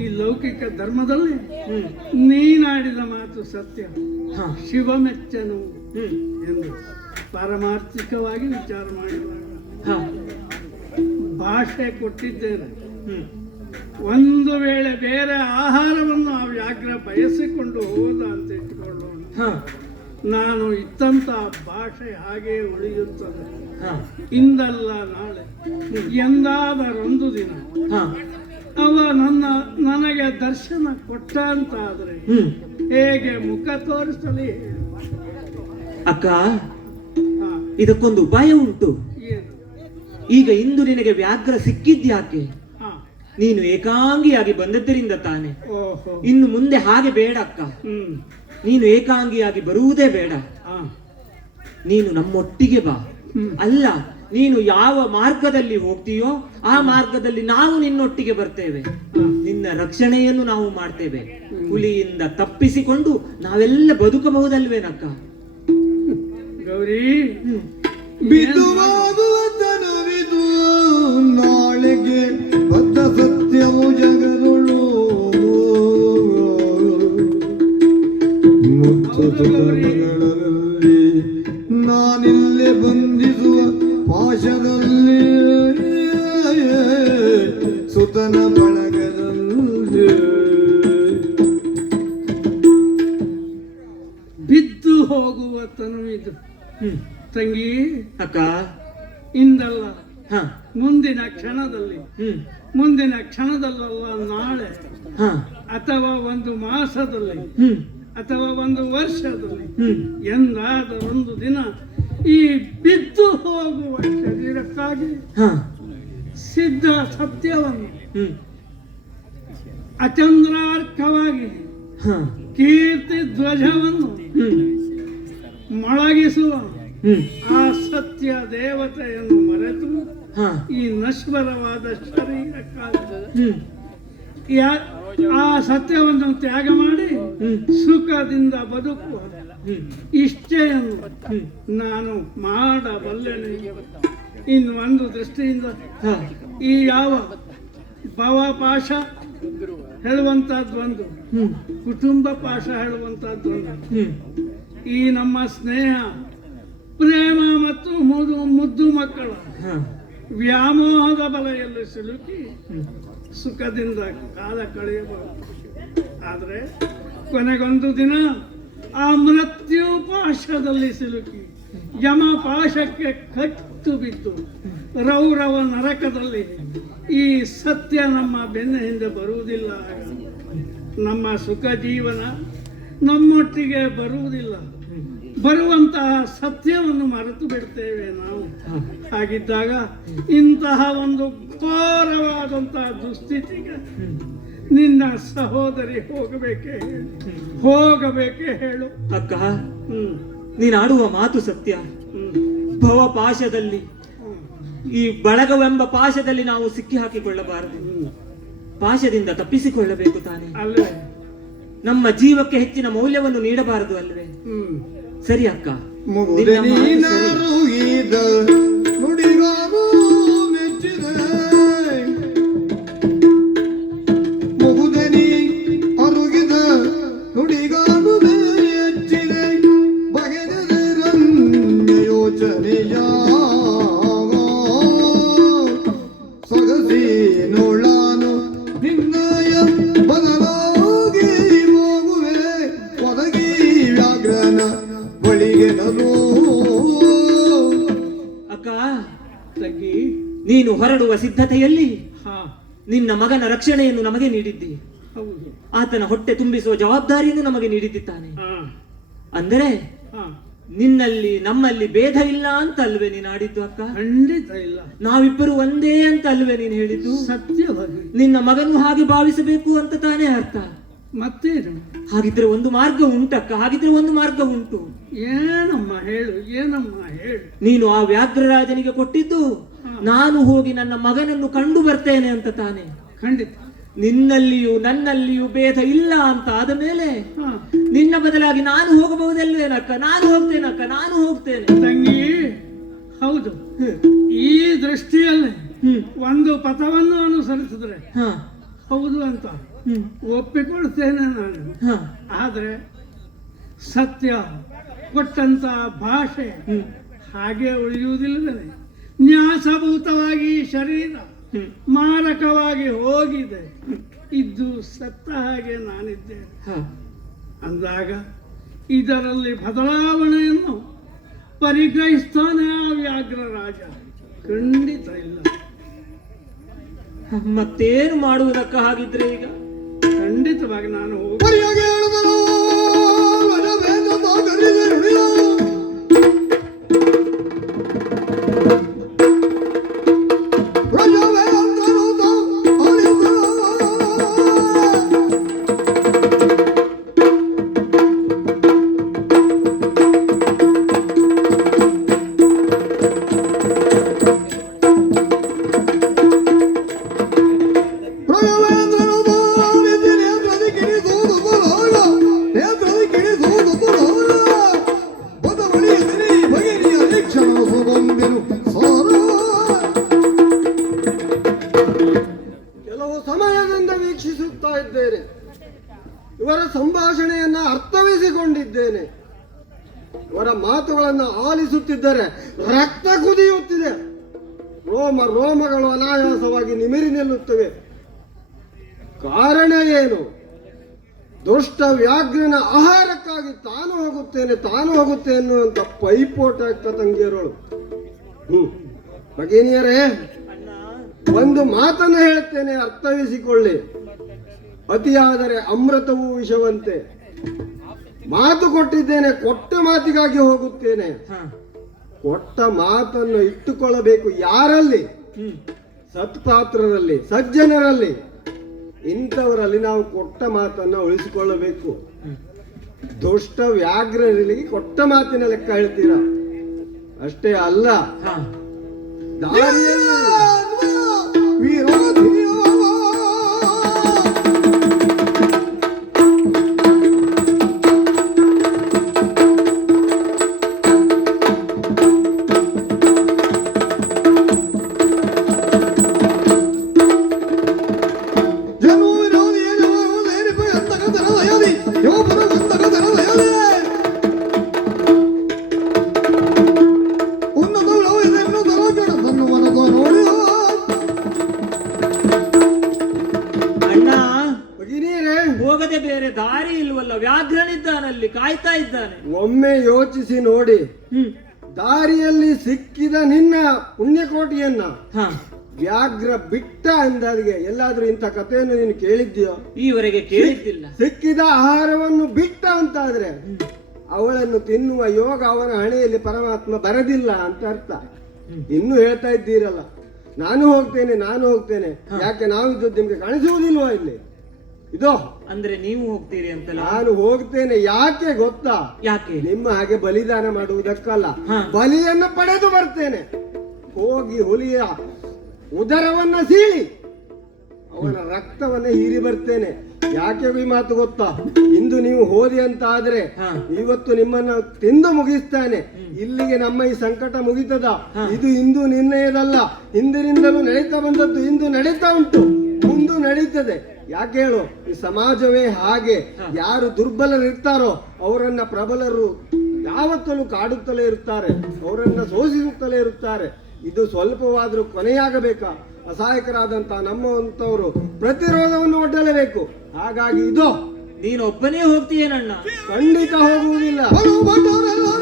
ಈ ಲೌಕಿಕ ಧರ್ಮದಲ್ಲಿ ಹ್ಮ್ ನೀನಾಡಿದ ಮಾತು ಸತ್ಯ, ಹಾ ಶಿವಮೆಚ್ಚನು ಹ್ಮ್ ಎಂದು ಪಾರಮಾರ್ಥಿಕವಾಗಿ ವಿಚಾರ ಮಾಡಿದಾಗ ಹಾ ಭಾಷೆ ಕೊಟ್ಟಿದ್ದೇನೆ. ಹ್ಮ್ ಒಂದು ವೇಳೆ ಬೇರೆ ಆಹಾರವನ್ನು ಆ ವ್ಯಾಘ್ರ ಬಯಸಿಕೊಂಡು ಹೋದ ಅಂತ ಇಟ್ಟುಕೊಳ್ಳೋಣ, ಹಾ ನಾನು ಇತ್ತಂತ ಭಾಷೆ ಹಾಗೆ ಉಳಿಯುತ್ತದೆ. ಹಾ ಇಂದಲ್ಲ ನಾಳೆ, ಎಂದಾದರೊಂದು ದಿನ ಹಾ ಅವ ನನಗೆ ದರ್ಶನ ಕೊಟ್ಟ ಅಂತಾದ್ರೆ ಹ್ಮ್ ಹೇಗೆ ಮುಖ ತೋರಿಸಲಿ? ಅಕ್ಕ, ಹಾ, ಇದಕ್ಕೊಂದು ಉಪಾಯ ಉಂಟು. ಏನು? ಈಗ ಇಂದು ನಿನಗೆ ವ್ಯಾಘ್ರ ಸಿಕ್ಕಿದ್ಯಾಕೆ? ಹಾ, ನೀನು ಏಕಾಂಗಿಯಾಗಿ ಬಂದದ್ದರಿಂದ ತಾನೆ. ಓಹೋ, ಇನ್ನು ಮುಂದೆ ಹಾಗೆ ಬೇಡ ಅಕ್ಕ. ಹ್ಮ್, ನೀನು ಏಕಾಂಗಿಯಾಗಿ ಬರುವುದೇ ಬೇಡ. ಹಾ, ನೀನು ನಮ್ಮೊಟ್ಟಿಗೆ ಬಾ. ಹ್ಮ್. ಅಲ್ಲ, ನೀನು ಯಾವ ಮಾರ್ಗದಲ್ಲಿ ಹೋಗ್ತೀಯೋ ಆ ಮಾರ್ಗದಲ್ಲಿ ನಾವು ನಿನ್ನೊಟ್ಟಿಗೆ ಬರ್ತೇವೆ. ನಿನ್ನ ರಕ್ಷಣೆಯನ್ನು ನಾವು ಮಾಡ್ತೇವೆ. ಹುಲಿಯಿಂದ ತಪ್ಪಿಸಿಕೊಂಡು ನಾವೆಲ್ಲ ಬದುಕಬಹುದಲ್ವೇನಕ್ಕ? ಗೌರಿ, ಬಿದುವಾಗುವ ತನವಿದು ನಾಳೆಗೆ ಬದ್ಧ ಸತ್ಯವು ಜಗದೊಳು ಮುತ್ತುಗಳಲ್ಲಿ ನಾನಿಲ್ಲೇ ಬಂಧಿಸುವ ಪಾಶದಲ್ಲಿ ಸುತನ ಬಳಗದಲ್ಲಿ ಬಿದ್ದು ಹೋಗುವ ತನುವಿದು ಹ್ಮ್ ತಂಗಿ. ಅಕ್ಕ, ಇಂದಲ್ಲ, ಹ ಮುಂದಿನ ಕ್ಷಣದಲ್ಲಿ, ಹ್ಮ್ ಮುಂದಿನ ಕ್ಷಣದಲ್ಲಲ್ಲ, ನಾಳೆ ಹ ಅಥವಾ ಒಂದು ಮಾಸದಲ್ಲಿ ಹ್ಮ್ ಅಥವಾ ಒಂದು ವರ್ಷದಲ್ಲಿ ಹ್ಮ್ ಎಂದಾದರೊಂದು ದಿನ ಈ ಬಿದ್ದು ಹೋಗುವ ಶರೀರಕ್ಕಾಗಿ ಹ ಸಿದ್ಧ ಸತ್ಯವನ್ನು ಹ್ಮ್ ಅಚಂದ್ರಾರ್ಕವಾಗಿ ಹ ಕೀರ್ತಿ ಧ್ವಜವನ್ನು ಹ್ಮ್ ಮೊಳಗಿಸುವ ಹ್ಮ್ ಆ ಸತ್ಯ ದೇವತೆಯನ್ನು ಮರೆತು ಹ ಈ ನಶ್ವರವಾದ ಶರೀರಕ್ಕಾಗಿ ಹ್ಮ್ ಆ ಸತ್ಯವನ್ನು ತ್ಯಾಗ ಮಾಡಿ ಹ್ಮ್ ಸುಖದಿಂದ ಬದುಕುವ ಹ್ಮ್ ಇಚ್ಛೆಯನ್ನು ಹ್ಮ್ ನಾನು ಮಾಡಬಲ್ಲೆನೆ. ಇನ್ನು ಒಂದು ದೃಷ್ಟಿಯಿಂದ ಹ ಈ ಯಾವ ಭವಪಾಶ ಹೇಳುವಂತಹದ್ದೊಂದು, ಹ್ಮ್ ಕುಟುಂಬ ಪಾಶ ಹೇಳುವಂತಹದ್ದೊಂದು, ಹ್ಮ್ ಈ ನಮ್ಮ ಸ್ನೇಹ ಪ್ರೇಮ ಮತ್ತು ಮುದ್ದು ಮಕ್ಕಳ ಹ ವ್ಯಾಮೋಹದ ಬಲೆಯಲ್ಲಿ ಸಿಲುಕಿ ಹ್ಮ್ ಸುಖದಿಂದ ಕಾಲ ಕಳೆಯಬಹುದು. ಆದರೆ ಕೊನೆಗೊಂದು ದಿನ ಆ ಮೃತ್ಯು ಪಾಶದಲ್ಲಿ ಸಿಲುಕಿ ಯಮ ಪಾಶಕ್ಕೆ ಕಟ್ಟು ಬಿದ್ದು ರೌರವ ನರಕದಲ್ಲಿ ಈ ಸತ್ಯ ನಮ್ಮ ಬೆನ್ನ ಹಿಂದೆ ಬರುವುದಿಲ್ಲ. ನಮ್ಮ ಸುಖ ಜೀವನ ನಮ್ಮೊಟ್ಟಿಗೆ ಬರುವುದಿಲ್ಲ. ಬರುವಂತಹ ಸತ್ಯವನ್ನು ಮರೆತು ಬಿಡ್ತೇವೆ ನಾವು. ಹಾಗಿದ್ದಾಗ ಇಂತಹ ಒಂದು ಘೋರವಾದಂತಹ ದುಸ್ಥಿತಿಗೆ ನಿನ್ನ ಸಹೋದರಿ ಹೋಗಬೇಕೆ ಹೇಳು. ಅಕ್ಕ, ಹ್ಮ್ ನೀನಾಡುವ ಮಾತು ಸತ್ಯ. ಹ್ಮ್ ಭವ ಪಾಶದಲ್ಲಿ, ಈ ಬಳಗವೆಂಬ ಪಾಶದಲ್ಲಿ ನಾವು ಸಿಕ್ಕಿ ಹಾಕಿಕೊಳ್ಳಬಾರದು. ಪಾಶದಿಂದ ತಪ್ಪಿಸಿಕೊಳ್ಳಬೇಕು ತಾನೆ. ಅಲ್ವೇ? ನಮ್ಮ ಜೀವಕ್ಕೆ ಹೆಚ್ಚಿನ ಮೌಲ್ಯವನ್ನು ನೀಡಬಾರದು ಅಲ್ವೇ? ಹ್ಮ್ ಸರಿ ಅಕ್ಕ, ಮುಗುದ ನಿನ್ನ ಮಾತು ಸರಿ. ನೀನರುಗಿದ ನುಡಿಗಾನು ಮೆಚ್ಚಿದೆ ಮುಗುದ ನೀ ಅರುಗಿದ ನುಡಿಗಾನು ಮೆಚ್ಚಿದೆ ಬಗೆದರನ್ಯ ಯೋಚನೆಯ ಸೊಗಸಿ ನೋಳಾನು ನಿನ್ನಯ ಬದಲಾಗಿ ಹೋಗುವೆ ಒದಗಿ ವ್ಯಾಘ್ರನ ಬಳಿಗೆ ನಾನು ಅಕ್ಕ, ತಂಗಿ. ನೀನು ಹೊರಡುವ ಸಿದ್ಧತೆಯಲ್ಲಿ ಹಾ, ನಿನ್ನ ಮಗನ ರಕ್ಷಣೆಯನ್ನು ನಮಗೆ ನೀಡಿದ್ದಿ, ಹೌದು. ಆತನ ಹೊಟ್ಟೆ ತುಂಬಿಸುವ ಜವಾಬ್ದಾರಿಯನ್ನು ನಮಗೆ ನೀಡಿದ್ದಾನೆ. ಹಾ, ಅಂದರೆ ಹಾ, ನಿನ್ನಲ್ಲಿ ನಮ್ಮಲ್ಲಿ ಭೇದ ಇಲ್ಲ ಅಂತ ಅಲ್ವೇ ನೀನು ಆಡಿದ್ದು ಅಕ್ಕ? ಖಂಡಿತ ಇಲ್ಲ. ನಾವಿಬ್ಬರು ಒಂದೇ ಅಂತ ಅಲ್ವೇ ನೀನು ಹೇಳಿದ್ದು? ಸತ್ಯವಾಗಿ. ನಿನ್ನ ಮಗನು ಹಾಗೆ ಭಾವಿಸಬೇಕು ಅಂತ ತಾನೇ ಅರ್ಥ. ಮತ್ತೇನು? ಹಾಗಿದ್ರೆ ಒಂದು ಮಾರ್ಗ ಉಂಟಕ್ಕ, ಹಾಗಿದ್ರೆ ಒಂದು ಮಾರ್ಗ ಉಂಟು. ಏನಮ್ಮ ಹೇಳು, ಏನಮ್ಮ ಹೇಳು. ನೀನು ಆ ವ್ಯಾಘ್ರರಾಜನಿಗೆ ಕೊಟ್ಟಿದ್ದು ನಾನು ಹೋಗಿ ನನ್ನ ಮಗನನ್ನು ಕಂಡು ಬರ್ತೇನೆ ಅಂತ ತಾನೆ. ಖಂಡಿತ. ನಿನ್ನಲ್ಲಿಯೂ ನನ್ನಲ್ಲಿಯೂ ಭೇದ ಇಲ್ಲ ಅಂತ ಆದ ಮೇಲೆ ಹಾ, ನಿನ್ನ ಬದಲಾಗಿ ನಾನು ಹೋಗಬಹುದಲ್ವೇನಕ್ಕ? ನಾನು ಹೋಗ್ತೇನಕ್ಕ, ನಾನು ಹೋಗ್ತೇನೆ. ತಂಗಿ, ಹೌದು. ಈ ದೃಷ್ಟಿಯಲ್ಲಿ ಒಂದು ಪಥವನ್ನು ಅನುಸರಿಸಿದ್ರೆ ಹ, ಹೌದು ಅಂತ ಹ್ಮ್, ಒಪ್ಪಿಕೊಳ್ತೇನೆ ನಾನು. ಹ, ಆದ್ರೆ ಸತ್ಯ ಕೊಟ್ಟಂತ ಭಾಷೆ ಹ್ಮ್, ಹಾಗೆ ಉಳಿಯುವುದಿಲ್ಲವೇ? ನ್ಯಾಸಭೂತವಾಗಿ ಶರೀರ ಮಾರಕವಾಗಿ ಹೋಗಿದೆ, ಇದ್ದು ಸತ್ತ ಹಾಗೆ ನಾನಿದ್ದೇನೆ ಹ. ಅಂದಾಗ ಇದರಲ್ಲಿ ಬದಲಾವಣೆಯನ್ನು ಪರಿಗ್ರಹಿಸ್ತಾನೆ ಆ ವ್ಯಾಘ್ರ ರಾಜ? ಖಂಡಿತ ಇಲ್ಲ. ಮತ್ತೇನು ಮಾಡುವುದಕ್ಕ ಹಾಗಿದ್ರೆ ಈಗ? ಖಂಡಿತವಾಗಿ ನಾನು ಹೋಗಿ ಪರಿಯಾಗಿ ಹೇಳಿದನು ವನವೇದ ಸಾಗರಿದೆ ನುಡಿಯ ಪ್ರಜಾವೇಂದ್ರನು ಆಳಿದ ಪ್ರಜಾವೇಂದ್ರನು ಆಳಿದ ನೇತ್ರದಿ ಕಿಣಿಸುವುದು ಬಲಾಗ ನೇತ್ರದಿ ಕಿಣಿಸುವುದು ಬಲಾಗ ಬದವಳಿಯದಿರಿ ಭಗಿನಿಯ ಲಕ್ಷಣ ಸುಗಂಧಿರು ಸಾರ ಕೆಲವು ಸಮಯದಿಂದ ವೀಕ್ಷಿಸುತ್ತಾ ಇದ್ದೇನೆ. ಇವರ ಸಂಭಾಷಣೆಯನ್ನ ಅರ್ಥವಿಸಿಕೊಂಡಿದ್ದೇನೆ. ಇವರ ಮಾತುಗಳನ್ನು ಆಲಿಸುತ್ತಿದ್ದರೆ ರಕ್ತ ಕುದಿಯುತ್ತಿದೆ. ರೋಮಗಳು ಅನಾಯಾಸವಾಗಿ ನಿಮಿರಿ ನಿಲ್ಲುತ್ತವೆ. ಕಾರಣ ಏನು? ದುಷ್ಟ ವ್ಯಾಘ್ರನ ಆಹಾರಕ್ಕಾಗಿ ತಾನು ಹೋಗುತ್ತೇನೆ ಎನ್ನುವಂತ ಪೈಪೋಟ ತಂಗಿಯರಳು. ಭಗಿನಿಯರೇ, ಒಂದು ಮಾತನ್ನು ಹೇಳುತ್ತೇನೆ, ಅರ್ಥವಿಸಿಕೊಳ್ಳಿ. ಅತಿಯಾದರೆ ಅಮೃತವೂ ವಿಷವಂತೆ. ಮಾತು ಕೊಟ್ಟಿದ್ದೇನೆ, ಕೊಟ್ಟ ಮಾತಿಗಾಗಿ ಹೋಗುತ್ತೇನೆ. ಹ, ಕೊಟ್ಟ ಮಾತನ್ನು ಇಟ್ಟುಕೊಳ್ಳಬೇಕು. ಯಾರಲ್ಲಿ? ಹ್ಮ್, ಸತ್ಪಾತ್ರರಲ್ಲಿ, ಸಜ್ಜನರಲ್ಲಿ. ಇಂಥವರಲ್ಲಿ ನಾವು ಕೊಟ್ಟ ಮಾತನ್ನು ಉಳಿಸಿಕೊಳ್ಳಬೇಕು. ದುಷ್ಟ ವ್ಯಾಘ್ರರಿಗೆ ಕೊಟ್ಟ ಮಾತಿನ ಲೆಕ್ಕ ಹೇಳ್ತೀರಾ? ಅಷ್ಟೇ ಅಲ್ಲ, ಹ. ದಾರಿಯಲ್ಲಿ ವಿರೋಧಿಯ ಅಣ್ಣ, ಭಗಿನಿಯರೇ, ಹೋಗದೆ ಬೇರೆ ದಾರಿ ಇಲ್ವಲ್ಲ? ವ್ಯಾಘ್ರನಿದ್ದಾನಲ್ಲಿ ಕಾಯ್ತಾ ಇದ್ದಾನೆ. ಒಮ್ಮೆ ಯೋಚಿಸಿ ನೋಡಿ. ಹ್ಮ್, ದಾರಿಯಲ್ಲಿ ಸಿಕ್ಕಿದ ನಿನ್ನ ಪುಣ್ಯಕೋಟಿಯನ್ನ ಹ. ವ್ಯಾಘ್ರ ಬಿಟ್ಟ ಅಂದಾಗೆ ಎಲ್ಲಾದ್ರೂ ಇಂಥ ಕಥೆಯನ್ನು ನೀನು ಕೇಳಿದ್ಯೋ? ಈವರೆಗೆ ಕೇಳಿದ್ದಿಲ್ಲ. ಸಿಕ್ಕಿದ ಆಹಾರವನ್ನು ಬಿಟ್ಟ ಅಂತಾದ್ರೆ ಅವಳನ್ನು ತಿನ್ನುವ ಯೋಗ ಅವನ ಹಣೆಯಲ್ಲಿ ಪರಮಾತ್ಮ ಬರದಿಲ್ಲ ಅಂತ ಅರ್ಥ. ಇನ್ನು ಹೇಳ್ತಾ ಇದ್ದೀರಲ್ಲ, ನಾನು ಹೋಗ್ತೇನೆ. ಯಾಕೆ ನಾವಿದ್ದದ್ದು ನಿಮ್ಗೆ ಕಾಣಿಸುವುದಿಲ್ವಾ ಇಲ್ಲಿ? ಇದೋ ಅಂದ್ರೆ ನೀವು ಹೋಗ್ತೀರಿ ಅಂತಲ್ಲ? ನಾನು ಹೋಗ್ತೇನೆ. ಯಾಕೆ ಗೊತ್ತಾ? ಯಾಕೆ? ನಿಮ್ಮ ಹಾಗೆ ಬಲಿದಾನ ಮಾಡುವುದಕ್ಕಲ್ಲ, ಹಾ. ಬಲಿಯನ್ನು ಪಡೆದು ಬರ್ತೇನೆ. ಹೋಗಿ ಹುಲಿಯ ಉದರವನ್ನ ಸೀಳಿ ಅವನ ರಕ್ತವನ್ನ ಹೀರಿ ಬರ್ತೇನೆ. ಯಾಕೆ ಈ ಮಾತು ಗೊತ್ತಾ? ಇಂದು ನೀವು ಹೋದಿ ಅಂತ ಆದ್ರೆ ಹಾ. ಇವತ್ತು ನಿಮ್ಮನ್ನ ತಿಂದು ಮುಗಿಸ್ತಾನೆ. ಇಲ್ಲಿಗೆ ನಮ್ಮ ಈ ಸಂಕಟ ಮುಗಿತದ? ಇದು ಇಂದು ನಿರ್ಣಯದಲ್ಲ, ಹಿಂದಿನಿಂದಲೂ ನಡೀತಾ ಬಂದದ್ದು, ಇಂದು ನಡೀತಾ ಉಂಟು, ಮುಂದೆ ನಡೀತದೆ. ಯಾಕೆ ಹೇಳು? ಈ ಸಮಾಜವೇ ಹಾಗೆ. ಯಾರು ದುರ್ಬಲರಿರ್ತಾರೋ ಅವರನ್ನ ಪ್ರಬಲರು ಯಾವತ್ತಲೂ ಕಾಡುತ್ತಲೇ ಇರುತ್ತಾರೆ, ಅವರನ್ನ ಶೋಷಿಸುತ್ತಲೇ ಇರುತ್ತಾರೆ. ಇದು ಸ್ವಲ್ಪವಾದ್ರೂ ಕೊನೆಯಾಗಬೇಕಾ? ಅಸಹಾಯಕರಾದಂತಹ ನಮ್ಮಂತವರು ಪ್ರತಿರೋಧವನ್ನು ಒಡ್ಡಲೇಬೇಕು. ಹಾಗಾಗಿ ಇದು ನೀನು ಒಬ್ಬನೇ ಹೋಗ್ತೀಯೇನಣ್ಣ? ಖಂಡಿತ ಹೋಗುವುದಿಲ್ಲ. ಬಲು ಭಟರೆಲ್ಲರೂ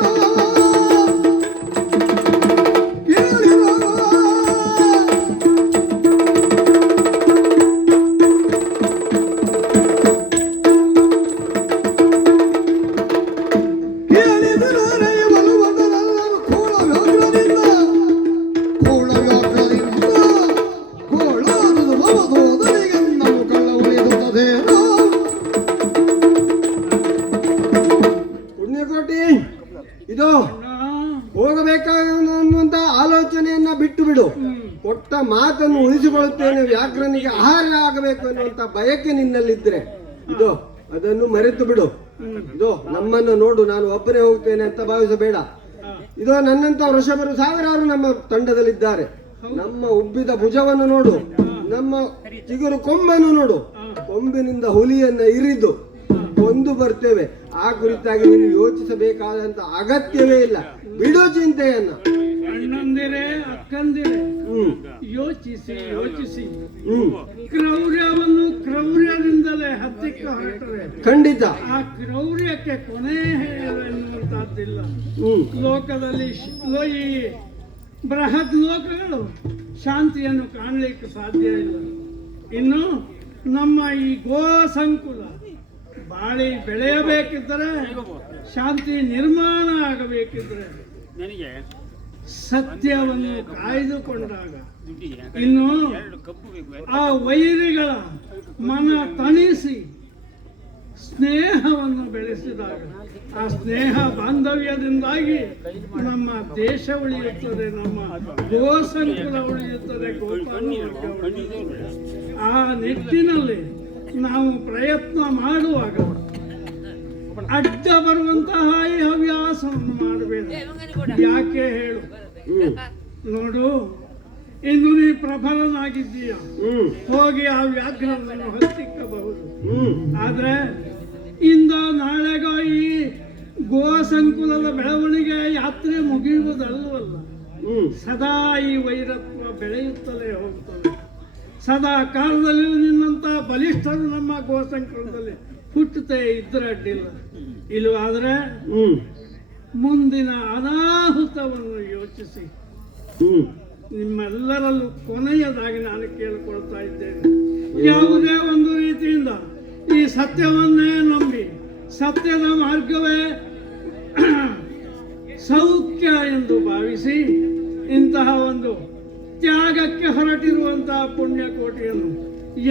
ಕೇಳಿರೋ. ಕೇಳಿದರೆ ಬಲು ಭಟರೆಲ್ಲರೂ ಕೂಳವ್ಯಾಘ್ರದಿಂದ ಕೋಳಾದುದು ಬವದೋದರಿಗೆ ನಾವು ಕಳ್ಳ ಉಳಿದುತ್ತದೇನೋ. ಪುಣ್ಯಕೋಟಿ, ಇದು ಹೋಗಬೇಕಾಗುವಂತ ಆಲೋಚನೆಯನ್ನ ಬಿಟ್ಟು ಬಿಡು. ಕೊಟ್ಟ ಮಾತನ್ನು ಉಳಿಸಿಕೊಳ್ಳುತ್ತೇನೆ, ವ್ಯಾಘ್ರನಿಗೆ ಆಹಾರ ಆಗಬೇಕು ಎನ್ನುವಂತ ಬಯಕೆ ನಿನ್ನಲ್ಲಿದ್ರೆ ಇದು ಅದನ್ನು ಮರೆತು ಬಿಡು. ಇದು ನಮ್ಮನ್ನು ನೋಡು, ನಾನು ಒಬ್ಬನೇ ಹೋಗ್ತೇನೆ ಅಂತ ಭಾವಿಸಬೇಡ. ಇದು ನನ್ನಂತ ವೃಷಭರು ಸಾವಿರಾರು ನಮ್ಮ ತಂಡದಲ್ಲಿದ್ದಾರೆ. ನಮ್ಮ ಉಬ್ಬಿದ ಭುಜವನ್ನು ನೋಡು, ನಮ್ಮ ಚಿಗುರು ಕೊಂಬನ್ನು ನೋಡು. ಕೊಂಬಿನಿಂದ ಹುಲಿಯನ್ನ ಇರಿದು ಕೊಂದು ಬರ್ತೇವೆ. ಆ ಕುರಿತಾಗಿ ನೀನು ಯೋಚಿಸಬೇಕಾದಂತ ಅಗತ್ಯವೇ ಇಲ್ಲ. ಬಿಡು ಚಿಂತೆಯನ್ನ. ಅಣ್ಣಂದಿರೇ, ಅಕ್ಕಂದಿರೇ, ಹ್ಮ್ ಯೋಚಿಸಿ ಯೋಚಿಸಿ ಹ್ಮ್ ಕ್ರೌರ್ಯವನ್ನು ಕ್ರೌರ್ಯದಿಂದಲೇ ಹತ್ತಿಕ್ಕ ಹೊರಟರೆ ಖಂಡಿತ. ಆ ಕ್ರೌರ್ಯಕ್ಕೆ ಕೊನೆ ಎನ್ನುವಂತಹದ್ದಿಲ್ಲ. ಹ್ಮ್ ಲೋಕದಲ್ಲಿ ಈ ಬೃಹತ್ ಲೋಕಗಳು ಶಾಂತಿಯನ್ನು ಕಾಣಲಿಕ್ಕೆ ಸಾಧ್ಯ ಇಲ್ಲ. ಇನ್ನು ನಮ್ಮ ಈ ಗೋ ಸಂಕುಲ ಬಾಳಿ ಬೆಳೆಯಬೇಕಿದ್ದರೆ, ಶಾಂತಿ ನಿರ್ಮಾಣ ಆಗಬೇಕಿದ್ರೆ ಸತ್ಯವನ್ನು ಕಾಯ್ದುಕೊಂಡಾಗ, ಇನ್ನು ಆ ವೈರಿಗಳ ಮನ ತಣಿಸಿ ಸ್ನೇಹವನ್ನು ಬೆಳೆಸಿದಾಗ, ಆ ಸ್ನೇಹ ಬಾಂಧವ್ಯದಿಂದಾಗಿ ನಮ್ಮ ದೇಶ ಉಳಿಯುತ್ತದೆ, ನಮ್ಮ ಗೋ ಸಂಕುಲ ಉಳಿಯುತ್ತದೆ, ಗೋಪಾಲ ವರ್ಗ ಉಳಿಯುತ್ತದೆ. ಆ ನಿಟ್ಟಿನಲ್ಲಿ ನಾವು ಪ್ರಯತ್ನ ಮಾಡುವಾಗ ಅಡ್ಡ ಬರುವಂತಹ ಈ ಹವ್ಯಾಸವನ್ನು ಮಾಡಬೇಡ. ಯಾಕೆ ಹೇಳು? ನೋಡು, ಇಂದು ನೀ ಪ್ರಬಲನಾಗಿದ್ದೀಯ, ಹೋಗಿ ಆ ವ್ಯಾಘ್ರವನ್ನು ಹತ್ತಿಕ್ಕಬಹುದು. ಆದ್ರೆ ಇಂದ ನಾಳೆಗ ಈ ಗೋ ಸಂಕುಲದ ಬೆಳವಣಿಗೆ ಯಾತ್ರೆ ಮುಗಿಯುವುದಲ್ಲವಲ್ಲ, ಸದಾ ಈ ವೈರತ್ವ ಬೆಳೆಯುತ್ತಲೇ ಹೋಗ್ತದೆ. ಸದಾ ಕಾಲದಲ್ಲಿ ನಿನ್ನಂತ ಬಲಿಷ್ಠರು ನಮ್ಮ ಗೋ ಸಂಕುಲದಲ್ಲಿ ಹುಟ್ಟುತ್ತೆ ಇದ್ರೆ ಅಡ್ಡಿಲ್ಲ. ಇಲ್ಲವಾದ್ರೆ ಮುಂದಿನ ಅನಾಹುತವನ್ನು ಯೋಚಿಸಿ ನಿಮ್ಮೆಲ್ಲರಲ್ಲೂ ಕೊನೆಯದಾಗಿ ನಾನು ಕೇಳಿಕೊಳ್ತಾ ಇದ್ದೇನೆ, ಯಾವುದೇ ಒಂದು ರೀತಿಯಿಂದ ಈ ಸತ್ಯವನ್ನೇ ನಂಬಿ, ಸತ್ಯದ ಮಾರ್ಗವೇ ಸೌಖ್ಯ ಎಂದು ಭಾವಿಸಿ ಇಂತಹ ಒಂದು ತ್ಯಾಗಕ್ಕೆ ಹೊರಟಿರುವಂತಹ ಪುಣ್ಯಕೋಟಿಯನ್ನು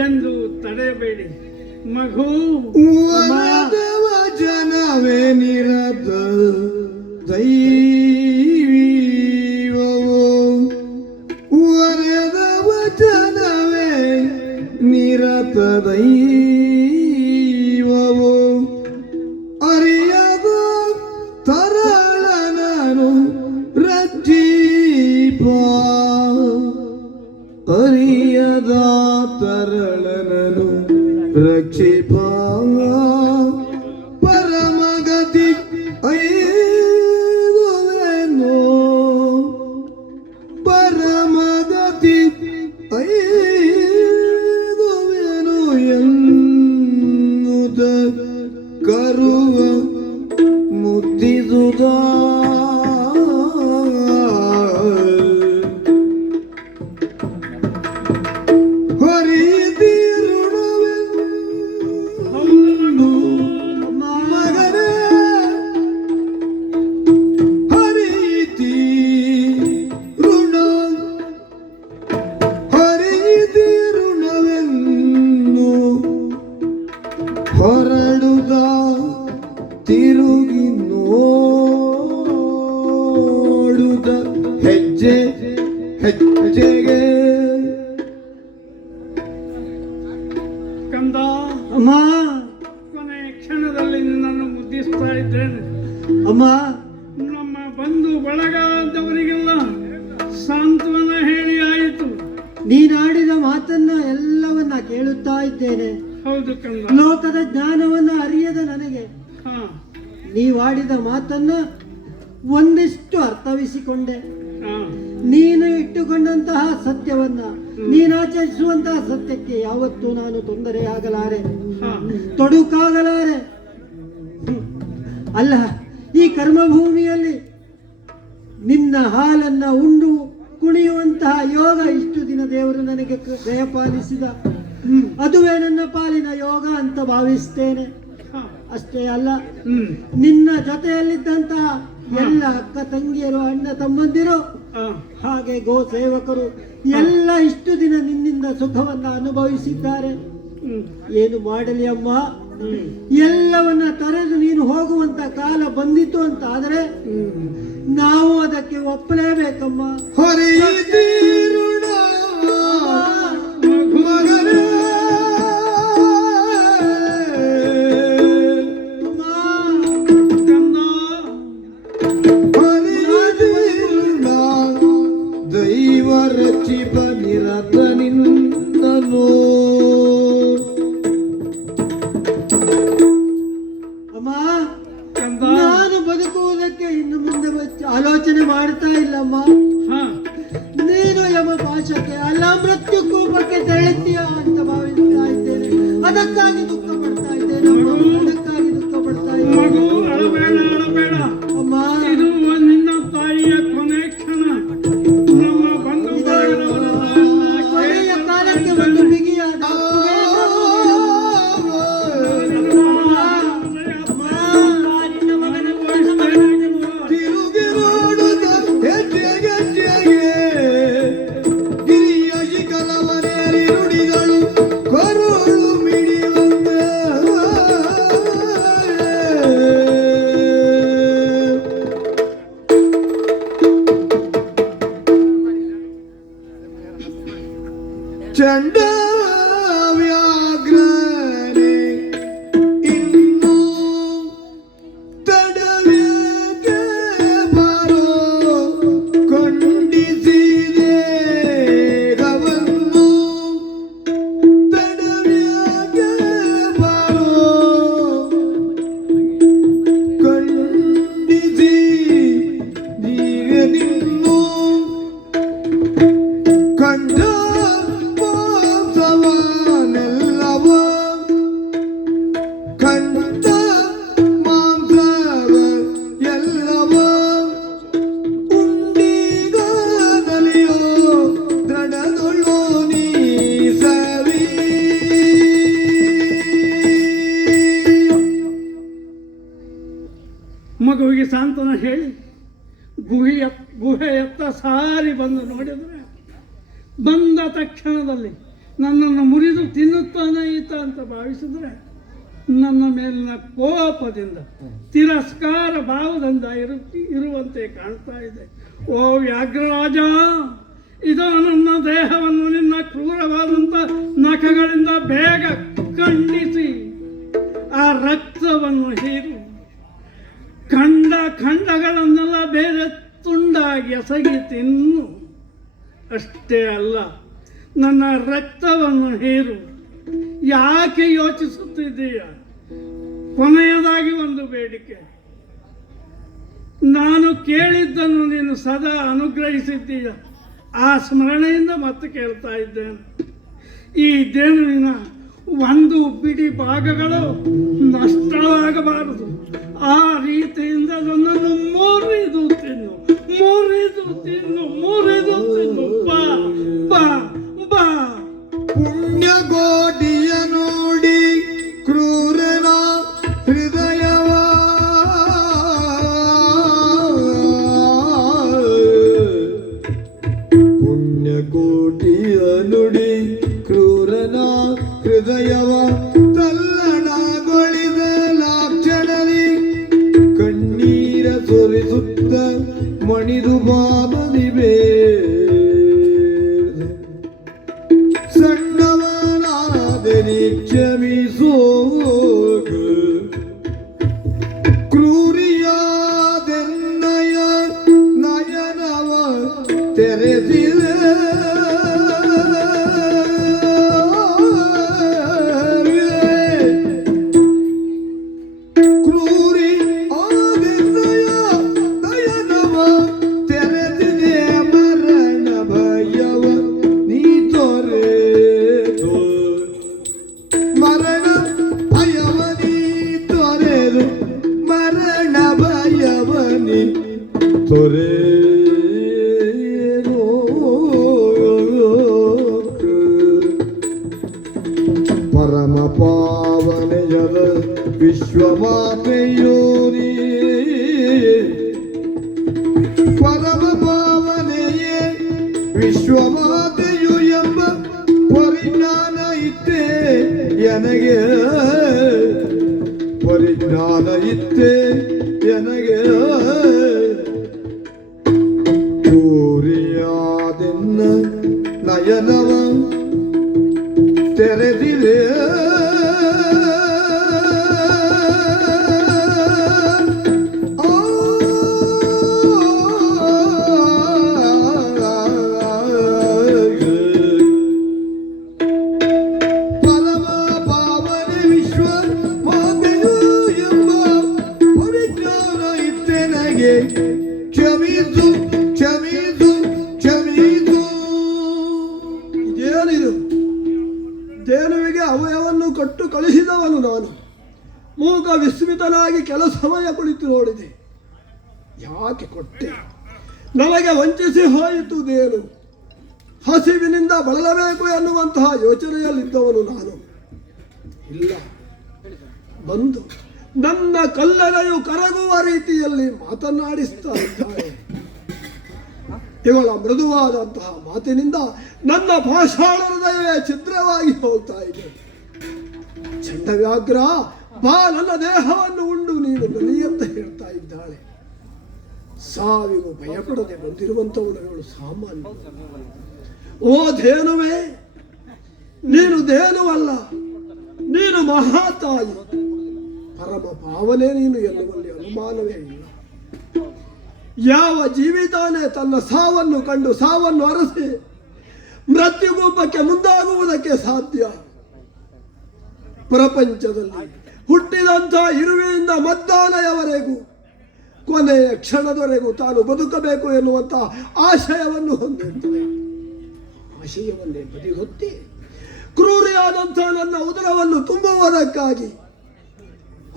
ಎಂದು ತಡೆಯಬೇಡಿ. ಮಗು ವರದವ ಜನವೇ ನಿರತ ದೈವವೋ, ವರದವ ಜನವೇ ನಿರತ ದೈವವೋ, ಅರಿಯದ ತರಳನನು ರಜ್ಜೀಪ, ಅರಿಯದ ತರಳನನು ರಕ್ಷಿಪ, ಪರಮಗತಿ ಐದುವೆನೋ, ಪರಮಗತಿ ಐದುವೆನೋ ಎನ್ನುತ್ತ ಕರುವ ಮುತ್ತಿದುದ. ಅಮ್ಮ ಕೊನೆ ಕ್ಷಣದಲ್ಲಿ ನಿನ್ನನ್ನು ಮುದ್ದಿಸ್ತಾ ಇದ್ದೇನೆ. ಅಮ್ಮ ನಮ್ಮ ಬಂಧು ಬಳಗದವರಿಗೆಲ್ಲ ಸಾಂತ್ವನ ಹೇಳಿ ಆಯಿತು. ನೀನಾಡಿದ ಮಾತನ್ನ ಎಲ್ಲವನ್ನ ಕೇಳುತ್ತಾ ಇದ್ದೇನೆ. ಹೌದು ಕಂದ. ಲೋಕದ ಜ್ಞಾನವನ್ನ ಅರಿಯದ ನನಗೆ ಹಾ ನೀವಾಡಿದ ಮಾತನ್ನ ಒಂದಿಷ್ಟು ಅರ್ಥವಿಸಿಕೊಂಡೆ. ಹಾ ನೀನು ಇಟ್ಟುಕೊಂಡಂತಹ ಸತ್ಯವನ್ನ ನೀನಾಚರಿಸುವಂತಹ ಸತ್ಯಕ್ಕೆ ಯಾವತ್ತೂ ನಾನು ತೊಂದರೆಯಾಗಲಾರೆ, ಹಾ ತೊಡಕಾಗಲಾರೆ. ಅಲ್ಲ, ಈ ಕರ್ಮಭೂಮಿಯಲ್ಲಿ ನಿನ್ನ ಹಾಲನ್ನ ಉಂಡು ಕುಣಿಯುವಂತಹ ಯೋಗ ಇಷ್ಟು ದಿನ ದೇವರು ನನಗೆ ದಯಪಾಲಿಸಿದ. ಅದುವೇ ನನ್ನ ಪಾಲಿನ ಯೋಗ ಅಂತ ಭಾವಿಸ್ತೇನೆ. ಹಾ ಅಷ್ಟೇ ಅಲ್ಲ, ಹ್ಮ್ ನಿನ್ನ ಜೊತೆಯಲ್ಲಿದ್ದಂತಹ ಎಲ್ಲ ಅಕ್ಕ ತಂಗಿಯರು, ಅಣ್ಣ ತಮ್ಮಂದಿರು, ಹಾ ಹಾಗೆ ಗೋ ಸೇವಕರು ಎಲ್ಲ ಇಷ್ಟು ದಿನ ನಿನ್ನಿಂದ ಸುಖವನ್ನ ಅನುಭವಿಸಿದ್ದಾರೆ. ಹ್ಮ್ ಏನು ಮಾಡಲಿ ಅಮ್ಮ, ಎಲ್ಲವನ್ನ ತೊರೆದು ನೀನು ಹೋಗುವಂತ ಕಾಲ ಬಂದಿತ್ತು ಅಂತ ಆದರೆ ನಾವು ಅದಕ್ಕೆ ಒಪ್ಪಲೇಬೇಕಮ್ಮ. ಹರಿತೀರುಣ ಮಗನೇ ಕಂದ. ಹರಿತೀರುಣ ದೈವ ರಚಿಪ ನಿರತ ನಿನ್ನನು. ಅಮ್ಮ, ಕಂದ. ನಾನು ಬದುಕುವುದಕ್ಕೆ ಇನ್ನು ಮುಂದೆ ಆಲೋಚನೆ ಮಾಡ್ತಾ ಇಲ್ಲಮ್ಮ. ಹಾ ನೀನು ಯಮ ಪಾಶಕ್ಕೆ ಅಲ್ಲ ಮೃತ್ಯು ಕೂಪಕ್ಕೆ ತೆರಳುತ್ತೀಯ ಅಂತ ಭಾವಿಸ್ತಾ ಇದ್ದೇನೆ. ಅದಕ್ಕಾಗಿ ದುಃಖ ಪಡ್ತಾ ಇದ್ದೇನೆ ಅಮ್ಮ. ಅದಕ್ಕಾಗಿ ದುಃಖ ಪಡ್ತಾ ಇದ್ದೇನೆ ಮಗು, ಅಳಬೇಡ ಅಳಬೇಡ. ಅಮ್ಮ. ಇದು ನಿನ್ನ ತಾಯಿಯ ಕೊನೆ ಕ್ಷಣ. ನಮ್ಮ ಬಂಧು ಕೊನೆಯ ಕಾಲಕ್ಕೆ ಒಂದು ಬಿಗಿಯಾದ ತಿರುಗಿ ನೋಡುತ್ತ ಹೆಜ್ಜೆಗೆ ಗಿರಿಯ ಶಿಖರವನೇರಿ ನುಡಿಗಳು ಕರುಳು ಮಿಡಿಯುವಂತೆ. ಚಂಡ ವ್ಯಾಘ್ರನೆ ಇನ್ನು ತಡವೇಕೆ ಬಾರೋ ಕೊಂಡಿಸಿದೆ ಗವನ್ನು. ತಡವೇಕೆ ಬಾರೋ ಕೊಂಡಿಸಿ ನೀವೆ ನಿನ್ನು. ಕಂಡ ಮಾಂಸವನೆಲ್ಲವ ಕಂಡ ಮಾಂಸವ ಎಲ್ಲವ ಉಂಡಿಗಲಿಯೋ ದೃಢದೊಳು ನೀ ಸವಿ. ಮಗುವಿಗೆ ಸಾಂತ್ವನ ಹೇಳಿ ಗುಹೆಯತ್ತ ಸಾರಿ ಬಂದು ನೋಡಿದರೆ ಬಂದ ತಕ್ಷಣದಲ್ಲಿ ನನ್ನನ್ನು ಮುರಿದು ತಿನ್ನುತ್ತಾನೆ ಈತ ಅಂತ ಭಾವಿಸಿದರೆ ನನ್ನ ಮೇಲಿನ ಕೋಪದಿಂದ ತಿರಸ್ಕಾರ ಭಾವದಿಂದ ಇರುವಂತೆ ಕಾಣ್ತಾ ಇದೆ. ಓ ವ್ಯಾಘ್ರರಾಜ, ಇದು ನನ್ನ ದೇಹವನ್ನು ನಿನ್ನ ಕ್ರೂರವಾದಂಥ ನಖಗಳಿಂದ ಬೇಗ ಖಂಡಿಸಿ ಆ ರಕ್ತವನ್ನು ಹೀರು ಖಂಡಗಳನ್ನೆಲ್ಲ ಬೇರೆ ತುಂಡಾಗಿ ಎಸಗಿ ತಿನ್ನು. ಅಷ್ಟೇ ಅಲ್ಲ, ನನ್ನ ರಕ್ತವನ್ನು ಹೀರು. ಯಾಕೆ ಯೋಚಿಸುತ್ತಿದ್ದೀಯ? ಕೊನೆಯದಾಗಿ ಒಂದು ಬೇಡಿಕೆ. ನಾನು ಕೇಳಿದ್ದನ್ನು ನೀನು ಸದಾ ಅನುಗ್ರಹಿಸಿದ್ದೀಯ. ಆ ಸ್ಮರಣೆಯಿಂದ ಮತ್ತೆ ಕೇಳ್ತಾ ಇದ್ದೇನೆ. ಈ ದೇನುವಿನ ಒಂದು ಬಿಡಿ ಭಾಗಗಳು ನಷ್ಟವಾಗಬಾರದು. ಆ ರೀತಿಯಿಂದ ನನ್ನನ್ನು ಮುರಿದು ತಿನ್ನು, ಮುರಿದು ತಿನ್ನು, ಮುರಿದು ತಿನ್ನು. ಬಾ ಬಾ ಬಾ. ಪುಣ್ಯಕೋಟಿಯ ನೋಡಿ ಕ್ರೂರನ ಹೃದಯವ ಪುಣ್ಯಕೋಟಿಯ ನುಡಿ ಕ್ರೂರನ ಹೃದಯವ ತಲ್ಲಣಗೊಳಿದ ಲಾಕ್ಷಣದಿ ಕಣ್ಣೀರ ಸುರಿಸುತ್ತ ಮಣಿದು ಬಾಬಲಿವೆ. ಸಣ್ಣವನಾದರೆ ಕ್ಷಮಿಸೋ ಪರಮ ಪಾವನೆಯದ ವಿಶ್ವಮಾತೆಯೋ ನೀ ಪರಮ ಪಾವನೆಯೇ ವಿಶ್ವಮಾತೆಯು ಎಂಬ ಪರಿಜ್ಞಾನ ಇತ್ತೇ ಎನಗೆ ಪರಿಜ್ಞಾನ ಇತ್ತೇ ಎನಗೆ ಚೂರಿಯಾದೆನ್ನ ನಯನವ ತೆರೆದಿದೆ ಪರಮ ಪಾವನೆ ವಿಶ್ವ ಮಾತೆಯು ಎಂಬ ಪರಿಜ್ಞಾನ ಇತ್ತೆನಗೆ ಕ್ಷಮಿಸು ಕ್ಷಮಿಸು ಕ್ಷಮಿಸು. ಇದೇನಿದು? ದೇನುವಿಗೆ ಅವಯವನ್ನು ಕೊಟ್ಟು ಕಳಿಸಿದವನು ನಾನು. ಮೂಕ ವಿಸ್ಮಿತನಾಗಿ ಕೆಲ ಸಮಯ ಕುಳಿತು ನೋಡಿದೆ. ಯಾಕೆ ಕೊಟ್ಟೆ? ನನಗೆ ವಂಚಿಸಿ ಹೋಯಿತು ದೇನು. ಹಸಿವಿನಿಂದ ಬಳಲಬೇಕು ಎನ್ನುವಂತಹ ಯೋಚನೆಯಲ್ಲಿದ್ದವನು ನಾನು. ಇಲ್ಲ, ಬಂದು ನನ್ನ ಕಲ್ಲರೆಯು ಕರಗುವ ರೀತಿಯಲ್ಲಿ ಮಾತನಾಡಿಸ್ತಾ ಇದ್ದಾಳೆ. ಇವಳ ಮೃದುವಾದಂತಹ ಮಾತಿನಿಂದ ನನ್ನ ಪಾಷಾಣ ಹೃದಯವೇ ಛಿದ್ರವಾಗಿ ಹೋಗ್ತಾ ಇದೆ. ಚಂಡವ್ಯಾಘ್ರ, ಬಾ ನನ್ನ ದೇಹವನ್ನು ಉಂಡು ನೀನು ಬಲಿ ಅಂತ ಹೇಳ್ತಾ ಇದ್ದಾಳೆ. ಸಾವಿಗೂ ಭಯಪಡದೆ ಬಂದಿರುವಂತವಳು ಇವಳು ಸಾಮಾನ್ಯ. ಓ ಧೇನುವೆ, ನೀನು ಧೇನುವಲ್ಲ, ನೀನು ಮಹಾತಾಯಿ, ಪರಮ ಪಾವನೆ ನೀನು ಎನ್ನುವಲ್ಲಿ ಅನುಮಾನವೇ ಇಲ್ಲ. ಯಾವ ಜೀವಿತಾನೆ ತನ್ನ ಸಾವನ್ನು ಕಂಡು ಸಾವನ್ನು ಅರಸಿ ಮೃತ್ಯುಗೂಪಕ್ಕೆ ಮುಂದಾಗುವುದಕ್ಕೆ ಸಾಧ್ಯ? ಪ್ರಪಂಚದಲ್ಲಿ ಹುಟ್ಟಿದಂಥ ಇರುವೆಯಿಂದ ಮದ್ದಾನೆಯವರೆಗೂ ಕೊನೆಯ ಕ್ಷಣದವರೆಗೂ ತಾನು ಬದುಕಬೇಕು ಎನ್ನುವಂಥ ಆಶಯವನ್ನು ಹೊಂದಿರುತ್ತದೆ. ಆಶಯವನ್ನೇ ಬದಿಗೊತ್ತಿ ಕ್ರೂರಿಯಾದಂಥ ನನ್ನ ಉದರವನ್ನು ತುಂಬುವುದಕ್ಕಾಗಿ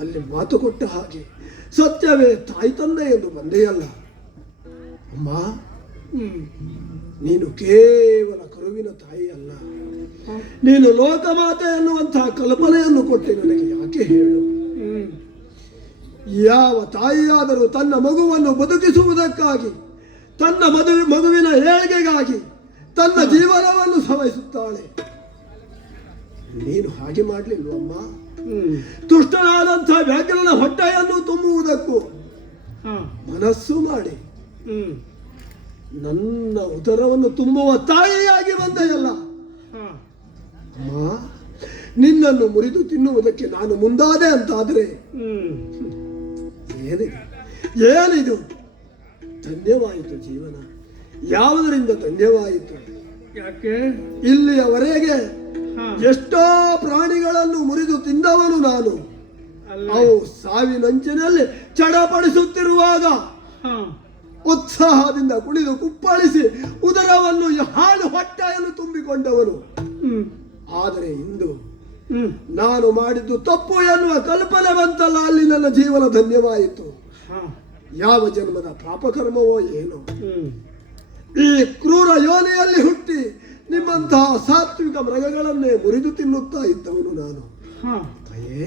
ಅಲ್ಲಿ ಮಾತು ಕೊಟ್ಟ ಹಾಗೆ ಸತ್ಯವೇ ತಾಯಿ ತಂದೆ ಎಂದು ಬಂದೆಯಲ್ಲ. ಅಮ್ಮ, ನೀನು ಕೇವಲ ಕರುವಿನ ತಾಯಿ ಅಲ್ಲ, ನೀನು ಲೋಕಮಾತೆ ಎನ್ನುವಂತಹ ಕಲ್ಪನೆಯನ್ನು ಕೊಟ್ಟೆ ನನಗೆ. ಯಾಕೆ ಹೇಳು? ಯಾವ ತಾಯಿಯಾದರೂ ತನ್ನ ಮಗುವನ್ನು ಬದುಕಿಸುವುದಕ್ಕಾಗಿ, ತನ್ನ ಮಗುವಿನ ಏಳ್ಗೆಗಾಗಿ ತನ್ನ ಜೀವನವನ್ನು ಸಮಯಿಸುತ್ತಾಳೆ. ನೀನು ಹಾಗೆ ಮಾಡಲಿಲ್ವಮ್ಮ? ದುಷ್ಟನಾದಂಥ ವ್ಯಾಘ್ರನ ಹೊಟ್ಟೆಯನ್ನು ತುಂಬುವುದಕ್ಕೂ ಮನಸ್ಸು ಮಾಡಿ ನನ್ನ ಉದರವನ್ನು ತುಂಬುವ ತಾಯಿಯಾಗಿ ಬಂದೆಯಲ್ಲ. ಅಮ್ಮ, ನಿನ್ನನ್ನು ಮುರಿದು ತಿನ್ನುವುದಕ್ಕೆ ನಾನು ಮುಂದಾದೆ ಅಂತಾದರೆ ಏನಿದು? ಧನ್ಯವಾಯಿತು ಜೀವನ. ಯಾವುದರಿಂದ ಧನ್ಯವಾಯಿತು? ಯಾಕೆ? ಇಲ್ಲಿಯವರೆಗೆ ಎಷ್ಟೋ ಪ್ರಾಣಿಗಳನ್ನು ಮುರಿದು ತಿಂದವನು ನಾನು. ಅವು ಸಾವಿನಂಚಿನಲ್ಲಿ ಚಡಪಡಿಸುತ್ತಿರುವಾಗ ಉತ್ಸಾಹದಿಂದ ಕುಣಿದು ಕುಪ್ಪಳಿಸಿ ಉದರವನ್ನು ಹಾಲು ಹೊಟ್ಟೆಯನ್ನು ತುಂಬಿಕೊಂಡವನು. ಆದರೆ ಇಂದು ನಾನು ಮಾಡಿದ್ದು ತಪ್ಪು ಎನ್ನುವ ಕಲ್ಪನೆ ಬಂತಲ್ಲ, ಅಲ್ಲಿ ನನ್ನ ಜೀವನ ಧನ್ಯವಾಯಿತು. ಯಾವ ಜನ್ಮದ ಪಾಪಕರ್ಮವೋ ಏನೋ, ಈ ಕ್ರೂರ ಯೋನಿಯಲ್ಲಿ ಹುಟ್ಟಿ ನಿಮ್ಮಂತಹ ಸಾತ್ವಿಕ ಮೃಗಗಳನ್ನೇ ಮುರಿದು ತಿನ್ನುತ್ತಾ ಇದ್ದವನು ನಾನು. ತಾಯೇ,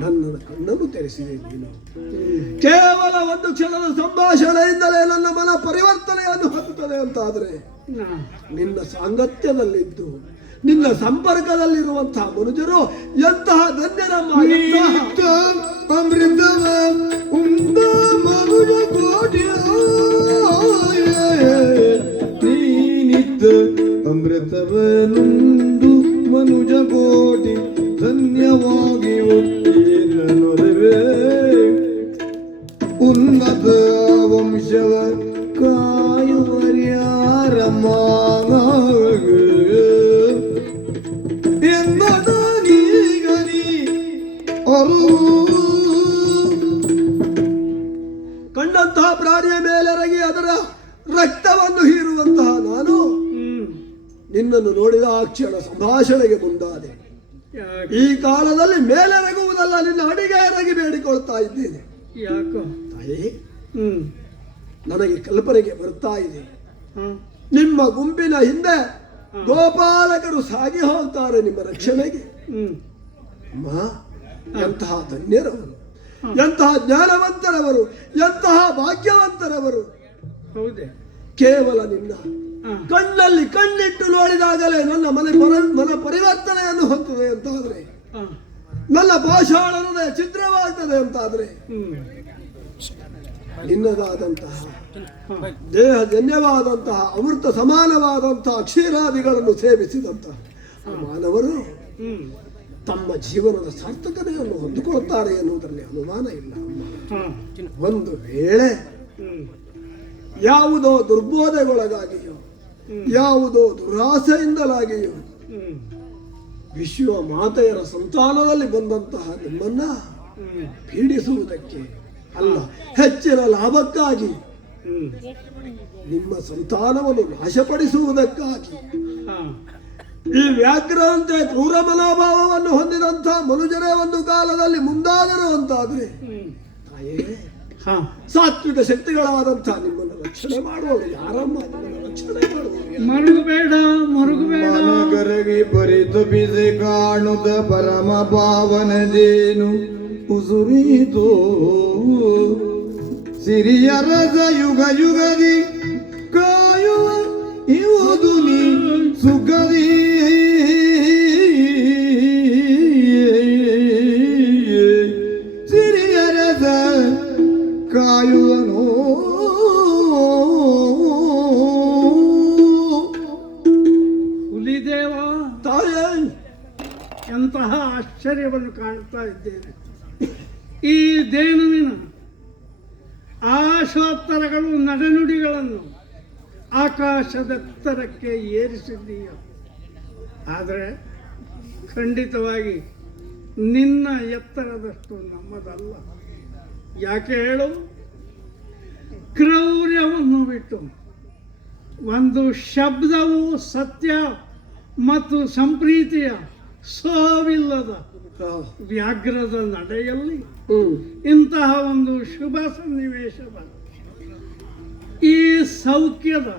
ನನ್ನ ಕಣ್ಣನ್ನು ತೆರೆಸಿದೆ ನೀನು. ಕೇವಲ ಒಂದು ಕ್ಷಣದ ಸಂಭಾಷಣೆಯಿಂದಲೇ ನನ್ನ ಮನ ಪರಿವರ್ತನೆಯನ್ನು ಹೊಂದುತ್ತದೆ ಅಂತಾದರೆ ನಿನ್ನ ಸಾಂಗತ್ಯದಲ್ಲಿದ್ದು ನಿನ್ನ ಸಂಪರ್ಕದಲ್ಲಿರುವಂತಹ ಮನುಜರು ಎಂತಹ ಧನ್ಯರಮ್ಮ. ಅಮೃತವ ಉಂಡ ಮನುಜ ಕೋಟಿ ನೀನಿದ್ದ ಅಮೃತವನುಂಡು ಮನುಜ ಕೋಟಿ ಧನ್ಯವಾಗಿ ಒಟ್ಟಿನೊರವೇ ಉನ್ನತ ವಂಶವ ಕಾಯುವರ್ಯಾರಮ್ಮ ಎನ್ನೀಗನಿ ಅರು ಕಂಡಂತಹ ಪ್ರಾಣಿಯ ಮೇಲೆರಗಿ ಅದರ ರಕ್ತವನ್ನು ಹೀರುವಂತಹ ನಾನು ನಿನ್ನನ್ನು ನೋಡಿದ ಆ ಕ್ಷಣ ಸಂಭಾಷಣೆಗೆ ಮುಂದಾದೆ. ಈ ಕಾಲದಲ್ಲಿ ಮೇಲೆರಗುವುದಲ್ಲ, ನಿನ್ನ ಅಡಿಗೆ ಎರಗಿ ಬೇಡಿಕೊಳ್ತಾ ಇದ್ದೇನೆ. ಯಾಕೋ ತಾಯಿ, ನನಗೆ ಕಲ್ಪನೆಗೆ ಬರ್ತಾ ಇದೆ. ನಿಮ್ಮ ಗುಂಪಿನ ಹಿಂದೆ ಗೋಪಾಲಕರು ಸಾಗಿ ಹೋಗ್ತಾರೆ ನಿಮ್ಮ ರಕ್ಷಣೆಗೆ. ಹ್ಮ್ ಅಮ್ಮ, ಎಂತಹ ಧನ್ಯರವರು, ಎಂತಹ ಜ್ಞಾನವಂತರವರು, ಎಂತಹ ಭಾಗ್ಯವಂತರವರು. ಹೌದೇ? ಕೇವಲ ನಿನ್ನ ಹಾ. ಕಣ್ಣಲ್ಲಿ ಕಣ್ಣಿಟ್ಟು ನೋಡಿದಾಗಲೇ ನನ್ನ ಮನ ಪರಿವರ್ತನೆಯನ್ನು ಹೊಂದಿದೆ ಅಂತಾದ್ರೆ, ಹಾ. ನನ್ನ ಪಾಷಾಣ ಹೃದಯ ಛಿದ್ರವಾಗ್ತದೆ ಅಂತಾದ್ರೆ, ಹ್ಮ್ ನಿನ್ನದಾದಂತಹ ದೇಹಜನ್ಯವಾದಂತಹ ಅಮೃತ ಸಮಾನವಾದಂತಹ ಕ್ಷೀರಾದಿಗಳನ್ನು ಸೇವಿಸಿದಂತಹ ಮಾನವರು ಹ್ಮ್ ತಮ್ಮ ಜೀವನದ ಸಾರ್ಥಕತೆಯನ್ನು ಹೊಂದಿಕೊಳ್ಳುತ್ತಾರೆ ಎನ್ನುವುದರಲ್ಲಿ ಅನುಮಾನ ಇಲ್ಲ. ಹಾ. ಒಂದು ವೇಳೆ ಹ್ಮ್ ಯಾವುದೋ ದುರ್ಬೋಧೆಗೊಳಗಾಗಿಯೋ, ಯಾವುದೋ ದುರಾಸೆಯಿಂದಲಾಗಿಯೋ ಹ್ಮ್ ವಿಶ್ವ ಮಾತೆಯರ ಸಂತಾನದಲ್ಲಿ ಬಂದಂತಹ ನಿಮ್ಮನ್ನ ಹ್ಮ್ ಪೀಡಿಸುವುದಕ್ಕೆ ಅಲ್ಲ, ಹೆಚ್ಚಿನ ಲಾಭಕ್ಕಾಗಿ ಹ್ಮ್ ನಿಮ್ಮ ಸಂತಾನವನ್ನು ನಾಶಪಡಿಸುವುದಕ್ಕಾಗಿ ಹಾ. ಈ ವ್ಯಾಘ್ರಂತೆ ಕ್ರೂರ ಮನೋಭಾವವನ್ನು ಹೊಂದಿದಂತಹ ಮನುಜರೇ ಒಂದು ಕಾಲದಲ್ಲಿ ಮುಂದಾದರು ಅಂತಾದ್ರೆ, ಹ್ಮ್ ತಾಯೇ, ಹಾ. ಸಾತ್ವಿಕ ಶಕ್ತಿಗಳಾದಂತಹ ನಿಮ್ಮನ್ನು ರಕ್ಷಣೆ ಮಾಡುವವರು ಯಾರಮ್ಮ? ನಿಮ್ಮನ್ನು ರಕ್ಷಣೆ ಮಾಡುವವರು ಯಾರು? ಮರುಗಬೇಡ, ಮರುಗಬೇಡ. ಮನಕರಗಿ ಪರಿತಪಿಸಿ ಕಾಣುತ್ತ ಪರಮ ಪಾವನದೇನು ಉಸುರಿತೋ ಸಿರಿಯರಸ ಯುಗ ಯುಗದಿ ಕಾಯುವ ಇವುದು ನೀ ಸುಖದಿ ಸಿರಿಯರಸ ಕಾಯುವನು ಹುಲಿದೇವ, ತಾಯೇ, ಎಂತಹ ಆಶ್ಚರ್ಯವನ್ನು ಕಾಣ್ತಾ ಇದ್ದೇನೆ. ಈ ದೇನುವಿನ ಆಶೋತ್ತರಗಳು ನಡೆನುಡಿಗಳನ್ನು ಆಕಾಶದೆತ್ತರಕ್ಕೆ ಏರಿಸಿದ್ದೀಯ. ಆದರೆ ಖಂಡಿತವಾಗಿ ನಿನ್ನ ಎತ್ತರದಷ್ಟು ನಮ್ಮದಲ್ಲ. ಯಾಕೆ ಹೇಳು? ಕ್ರೌರ್ಯವನ್ನು ಬಿಟ್ಟು ಒಂದು ಶಬ್ದವು ಸತ್ಯ ಮತ್ತು ಸಂಪ್ರೀತಿಯ ಸೋವಿಲ್ಲದ ವ್ಯಾಘ್ರದ ನಡೆಯಲ್ಲಿ ಇಂತಹ ಒಂದು ಶುಭ ಸನ್ನಿವೇಶದ ಈ ಸೌಖ್ಯದ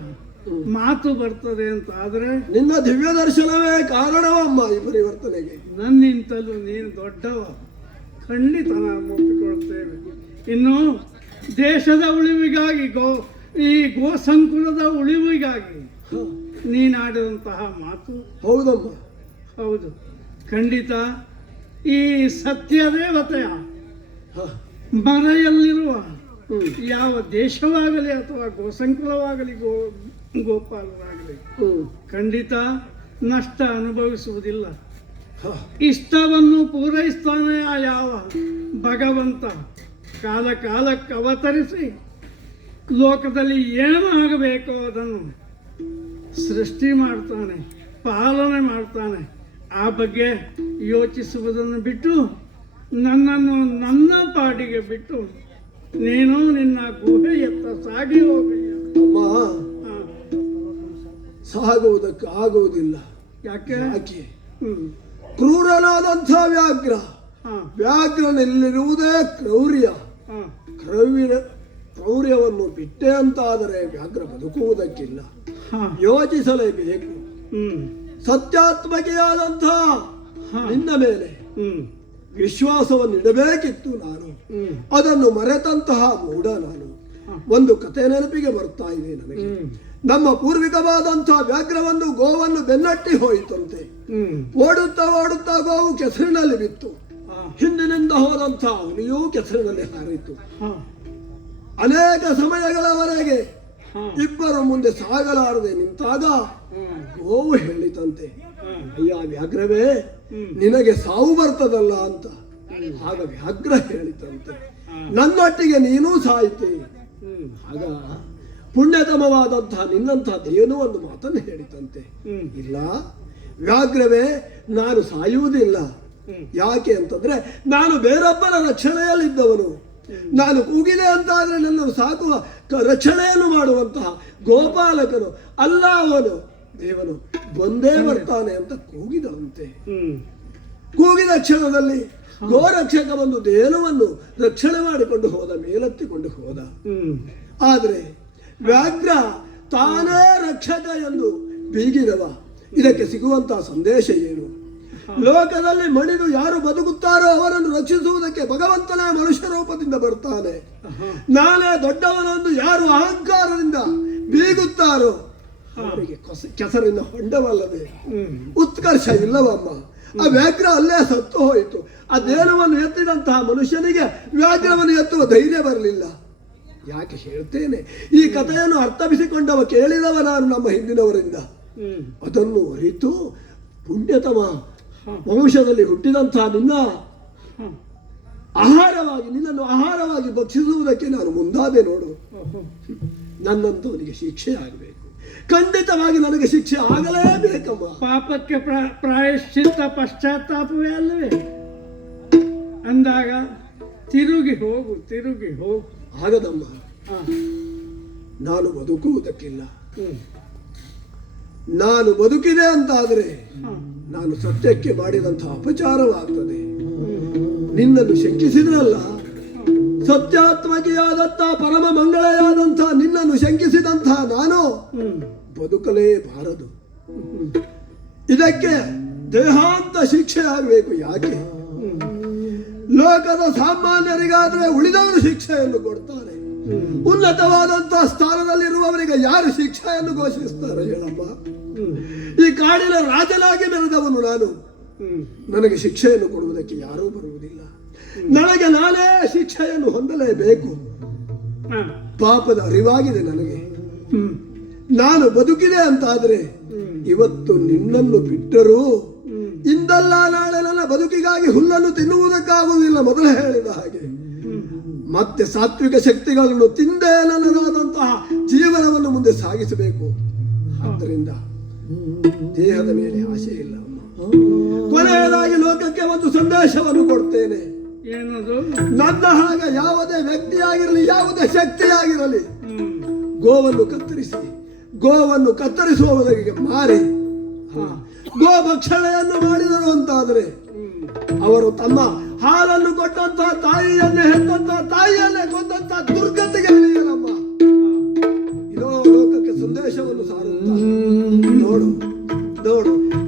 ಮಾತು ಬರ್ತದೆ ಅಂತ ಆದ್ರೆ, ನಿನ್ನ ದಿವ್ಯ ದರ್ಶನವೇ ಕಾರಣವಮ್ಮ ಈ ಪರಿವರ್ತನೆಗೆ. ನನ್ನಿಂತಲೂ ನೀನು ದೊಡ್ಡವ, ಖಂಡಿತ ನಾವು ಒಪ್ಪಿಕೊಳ್ತೇವೆ. ಇನ್ನು ದೇಶದ ಉಳಿವಿಗಾಗಿ ಈ ಗೋಸಂಕುಲದ ಉಳಿವಿಗಾಗಿ ನೀನಾಡಿದಂತಹ ಮಾತು ಹೌದಮ್ಮ. ಹೌದು, ಖಂಡಿತ ಈ ಸತ್ಯ ದೇವತೆಯ ಮರೆಯಲ್ಲಿರುವ ಯಾವ ದೇಶವಾಗಲಿ ಅಥವಾ ಗೋಸಂಕುಲವಾಗಲಿ ಗೋಪಾಲರಾಗಲಿ ಖಂಡಿತ ನಷ್ಟ ಅನುಭವಿಸುವುದಿಲ್ಲ. ಇಷ್ಟವನ್ನು ಪೂರೈಸ್ತಾನೆ ಆ ಯಾವ ಭಗವಂತ ಕಾಲ ಕಾಲಕ್ಕೆ ಅವತರಿಸಿ ಲೋಕದಲ್ಲಿ ಏನು ಆಗಬೇಕೋ ಅದನ್ನು ಸೃಷ್ಟಿ ಮಾಡ್ತಾನೆ, ಪಾಲನೆ ಮಾಡ್ತಾನೆ. ಆ ಬಗ್ಗೆ ಯೋಚಿಸುವುದನ್ನು ಬಿಟ್ಟು ನನ್ನನ್ನು ನನ್ನ ಪಾಡಿಗೆ ಬಿಟ್ಟು ನೀನು ನಿನ್ನ ಗುಹೆಯತ್ತ ಸಾಗಿ ಹೋಗಯ್ಯ. ಅಮ್ಮ, ಸಾಗುವುದಕ್ಕೆ ಆಗುವುದಿಲ್ಲ. ಯಾಕೆ? ಯಾಕೆ? ಕ್ರೂರನಾದಂಥ ವ್ಯಾಘ್ರ, ವ್ಯಾಘ್ರನಲ್ಲಿರುವುದೇ ಕ್ರೌರ್ಯ. ಕ್ರೌರ್ಯವನ್ನು ಬಿಟ್ಟೆ ಅಂತಾದರೆ ವ್ಯಾಘ್ರ ಬದುಕುವುದಕ್ಕಿಲ್ಲ. ಯೋಚಿಸಲೇಬೇಕು. ಸತ್ಯಾತ್ಮಕೆಯಾದಂಥ ನಿನ್ನ ಮೇಲೆ ವಿಶ್ವಾಸವನ್ನು ಇಡಬೇಕಿತ್ತು ನಾನು. ಅದನ್ನು ಮರೆತಂತಹ ಮೂಢ ನಾನು. ಒಂದು ಕಥೆ ನೆನಪಿಗೆ ಬರ್ತಾ ಇದೆ ನನಗೆ. ನಮ್ಮ ಪೂರ್ವಿಕವಾದಂತಹ ವ್ಯಾಘ್ರವನ್ನು ಗೋವನ್ನು ಬೆನ್ನಟ್ಟಿ ಹೋಯಿತಂತೆ. ಓಡುತ್ತಾ ಓಡುತ್ತಾ ಗೋವು ಕೆಸರಿನಲ್ಲಿ ಬಿತ್ತು. ಹಿಂದಿನಿಂದ ಹೋದಂತಹ ಹುಲಿಯೂ ಕೆಸರಿನಲ್ಲಿ ಹಾರಿತು. ಅನೇಕ ಸಮಯಗಳವರೆಗೆ ಇಬ್ಬರು ಮುಂದೆ ಸಾಗಲಾರದೆ ನಿಂತಾಗ ಗೋವು ಹೇಳಿತಂತೆ, ಅಯ್ಯ ವ್ಯಾಘ್ರವೇ, ನಿನಗೆ ಸಾವು ಬರ್ತದಲ್ಲ ಅಂತ. ಆಗ ವ್ಯಾಘ್ರ ಹೇಳಿತಂತೆ, ನನ್ನೊಟ್ಟಿಗೆ ನೀನೂ ಸಾಯ್ತೆ. ಆಗ ಪುಣ್ಯತಮವಾದಂತಹ ನಿನ್ನಂತಹದ್ದೇನೋ ಒಂದು ಮಾತನ್ನು ಹೇಳಿತಂತೆ, ಇಲ್ಲ ವ್ಯಾಘ್ರವೇ, ನಾನು ಸಾಯುವುದಿಲ್ಲ. ಯಾಕೆ ಅಂತಂದ್ರೆ ನಾನು ಬೇರೊಬ್ಬರ ರಕ್ಷಣೆಯಲ್ಲಿದ್ದವನು. ನಾನು ಕೂಗಿದೆ ಅಂತಾದ್ರೆ ನನ್ನನ್ನು ಸಾಕುವ ರಕ್ಷಣೆಯನ್ನು ಮಾಡುವಂತಹ ಗೋಪಾಲಕನು ಅಲ್ಲ ಅವನು. ದೇವನು ಬಂದೇ ಬರ್ತಾನೆ ಅಂತ ಕೂಗಿದಂತೆ. ಕೂಗಿದ ಕ್ಷಣದಲ್ಲಿ ಗೋರಕ್ಷಕ ಬಂದು ದೇನವನ್ನು ರಕ್ಷಣೆ ಮಾಡಿಕೊಂಡು ಹೋದ, ಮೇಲೆತ್ತಿಕೊಂಡು ಹೋದ. ಆದರೆ ವ್ಯಾಘ್ರ ತಾನೇ ರಕ್ಷಕ ಎಂದು ಬೀಗಿದವ. ಇದಕ್ಕೆ ಸಿಗುವಂತಹ ಸಂದೇಶ ಏನು? ಲೋಕದಲ್ಲಿ ಮಣಿದು ಯಾರು ಬದುಕುತ್ತಾರೋ ಅವರನ್ನು ರಕ್ಷಿಸುವುದಕ್ಕೆ ಭಗವಂತನೇ ಮನುಷ್ಯ ರೂಪದಿಂದ ಬರ್ತಾನೆ. ನಾನೇ ದೊಡ್ಡವನೊಂದು ಯಾರು ಅಹಂಕಾರದಿಂದ ಬೀಗುತ್ತಾರೋ ಅವರಿಗೆ ಕೆಸರಿನ ಹೊಂಡವಲ್ಲದೆ ಉತ್ಕರ್ಷ ಇಲ್ಲವಮ್ಮ. ಆ ವ್ಯಾಘ್ರ ಅಲ್ಲೇ ಸತ್ತು ಹೋಯಿತು. ಆ ದೇಹವನ್ನು ಎತ್ತಿದಂತಹ ಮನುಷ್ಯನಿಗೆ ವ್ಯಾಘ್ರವನ್ನು ಎತ್ತುವ ಧೈರ್ಯ ಬರಲಿಲ್ಲ. ಯಾಕೆ ಹೇಳ್ತೇನೆ, ಈ ಕಥೆಯನ್ನು ಅರ್ಥವಿಸಿಕೊಂಡವ ಕೇಳಿದವ ನಾನು ನಮ್ಮ ಹಿಂದಿನವರಿಂದ. ಅದನ್ನು ಅರಿತು ಪುಣ್ಯತಮ ವಂಶದಲ್ಲಿ ಹುಟ್ಟಿದಂತಹ ನಿನ್ನನ್ನು ಆಹಾರವಾಗಿ ಭಕ್ಷಿಸುವುದಕ್ಕೆ ನಾನು ಮುಂದಾದೆ ನೋಡು. ನನ್ನಂತವನಿಗೆ ಶಿಕ್ಷೆ ಆಗಬೇಕು, ಖಂಡಿತವಾಗಿ ನನಗೆ ಶಿಕ್ಷೆ ಆಗಲೇಬೇಕಮ್ಮ. ಪಾಪಕ್ಕೆ ಪ್ರಾಯಶ್ಚಿತ್ತ ಪಶ್ಚಾತ್ತಾಪವೇ ಅಲ್ಲವೇ ಅಂದಾಗ ತಿರುಗಿ ಹೋಗು. ಆಗದಮ್ಮ, ನಾನು ಬದುಕುವುದಕ್ಕಿಲ್ಲ. ನಾನು ಬದುಕಿದೆ ಅಂತಾದರೆ ನಾನು ಸತ್ಯಕ್ಕೆ ಮಾಡಿದಂತಹ ಅಪಚಾರವಾಗ್ತದೆ. ನಿನ್ನನ್ನು ಶಂಕಿಸಿದ್ರಲ್ಲ, ಸತ್ಯಾತ್ಮಕಿಯಾದಂತಹ ಪರಮ ಮಂಗಳೆಯಾದಂತಹ ನಿನ್ನನ್ನು ಶಂಕಿಸಿದಂತಹ ನಾನು ಬದುಕಲೇಬಾರದು. ಇದಕ್ಕೆ ದೇಹಾಂತ ಶಿಕ್ಷೆ ಆಗಬೇಕು. ಯಾಕೆ? ಲೋಕದ ಸಾಮಾನ್ಯರಿಗಾದ್ರೆ ಉಳಿದವರು ಶಿಕ್ಷೆಯನ್ನು ಕೊಡ್ತಾರೆ, ಉನ್ನತವಾದಂತಹ ಸ್ಥಾನದಲ್ಲಿರುವವರಿಗೆ ಯಾರು ಶಿಕ್ಷೆಯನ್ನು ಘೋಷಿಸ್ತಾರೆ ಹೇಳಮ್ಮ? ಈ ಕಾಡಿನ ರಾಜನಾಗಿ ಮೆರೆದವನು ನಾನು. ನನಗೆ ಶಿಕ್ಷೆಯನ್ನು ಕೊಡುವುದಕ್ಕೆ ಯಾರೂ ಬರುವುದಿಲ್ಲ. ನನಗೆ ನಾನೇ ಶಿಕ್ಷೆಯನ್ನು ಹೊಂದಲೇಬೇಕು. ಪಾಪದ ಅರಿವಾಗಿದೆ ನನಗೆ. ನಾನು ಬದುಕಿದೆ ಅಂತಾದ್ರೆ ಇವತ್ತು ನಿನ್ನನ್ನು ಬಿಟ್ಟರೂ ಇಂದಲ್ಲ ನಾಳೆ ನನ್ನ ಬದುಕಿಗಾಗಿ ಹುಲ್ಲನ್ನು ತಿನ್ನುವುದಕ್ಕಾಗುವುದಿಲ್ಲ. ಮೊದಲು ಹೇಳಿದ ಹಾಗೆ ಮತ್ತೆ ಸಾತ್ವಿಕ ಶಕ್ತಿಗಳನ್ನು ತಿಂದೇ ನನ್ನದಾದಂತಹ ಜೀವನವನ್ನು ಮುಂದೆ ಸಾಗಿಸಬೇಕು. ಆದ್ದರಿಂದ ದೇಹದ ಮೇಲೆ ಆಸೆ ಇಲ್ಲ. ಕೊನೆಯದಾಗಿ ಲೋಕಕ್ಕೆ ಒಂದು ಸಂದೇಶವನ್ನು ಕೊಡ್ತೇನೆ. ಏನದು? ನನ್ನ ಹಾಗೆ ಯಾವುದೇ ವ್ಯಕ್ತಿಯಾಗಿರಲಿ, ಯಾವುದೇ ಶಕ್ತಿಯಾಗಿರಲಿ, ಗೋವನ್ನು ಕತ್ತರಿಸುವವರಿಗೆ ಮಾರಿ ಗೋ ಭಕ್ಷಣೆಯನ್ನು ಮಾಡಿದರು ಅಂತಾದರೆ ಅವರು ತಮ್ಮ ಹಾಲನ್ನು ಕೊಟ್ಟಂತಹ ತಾಯಿಯನ್ನೇ ಹೆತ್ತಂತಹ ತಾಯಿಯನ್ನೇ ಕೊಂದಂತಹ ದುರ್ಗತಿಗೆ ಇಳಿಯಲಮ್ಮ. ಇದೋ ಲೋಕಕ್ಕೆ ಸಂದೇಶವನ್ನು ಸಾರುತ್ತ ನೋಡು.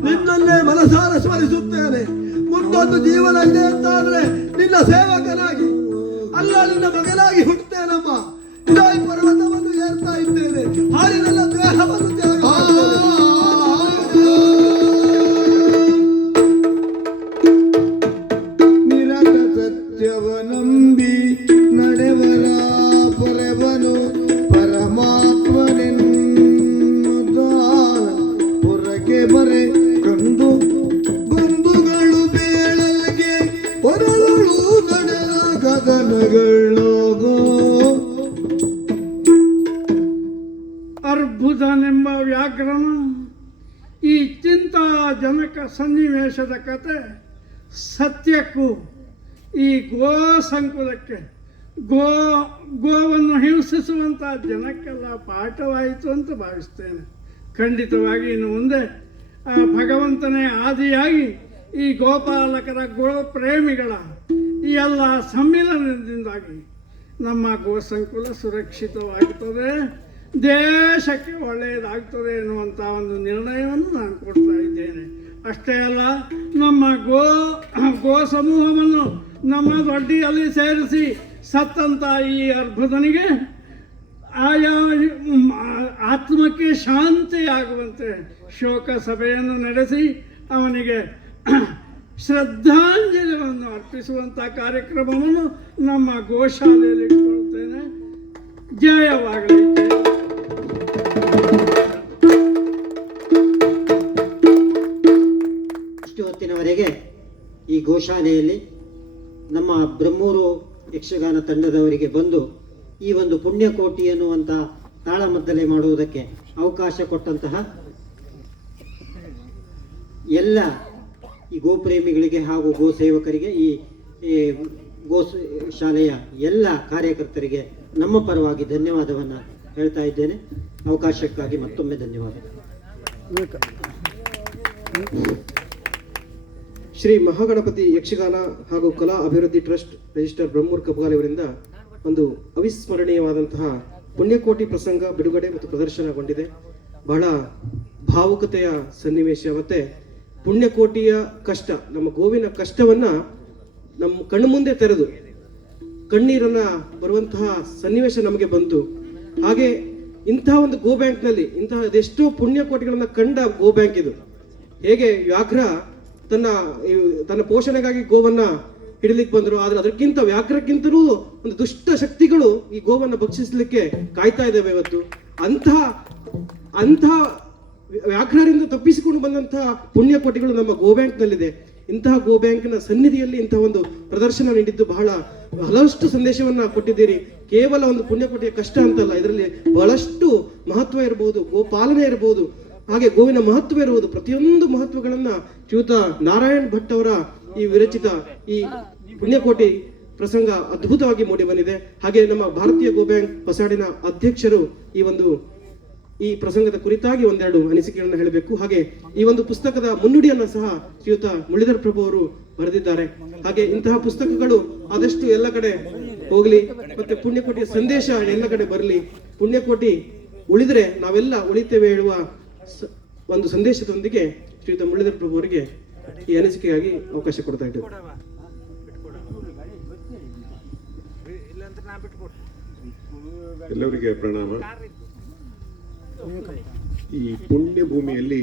ನಿನ್ನನ್ನೇ ಮನಸಾರ ಸ್ಮರಿಸುತ್ತೇನೆ. ಮುಂದೊಂದು ಜೀವನ ಇದೆ ಅಂತಾದ್ರೆ ನಿನ್ನ ಸೇವಕನಾಗಿ ಅಲ್ಲ, ನಿನ್ನ ಮಗನಾಗಿ ಹುಟ್ಟುತ್ತೇನಮ್ಮ. ಇದೋ ಈ ಪರ್ವತವನ್ನು ಏರ್ತಾ ಇದ್ದೇನೆ, ಹಾರಿ ನನ್ನ ದೇಹವನ್ನು ತ್ಯಾಗ ನಿರತ ಸತ್ಯವನಂಬಿ ನಡೆವರ ಪೊರೆವನು ಪರಮಾತ್ಮನೆನ್ನುತ್ತ ಪೊರಕೆ ಬರೆ ಕಂದು ಬಂಧುಗಳು ಬೇಳಲ್ಗೆ ಹೊರಳು ನಡೆದ ಕದನಗಳೋಗೋ. ಅರ್ಬುದನೆಂಬ ವ್ಯಾಕರಣ ಈ ಚಿಂತಾಜನಕ ಸನ್ನಿವೇಶದ ಕತೆ ಸತ್ಯಕ್ಕೂ ಈ ಗೋ ಸಂಕುಲಕ್ಕೆ ಗೋವನ್ನು ಹಿಂಸಿಸುವಂಥ ಜನಕ್ಕೆಲ್ಲ ಪಾಠವಾಯಿತು ಅಂತ ಭಾವಿಸ್ತೇನೆ. ಖಂಡಿತವಾಗಿ ಇನ್ನು ಮುಂದೆ ಆ ಭಗವಂತನೇ ಆದಿಯಾಗಿ ಈ ಗೋಪಾಲಕರ ಗೋಪ್ರೇಮಿಗಳ ಈ ಎಲ್ಲ ಸಮ್ಮಿಲನದಿಂದಾಗಿ ನಮ್ಮ ಗೋ ಸಂಕುಲ ಸುರಕ್ಷಿತವಾಗುತ್ತದೆ, ದೇಶಕ್ಕೆ ಒಳ್ಳೆಯದಾಗ್ತದೆ ಎನ್ನುವಂಥ ಒಂದು ನಿರ್ಣಯವನ್ನು ನಾನು ಕೊಡ್ತಾ ಇದ್ದೇನೆ. ಅಷ್ಟೇ ಅಲ್ಲ, ನಮ್ಮ ಗೋ ಸಮೂಹವನ್ನು ನಮ್ಮ ದೊಡ್ಡಿಯಲ್ಲಿ ಸೇರಿಸಿ ಸತ್ತಂಥ ಈ ಅರ್ಬುದನಿಗೆ ಆಯಾ ಆತ್ಮಕ್ಕೆ ಶಾಂತಿ ಆಗುವಂತೆ ಶೋಕ ಸಭೆಯನ್ನು ನಡೆಸಿ ಅವನಿಗೆ ಶ್ರದ್ಧಾಂಜಲಿಯನ್ನು ಅರ್ಪಿಸುವಂಥ ಕಾರ್ಯಕ್ರಮವನ್ನು ನಮ್ಮ ಗೋಶಾಲೆಯಲ್ಲಿ ಇಟ್ಕೊಳ್ತೇನೆ. ಜಯವಾಗಲಿ. ಇಷ್ಟು ಹೊತ್ತಿನವರೆಗೆ ಈ ಗೋಶಾಲೆಯಲ್ಲಿ ನಮ್ಮ ಬ್ರಹ್ಮೂರು ಯಕ್ಷಗಾನ ತಂಡದವರಿಗೆ ಬಂದು ಈ ಒಂದು ಪುಣ್ಯಕೋಟಿ ಎನ್ನುವಂಥ ತಾಳಮದ್ದಲೆ ಮಾಡುವುದಕ್ಕೆ ಅವಕಾಶ ಕೊಟ್ಟಂತಹ ಎಲ್ಲ ಈ ಗೋಪ್ರೇಮಿಗಳಿಗೆ ಹಾಗೂ ಗೋ ಸೇವಕರಿಗೆ, ಈ ಗೋ ಶಾಲೆಯ ಎಲ್ಲ ಕಾರ್ಯಕರ್ತರಿಗೆ ನಮ್ಮ ಪರವಾಗಿ ಧನ್ಯವಾದವನ್ನು ಹೇಳ್ತಾ ಇದ್ದೇನೆ. ಅವಕಾಶಕ್ಕಾಗಿ ಮತ್ತೊಮ್ಮೆ ಧನ್ಯವಾದ. ಶ್ರೀ ಮಹಾಗಣಪತಿ ಯಕ್ಷಗಾನ ಹಾಗೂ ಕಲಾ ಅಭಿವೃದ್ಧಿ ಟ್ರಸ್ಟ್ ರಿಜಿಸ್ಟರ್ ಬ್ರಹ್ಮೂರ್ ಕಬ್ಗಾಲ್ ಅವರಿಂದ ಒಂದು ಅವಿಸ್ಮರಣೀಯವಾದಂತಹ ಪುಣ್ಯಕೋಟಿ ಪ್ರಸಂಗ ಬಿಡುಗಡೆ ಮತ್ತು ಪ್ರದರ್ಶನಗೊಂಡಿದೆ. ಬಹಳ ಭಾವುಕತೆಯ ಸನ್ನಿವೇಶ. ಮತ್ತೆ ಪುಣ್ಯಕೋಟಿಯ ಕಷ್ಟ, ನಮ್ಮ ಗೋವಿನ ಕಷ್ಟವನ್ನ ನಮ್ಮ ಕಣ್ಣು ಮುಂದೆ ತೆರೆದು ಕಣ್ಣೀರನ್ನ ಬರುವಂತಹ ಸನ್ನಿವೇಶ ನಮಗೆ ಬಂತು. ಹಾಗೆ ಇಂತಹ ಒಂದು ಗೋ ಬ್ಯಾಂಕ್ನಲ್ಲಿ ಇಂತಹ ಅದೆಷ್ಟೋ ಪುಣ್ಯಕೋಟಿಗಳನ್ನ ಕಂಡ ಗೋ ಬ್ಯಾಂಕ್ ಇದು. ಹೇಗೆ ವ್ಯಾಘ್ರ ತನ್ನ ಪೋಷಣೆಗಾಗಿ ಗೋವನ್ನ ಹಿಡಿಲಿಕ್ಕೆ ಬಂದರು, ಆದ್ರೆ ಅದಕ್ಕಿಂತ ವ್ಯಾಘ್ರಕ್ಕಿಂತಲೂ ಒಂದು ದುಷ್ಟ ಶಕ್ತಿಗಳು ಈ ಗೋವನ್ನ ಭಕ್ಷಿಸಲಿಕ್ಕೆ ಕಾಯ್ತಾ ಇದ್ದಾವೆ ಇವತ್ತು. ಅಂತಹ ವ್ಯಾಘ್ರರಿಂದ ತಪ್ಪಿಸಿಕೊಂಡು ಬಂದಂತಹ ಪುಣ್ಯಕೋಟಿಗಳು ನಮ್ಮ ಗೋ ಬ್ಯಾಂಕ್ನಲ್ಲಿದೆ. ಇಂತಹ ಗೋ ಬ್ಯಾಂಕ್ನ ಸನ್ನಿಧಿಯಲ್ಲಿ ಇಂತಹ ಒಂದು ಪ್ರದರ್ಶನ ನೀಡಿದ್ದು ಬಹಳಷ್ಟು ಸಂದೇಶವನ್ನ ಕೊಟ್ಟಿದ್ದೀರಿ. ಕೇವಲ ಒಂದು ಪುಣ್ಯಕೋಟಿಯ ಕಷ್ಟ ಅಂತಲ್ಲ, ಇದರಲ್ಲಿ ಬಹಳಷ್ಟು ಮಹತ್ವ ಇರಬಹುದು, ಗೋಪಾಲನೆ ಇರಬಹುದು, ಹಾಗೆ ಗೋವಿನ ಮಹತ್ವ ಇರುವುದು. ಪ್ರತಿಯೊಂದು ಮಹತ್ವಗಳನ್ನ ಶ್ರೀಯುತ ನಾರಾಯಣ್ ಭಟ್ ಅವರ ಈ ವಿರಚಿತ ಈ ಪುಣ್ಯಕೋಟಿ ಪ್ರಸಂಗ ಅದ್ಭುತವಾಗಿ ಮೂಡಿ ಬಂದಿದೆ. ಹಾಗೆ ನಮ್ಮ ಭಾರತೀಯ ಗೋ ಬ್ಯಾಂಕ್ ಹೊಸಾಡಿನ ಅಧ್ಯಕ್ಷರು ಈ ಪ್ರಸಂಗದ ಕುರಿತಾಗಿ ಒಂದೆರಡು ಅನಿಸಿಕೆಗಳನ್ನು ಹೇಳಬೇಕು. ಹಾಗೆ ಈ ಒಂದು ಪುಸ್ತಕದ ಮುನ್ನುಡಿಯನ್ನ ಸಹ ಶ್ರೀಯುತ ಮುರಳೀಧರ್ ಪ್ರಭು ಅವರು ಬರೆದಿದ್ದಾರೆ. ಹಾಗೆ ಇಂತಹ ಪುಸ್ತಕಗಳು ಆದಷ್ಟು ಎಲ್ಲ ಕಡೆ ಹೋಗ್ಲಿ, ಮತ್ತೆ ಪುಣ್ಯಕೋಟಿಯ ಸಂದೇಶ ಎಲ್ಲ ಕಡೆ ಬರಲಿ. ಪುಣ್ಯಕೋಟಿ ಉಳಿದ್ರೆ ನಾವೆಲ್ಲ ಉಳಿತೇವೆ ಹೇಳುವ ಒಂದು ಸಂದೇಶದೊಂದಿಗೆ ಶ್ರೀಯುತ ಮುರಳೀಧರ್ ಪ್ರಭು ಅವರಿಗೆ ಈ ಅನಿಸಿಕೆಗಾಗಿ ಅವಕಾಶ ಕೊಡ್ತಾ ಇದ್ದೇವೆ. ಎಲ್ಲರಿಗೆ ಪ್ರಣಾಮ. ಈ ಪುಣ್ಯ ಭೂಮಿಯಲ್ಲಿ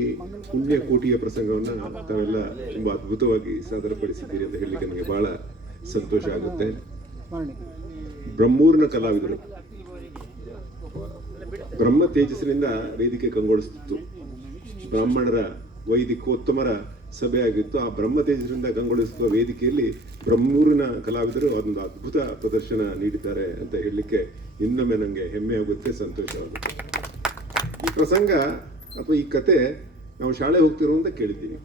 ಪುಣ್ಯಕೋಟಿಯ ಪ್ರಸಂಗವನ್ನ ತಾವೆಲ್ಲ ತುಂಬಾ ಅದ್ಭುತವಾಗಿ ಸಾದರಪಡಿಸಿದ್ದೀರಿ ಅಂತ ಹೇಳಲಿಕ್ಕೆ ನನಗೆ ಬಹಳ ಸಂತೋಷ ಆಗುತ್ತೆ. ಬ್ರಹ್ಮೂರ್ನ ಕಲಾವಿದರು ಬ್ರಹ್ಮ ತೇಜಸ್ಸಿನಿಂದ ವೇದಿಕೆ ಕಂಗೊಳಿಸುತ್ತಿತ್ತು. ಬ್ರಾಹ್ಮಣರ ವೈದಿಕೋತ್ತಮರ ಸಭೆ ಆಗಿತ್ತು. ಆ ಬ್ರಹ್ಮ ತೇಜಸ್ಸಿನಿಂದ ಕಂಗೊಳಿಸುವ ವೇದಿಕೆಯಲ್ಲಿ ಬ್ರಹ್ಮೂರಿನ ಕಲಾವಿದರು ಒಂದು ಅದ್ಭುತ ಪ್ರದರ್ಶನ ನೀಡಿದ್ದಾರೆ ಅಂತ ಹೇಳಲಿಕ್ಕೆ ಇನ್ನೊಮ್ಮೆ ನನಗೆ ಹೆಮ್ಮೆ ಆಗುತ್ತೆ, ಸಂತೋಷವಾಗುತ್ತೆ. ಈ ಪ್ರಸಂಗ ಅಥವಾ ಈ ಕತೆ ನಾವು ಶಾಲೆ ಹೋಗ್ತಿರೋ ಅಂತ ಕೇಳಿದ್ದೀವಿ.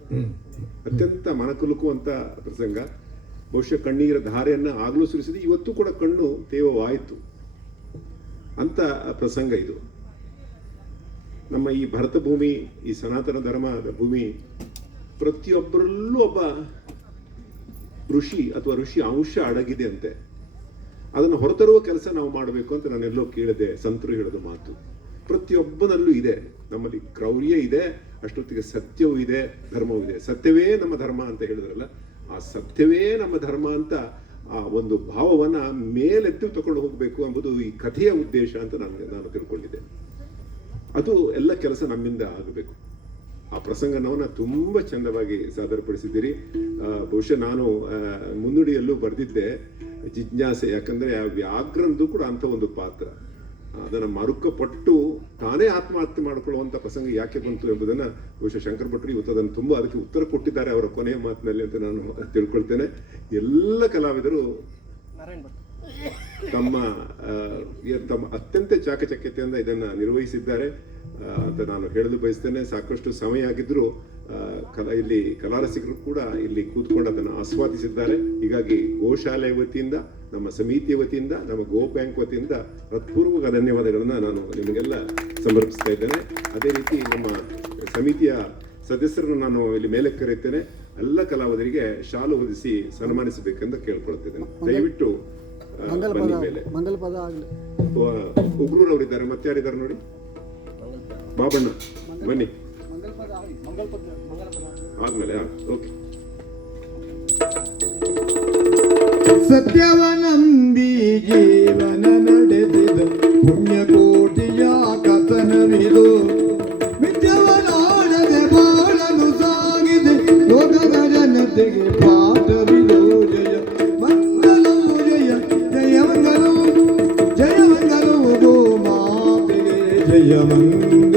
ಅತ್ಯಂತ ಮನಕುಲುಕುವಂತ ಪ್ರಸಂಗ. ಬಹುಶಃ ಕಣ್ಣೀರ ಧಾರೆಯನ್ನ ಆಗ್ಲೂ ಸುರಿಸಿದೆ, ಇವತ್ತು ಕೂಡ ಕಣ್ಣು ತೇವವಾಯಿತು ಅಂತ ಪ್ರಸಂಗ ಇದು. ನಮ್ಮ ಈ ಭರತ ಭೂಮಿ, ಈ ಸನಾತನ ಧರ್ಮದ ಭೂಮಿ, ಪ್ರತಿಯೊಬ್ಬರಲ್ಲೂ ಒಬ್ಬ ಋಷಿ ಅಥವಾ ಋಷಿ ಅಂಶ ಅಡಗಿದೆ ಅಂತೆ. ಅದನ್ನು ಹೊರತರುವ ಕೆಲಸ ನಾವು ಮಾಡಬೇಕು ಅಂತ ನಾನೆಲ್ಲೋ ಕೇಳಿದೆ. ಸಂತರು ಹೇಳೋದು ಮಾತು ಪ್ರತಿಯೊಬ್ಬನಲ್ಲೂ ಇದೆ. ನಮ್ಮಲ್ಲಿ ಕ್ರೌರ್ಯ ಇದೆ, ಅಷ್ಟೊತ್ತಿಗೆ ಸತ್ಯವೂ ಇದೆ, ಧರ್ಮವೂ ಇದೆ. ಸತ್ಯವೇ ನಮ್ಮ ಧರ್ಮ ಅಂತ ಹೇಳಿದ್ರಲ್ಲ, ಆ ಸತ್ಯವೇ ನಮ್ಮ ಧರ್ಮ ಅಂತ ಆ ಒಂದು ಭಾವವನ್ನ ಮೇಲೆತ್ತು ತಗೊಂಡು ಹೋಗಬೇಕು ಎಂಬುದು ಈ ಕಥೆಯ ಉದ್ದೇಶ ಅಂತ ನಾನು ತಿಳ್ಕೊಂಡಿದ್ದೆ. ಅದು ಎಲ್ಲ ಕೆಲಸ ನಮ್ಮಿಂದ ಆಗಬೇಕು. ಆ ಪ್ರಸಂಗನವನ್ನ ತುಂಬಾ ಚಂದವಾಗಿ ಸಾದರಪಡಿಸಿದ್ದೀರಿ. ಬಹುಶಃ ನಾನು ಮುನ್ನುಡಿಯಲ್ಲೂ ಬರೆದಿದ್ದೆ ಜಿಜ್ಞಾಸೆ. ಯಾಕಂದ್ರೆ ಆ ವ್ಯಾಘ್ರಂದು ಕೂಡ ಅಂತ ಒಂದು ಪಾತ್ರ, ಅದನ್ನ ಮರುಕಪಟ್ಟು ತಾನೇ ಆತ್ಮಹತ್ಯೆ ಮಾಡಿಕೊಳ್ಳುವಂತ ಪ್ರಸಂಗ ಯಾಕೆ ಬಂತು ಎಂಬುದನ್ನ ಬಹುಶಃ ಶಂಕರ್ ಭಟ್ರು ಇವತ್ತು ಅದನ್ನು ತುಂಬಾ ಅದಕ್ಕೆ ಉತ್ತರ ಕೊಟ್ಟಿದ್ದಾರೆ ಅವರ ಕೊನೆಯ ಮಾತಿನಲ್ಲಿ ಅಂತ ನಾನು ತಿಳ್ಕೊಳ್ತೇನೆ. ಎಲ್ಲ ಕಲಾವಿದರು ತಮ್ಮ ಅತ್ಯಂತ ಚಾಕಚಕ್ಯತೆಯಿಂದ ಇದನ್ನ ನಿರ್ವಹಿಸಿದ್ದಾರೆ ಅಂತ ನಾನು ಹೇಳಲು ಬಯಸ್ತೇನೆ. ಸಾಕಷ್ಟು ಸಮಯ ಆಗಿದ್ರು ಇಲ್ಲಿ ಕಲಾರಸಿಕರು ಕೂಡ ಇಲ್ಲಿ ಕೂತ್ಕೊಂಡು ಅದನ್ನು ಆಸ್ವಾದಿಸಿದ್ದಾರೆ. ಹೀಗಾಗಿ ಗೋಶಾಲೆ ವತಿಯಿಂದ, ನಮ್ಮ ಸಮಿತಿಯ ವತಿಯಿಂದ, ನಮ್ಮ ಗೋ ಬ್ಯಾಂಕ್ ವತಿಯಿಂದ ಹೃತ್ಪೂರ್ವಕ ಧನ್ಯವಾದಗಳನ್ನ ನಾನು ನಿಮಗೆಲ್ಲ ಸಮರ್ಪಿಸ್ತಾ ಇದ್ದೇನೆ. ಅದೇ ರೀತಿ ನಮ್ಮ ಸಮಿತಿಯ ಸದಸ್ಯರನ್ನು ನಾನು ಇಲ್ಲಿ ಮೇಲೆ ಕರೆಯುತ್ತೇನೆ. ಎಲ್ಲ ಕಲಾವಿದರಿಗೆ ಶಾಲು ಹೊದಿಸಿ ಸನ್ಮಾನಿಸಬೇಕೆಂದು ಕೇಳ್ಕೊಳ್ತಿದ್ದೇನೆ. ದಯವಿಟ್ಟು ಬನ್ನಿ ಮೇಲೆ. ಉಗ್ರೂರವರಿದ್ದಾರೆ, ಮತ್ತೆ ಯಾರಿದ್ದಾರೆ ನೋಡಿ, ಬಾಬಣ್ಣ ಬನ್ನಿ ಆದ್ಮೇಲೆ. ಓಕೆ. ಸತ್ಯವ ನಂಬಿ ಜೀವನ ನಡೆಸಿದ ಪುಣ್ಯಕೋಟಿಯ ಕಥನವಿದು. ಮಿಥ್ಯವನಾಡದೆ ಬಾಳಲು ಸಾಗಿದೆ ಲೋಕದ ಜನತೆಗೆ ಪಾಠವಿದು. ಜಯ ಮಂಗಲವು ಜಯ ಜಯ ಮಂಗಲವು ಜಯ ಮಂಗಲವು ಗೋ ಮಾತೆಗೆ ಜಯ ಮಂಗಲ.